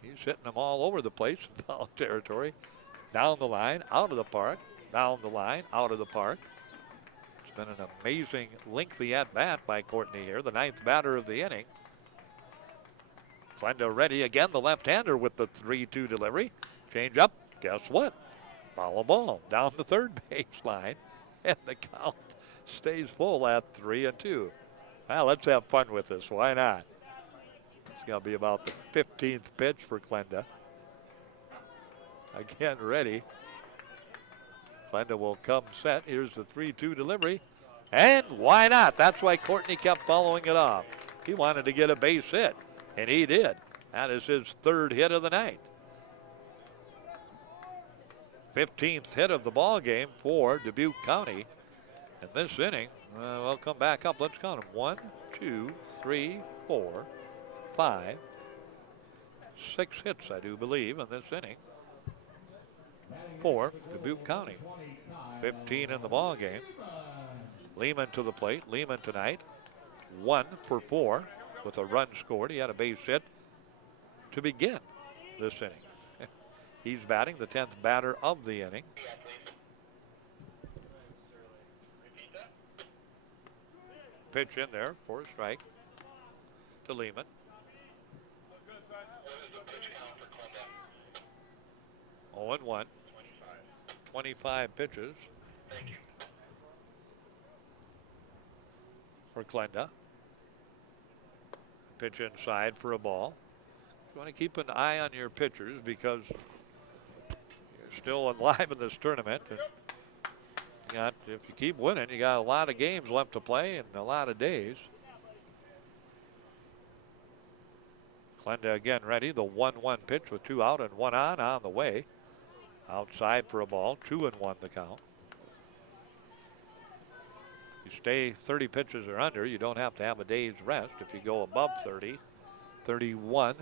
He's hitting them all over the place in foul territory. Down the line, out of the park. Down the line, out of the park. It's been an amazing, lengthy at-bat by Courtney here, the 9th batter of the inning. Klenda ready again, the left-hander with the 3-2 delivery. Change up, guess what? Foul ball down the third baseline, and the count stays full at 3-2. Well, let's have fun with this. Why not? It's going to be about the 15th pitch for Klenda. Again, ready. Klenda will come set. Here's the 3-2 delivery. And why not? That's why Courtney kept following it off. He wanted to get a base hit, and he did. That is his 3rd hit of the night. 15th hit of the ball game for Dubuque County in this inning. We'll come back up. Let's count them. 1, 2, 3, 4, 5, 6 hits, I do believe, in this inning for Dubuque County. 15 in the ball game. Lehman to the plate. Lehman tonight 1 for 4 with a run scored. He had a base hit to begin this inning. He's batting, the 10th batter of the inning. Pitch in there for a strike to Lehman. 0-1. 25 pitches for Klenda. Pitch inside for a ball. You want to keep an eye on your pitchers because you're still alive in this tournament. And if you keep winning, you got a lot of games left to play and a lot of days. Klenda again ready. The 1-1 pitch with 2 out and 1 on the way. Outside for a ball. 2-1 the count. You stay 30 pitches or under, you don't have to have a day's rest. If you go above 30, 31,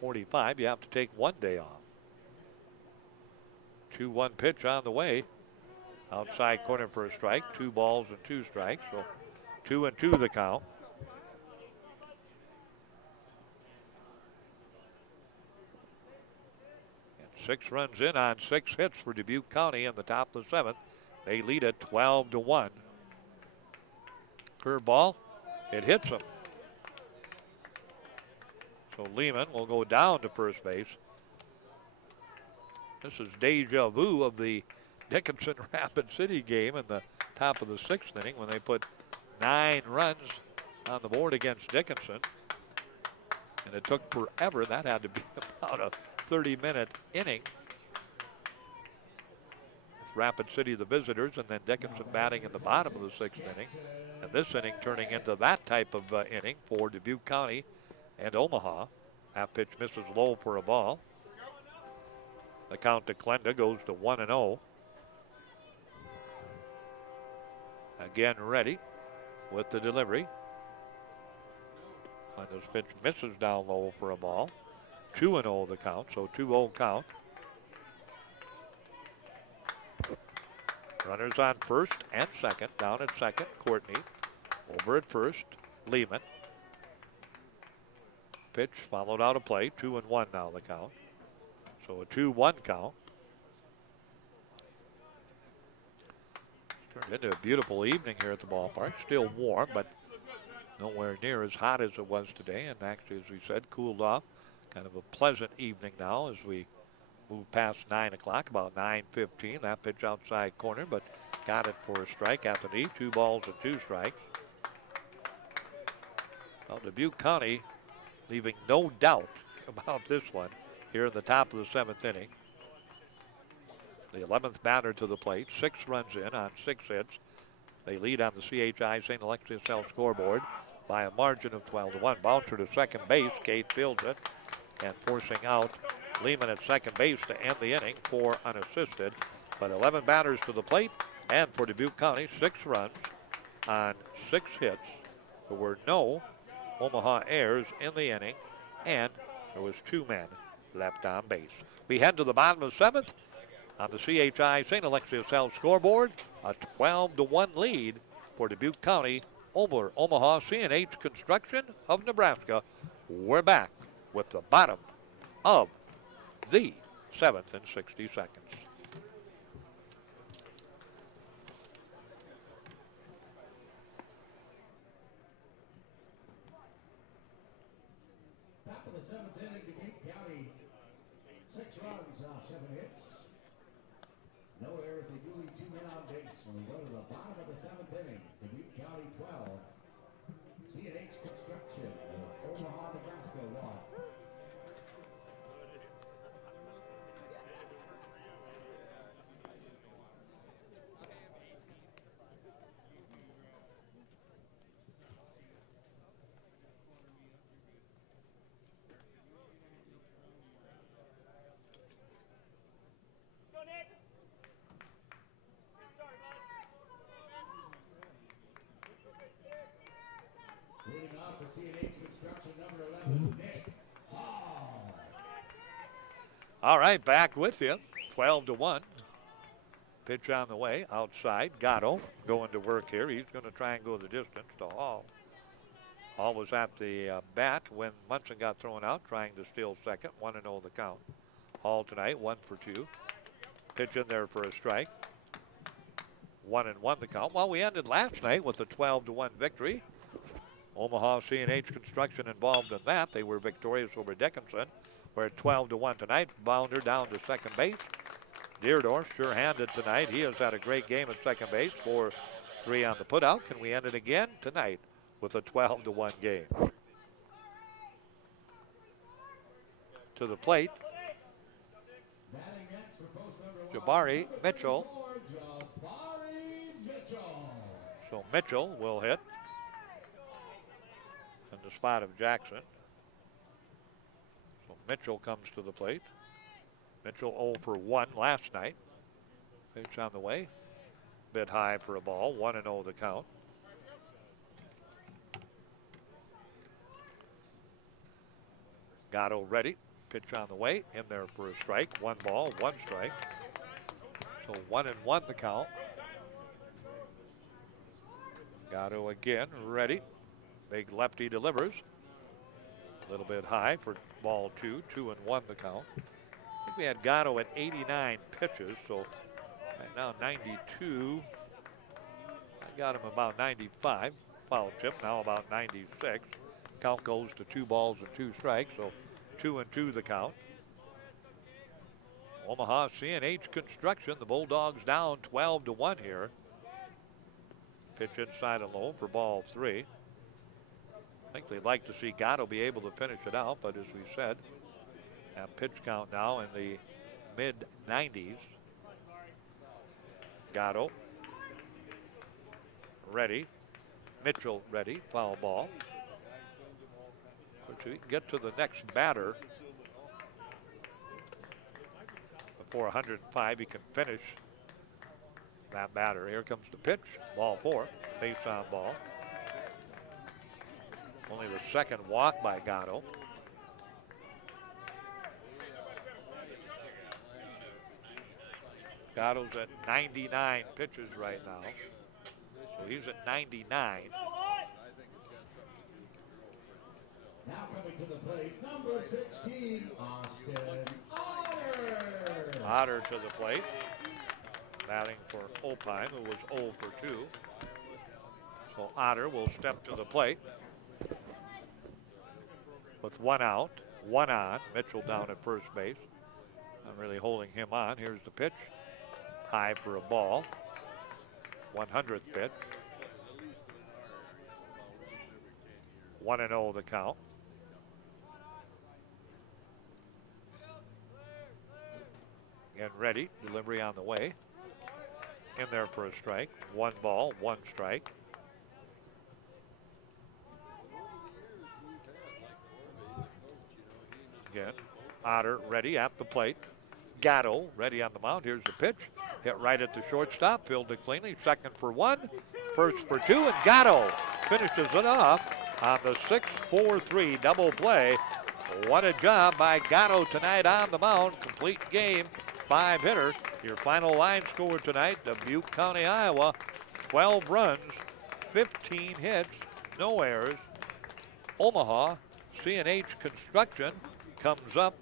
45, you have to take 1 day off. 2-1 pitch on the way. Outside corner for a strike. 2 balls and 2 strikes. So 2-2 the count. And 6 runs in on 6 hits for Dubuque County in the top of the 7th. They lead it 12-1. Curveball, it hits him. So Lehman will go down to first base. This is deja vu of the Dickinson Rapid City game in the top of the 6th inning when they put 9 runs on the board against Dickinson. And it took forever. That had to be about a 30-minute inning. With Rapid City the visitors and then Dickinson batting in the bottom of the 6th inning. And this inning turning into that type of inning for Dubuque County and Omaha. Half pitch misses low for a ball. The count to Klenda goes to 1-0. Again ready with the delivery. Klenda's pitch misses down low for a ball. 2-0 the count, so 2-0 count. Runners on first and second. Down at second, Courtney. Over at first, Lehman. Pitch followed out of play. 2-1 now the count. So a 2-1 count. Turned into a beautiful evening here at the ballpark. Still warm, but nowhere near as hot as it was today. And actually, as we said, cooled off. Kind of a pleasant evening now as we move past 9 o'clock, about 9:15. That pitch outside corner, but got it for a strike at the knee. 2 balls and 2 strikes. Well, Dubuque County leaving no doubt about this one here in the top of the 7th inning. The 11th batter to the plate, 6 runs in on 6 hits. They lead on the CHI St. Alexius Health scoreboard by a margin of 12-1. Bouncer to second base. Kate fields it and forcing out Lehman at second base to end the inning, 4 unassisted. But 11 batters to the plate, and for Dubuque County, 6 runs on 6 hits. There were no Omaha errors in the inning, and there was 2 men left on base. We head to the bottom of the 7th on the CHI St. Alexius Health scoreboard. A 12-1 lead for Dubuque County over Omaha C&H Construction of Nebraska. We're back with the bottom of the 7th in 60 seconds. Top of the 7th inning, Dubuque County, 6 runs, 7 hits. No errors, they do leave 2 men on base when we go to the bottom of the 7th inning. Dubuque County 12, C&H Construction of Omaha, Nebraska 1. Leading off for C&H Construction, number 11, Nick Hall. All right, back with you. 12-1. Pitch on the way, outside. Gatto going to work here. He's going to try and go the distance to Hall. Hall was at the bat when Munson got thrown out, trying to steal second. 1-0 the count. Hall tonight, 1 for 2. Pitch in there for a strike. 1-1 the count. Well, we ended last night with a 12-1 victory. Omaha C&H Construction involved in that. They were victorious over Dickinson. We're at 12-1 tonight. Bounder down to second base. Deerdorf sure-handed tonight. He has had a great game at second base. 4-3 on the putout. Can we end it again tonight with a 12-1 game? To the plate, Jabari Mitchell. So Mitchell will hit in the spot of Jackson. So Mitchell comes to the plate. Mitchell 0 for 1 last night. Pitch on the way. Bit high for a ball. 1-0 the count. Gatto ready. Pitch on the way. In there for a strike. 1 ball, 1 strike. So 1-1 the count. Gatto again ready. Big lefty delivers. A little bit high for ball 2. 2-1 the count. I think we had Gatto at 89 pitches, so right now 92. I got him about 95. Foul tip now about 96. Count goes to 2 balls and 2 strikes, so 2-2 the count. Omaha C&H Construction, the Bulldogs down 12-1 here. Pitch inside and low for ball 3. I think they'd like to see Gatto be able to finish it out, but as we said, and pitch count now in the mid-90s. Gatto ready. Mitchell ready. Foul ball. So he can get to the next batter before 105. He can finish that batter. Here comes the pitch. Ball 4. Face on ball. Only the second walk by Gatto. Gatto's at 99 pitches right now. So he's at 99. Now coming to the plate, number 16, Austin Otter. Otter to the plate. Batting for Opine, who was 0 for 2. So Otter will step to the plate. With 1 out, 1 on. Mitchell down at first base. Not really holding him on. Here's the pitch. High for a ball. 100th pitch. 1-0 the count. Again ready. Delivery on the way. In there for a strike. 1 ball, 1 strike. Again, Otter ready at the plate. Gatto ready on the mound. Here's the pitch. Hit right at the shortstop. Fielded cleanly. Second for 1. First for 2. And Gatto finishes it off on the 6-4-3 double play. What a job by Gatto tonight on the mound. Complete game. 5-hitter. Your final line score tonight, Dubuque County, Iowa. 12 runs, 15 hits, no errors. Omaha, C&H Construction comes up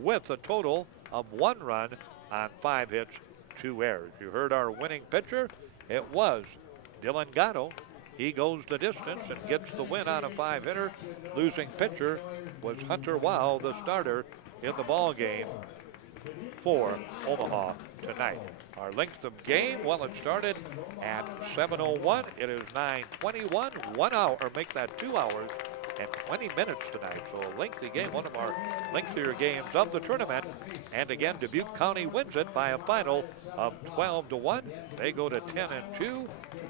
with a total of 1 run on 5 hits, 2 errors. You heard our winning pitcher. It was Dylan Gatto. He goes the distance and gets the win on a 5-hitter. Losing pitcher was Hunter Wow, the starter in the ball game for Omaha tonight. Our length of game, well, it started at 7:01. It is 9:21. 1 hour, or make that 2 hours and 20 minutes tonight. So a lengthy game, one of our lengthier games of the tournament. And again, Dubuque County wins it by a final of 12-1. They go to 10-2.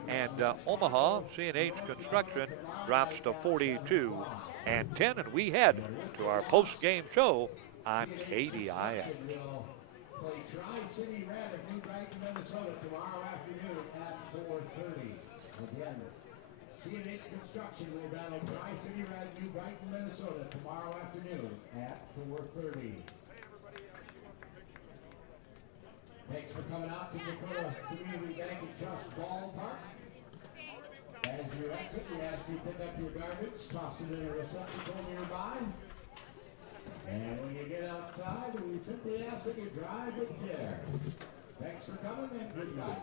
And Omaha C&H Construction drops to 42-10. And we head to our post-game show on KDIX. Play Tri-City Red of New Brighton, Minnesota tomorrow afternoon at 4:30. Again, C&H Construction will battle Tri-City Red, New Brighton, Minnesota tomorrow afternoon at 4:30. Thanks for coming out to Dakota Community Bank and Trust Ballpark. As you exit, we ask you to pick up your garbage, toss it in a receptacle nearby. And when you get outside, we simply ask that you drive with care. Thanks for coming and good night.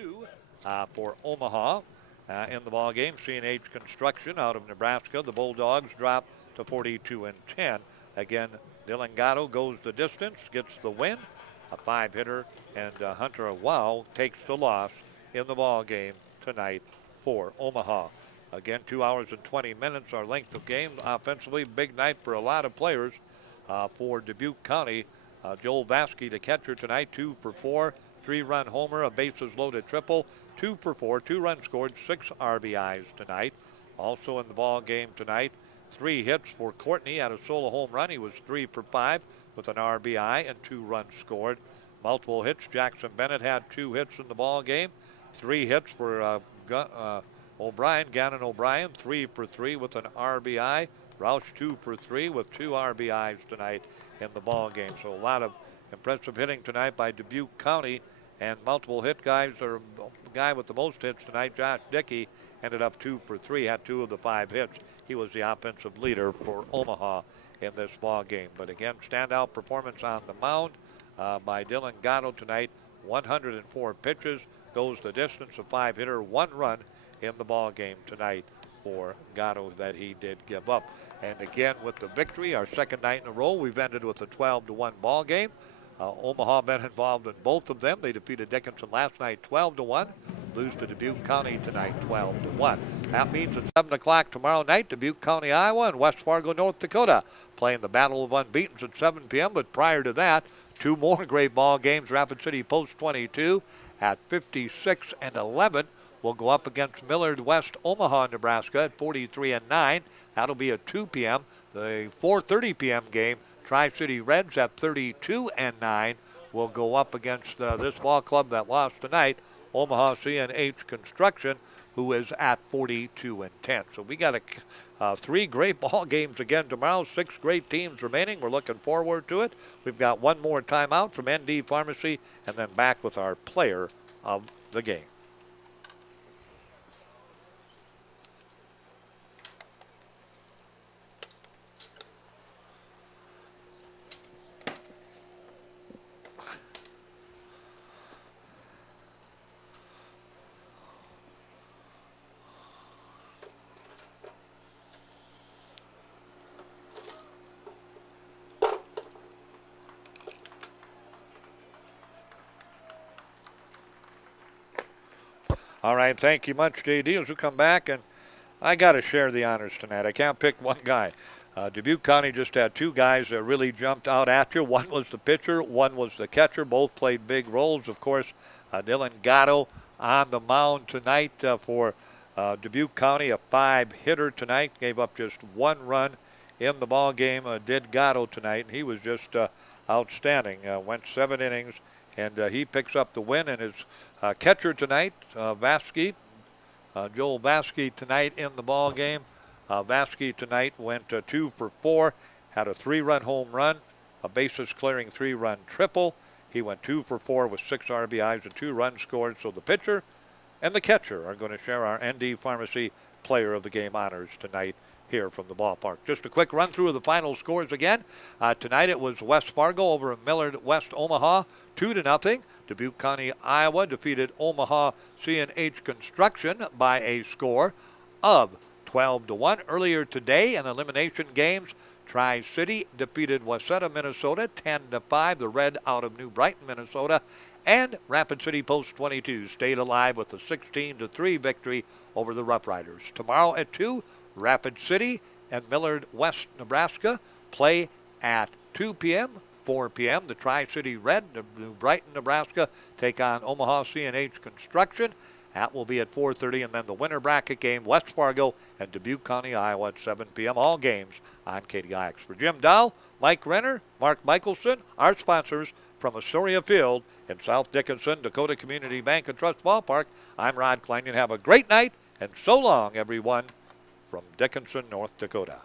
42 for Omaha. In the ball game, C&H Construction out of Nebraska. The Bulldogs drop to 42-10. Again, Dylan Gatto goes the distance, gets the win, a 5-hitter, and Hunter Wow takes the loss in the ball game tonight for Omaha. Again, 2 hours and 20 minutes, our length of game. Offensively, big night for a lot of players for Dubuque County. Joel Vasky, the catcher tonight, 2 for 4, 3-run homer, a bases loaded triple, 2 for 4, 2 runs scored, 6 RBIs tonight. Also in the ball game tonight, 3 hits for Courtney, had a solo home run. He was 3 for 5 with an RBI and 2 runs scored. Multiple hits. Jackson Bennett had 2 hits in the ball game. 3 hits for Gannon O'Brien, 3 for 3 with an RBI. Roush 2 for 3 with 2 RBIs tonight in the ball game. So a lot of impressive hitting tonight by Dubuque County, and multiple hit guys. Or guy with the most hits tonight, Josh Dickey, ended up 2 for 3, had 2 of the 5 hits. He was the offensive leader for Omaha in this ball game. But again, standout performance on the mound by Dylan Gatto tonight. 104 pitches, goes the distance, a 5-hitter, 1 run in the ball game tonight for Gatto that he did give up. And again, with the victory, our second night in a row, we've ended with a 12-1 ball game. Omaha been involved in both of them. They defeated Dickinson last night 12-1. Lose to Dubuque County tonight 12-1. That means at 7 o'clock tomorrow night, Dubuque County, Iowa, and West Fargo, North Dakota, playing the Battle of Unbeatens at 7 p.m. But prior to that, 2 more great ball games. Rapid City Post 22 at 56-11 will go up against Millard West Omaha, Nebraska at 43-9. That'll be at 2 p.m. The 4:30 p.m. game, Tri-City Reds at 32-9 will go up against this ball club that lost tonight, Omaha C&H Construction, who is at 42-10. So we got 3 great ball games again tomorrow, 6 great teams remaining. We're looking forward to it. We've got one more timeout from ND Pharmacy, and then back with our player of the game. All right, thank you much, JD. As we come back, and I got to share the honors tonight. I can't pick one guy. Dubuque County just had 2 guys that really jumped out at you. One was the pitcher, one was the catcher. Both played big roles. Of course, Dylan Gatto on the mound tonight for Dubuque County, a 5-hitter tonight. Gave up just 1 run in the ball game. Did Gatto tonight, and he was just outstanding. Went 7 innings, and he picks up the win. And his catcher tonight, Vasky, Joel Vasky tonight in the ball game. Vasky tonight went 2 for 4, had a 3-run home run, a bases clearing 3-run triple. He went 2 for 4 with 6 RBIs and 2 runs scored. So the pitcher and the catcher are going to share our ND Pharmacy Player of the Game honors tonight here from the ballpark. Just a quick run through of the final scores again. Tonight it was West Fargo over Millard West Omaha, 2-0. Dubuque County, Iowa defeated Omaha C&H Construction by a score of 12-1. Earlier today in elimination games, Tri-City defeated Waseda, Minnesota 10-5. The Red out of New Brighton, Minnesota. And Rapid City Post 22 stayed alive with a 16-3 victory over the Rough Riders. Tomorrow at 2, Rapid City and Millard West, Nebraska play at 2 p.m. 4 p.m. The Tri-City Red, New Brighton, Nebraska, take on Omaha C&H Construction. That will be at 4:30, and then the winter bracket game, West Fargo and Dubuque County, Iowa at 7 p.m. All games on KDIX. For Jim Dow, Mike Renner, Mark Michelson, our sponsors from Astoria Field in South Dickinson, Dakota Community Bank and Trust Ballpark, I'm Rod Klein. Have a great night, and so long, everyone, from Dickinson, North Dakota.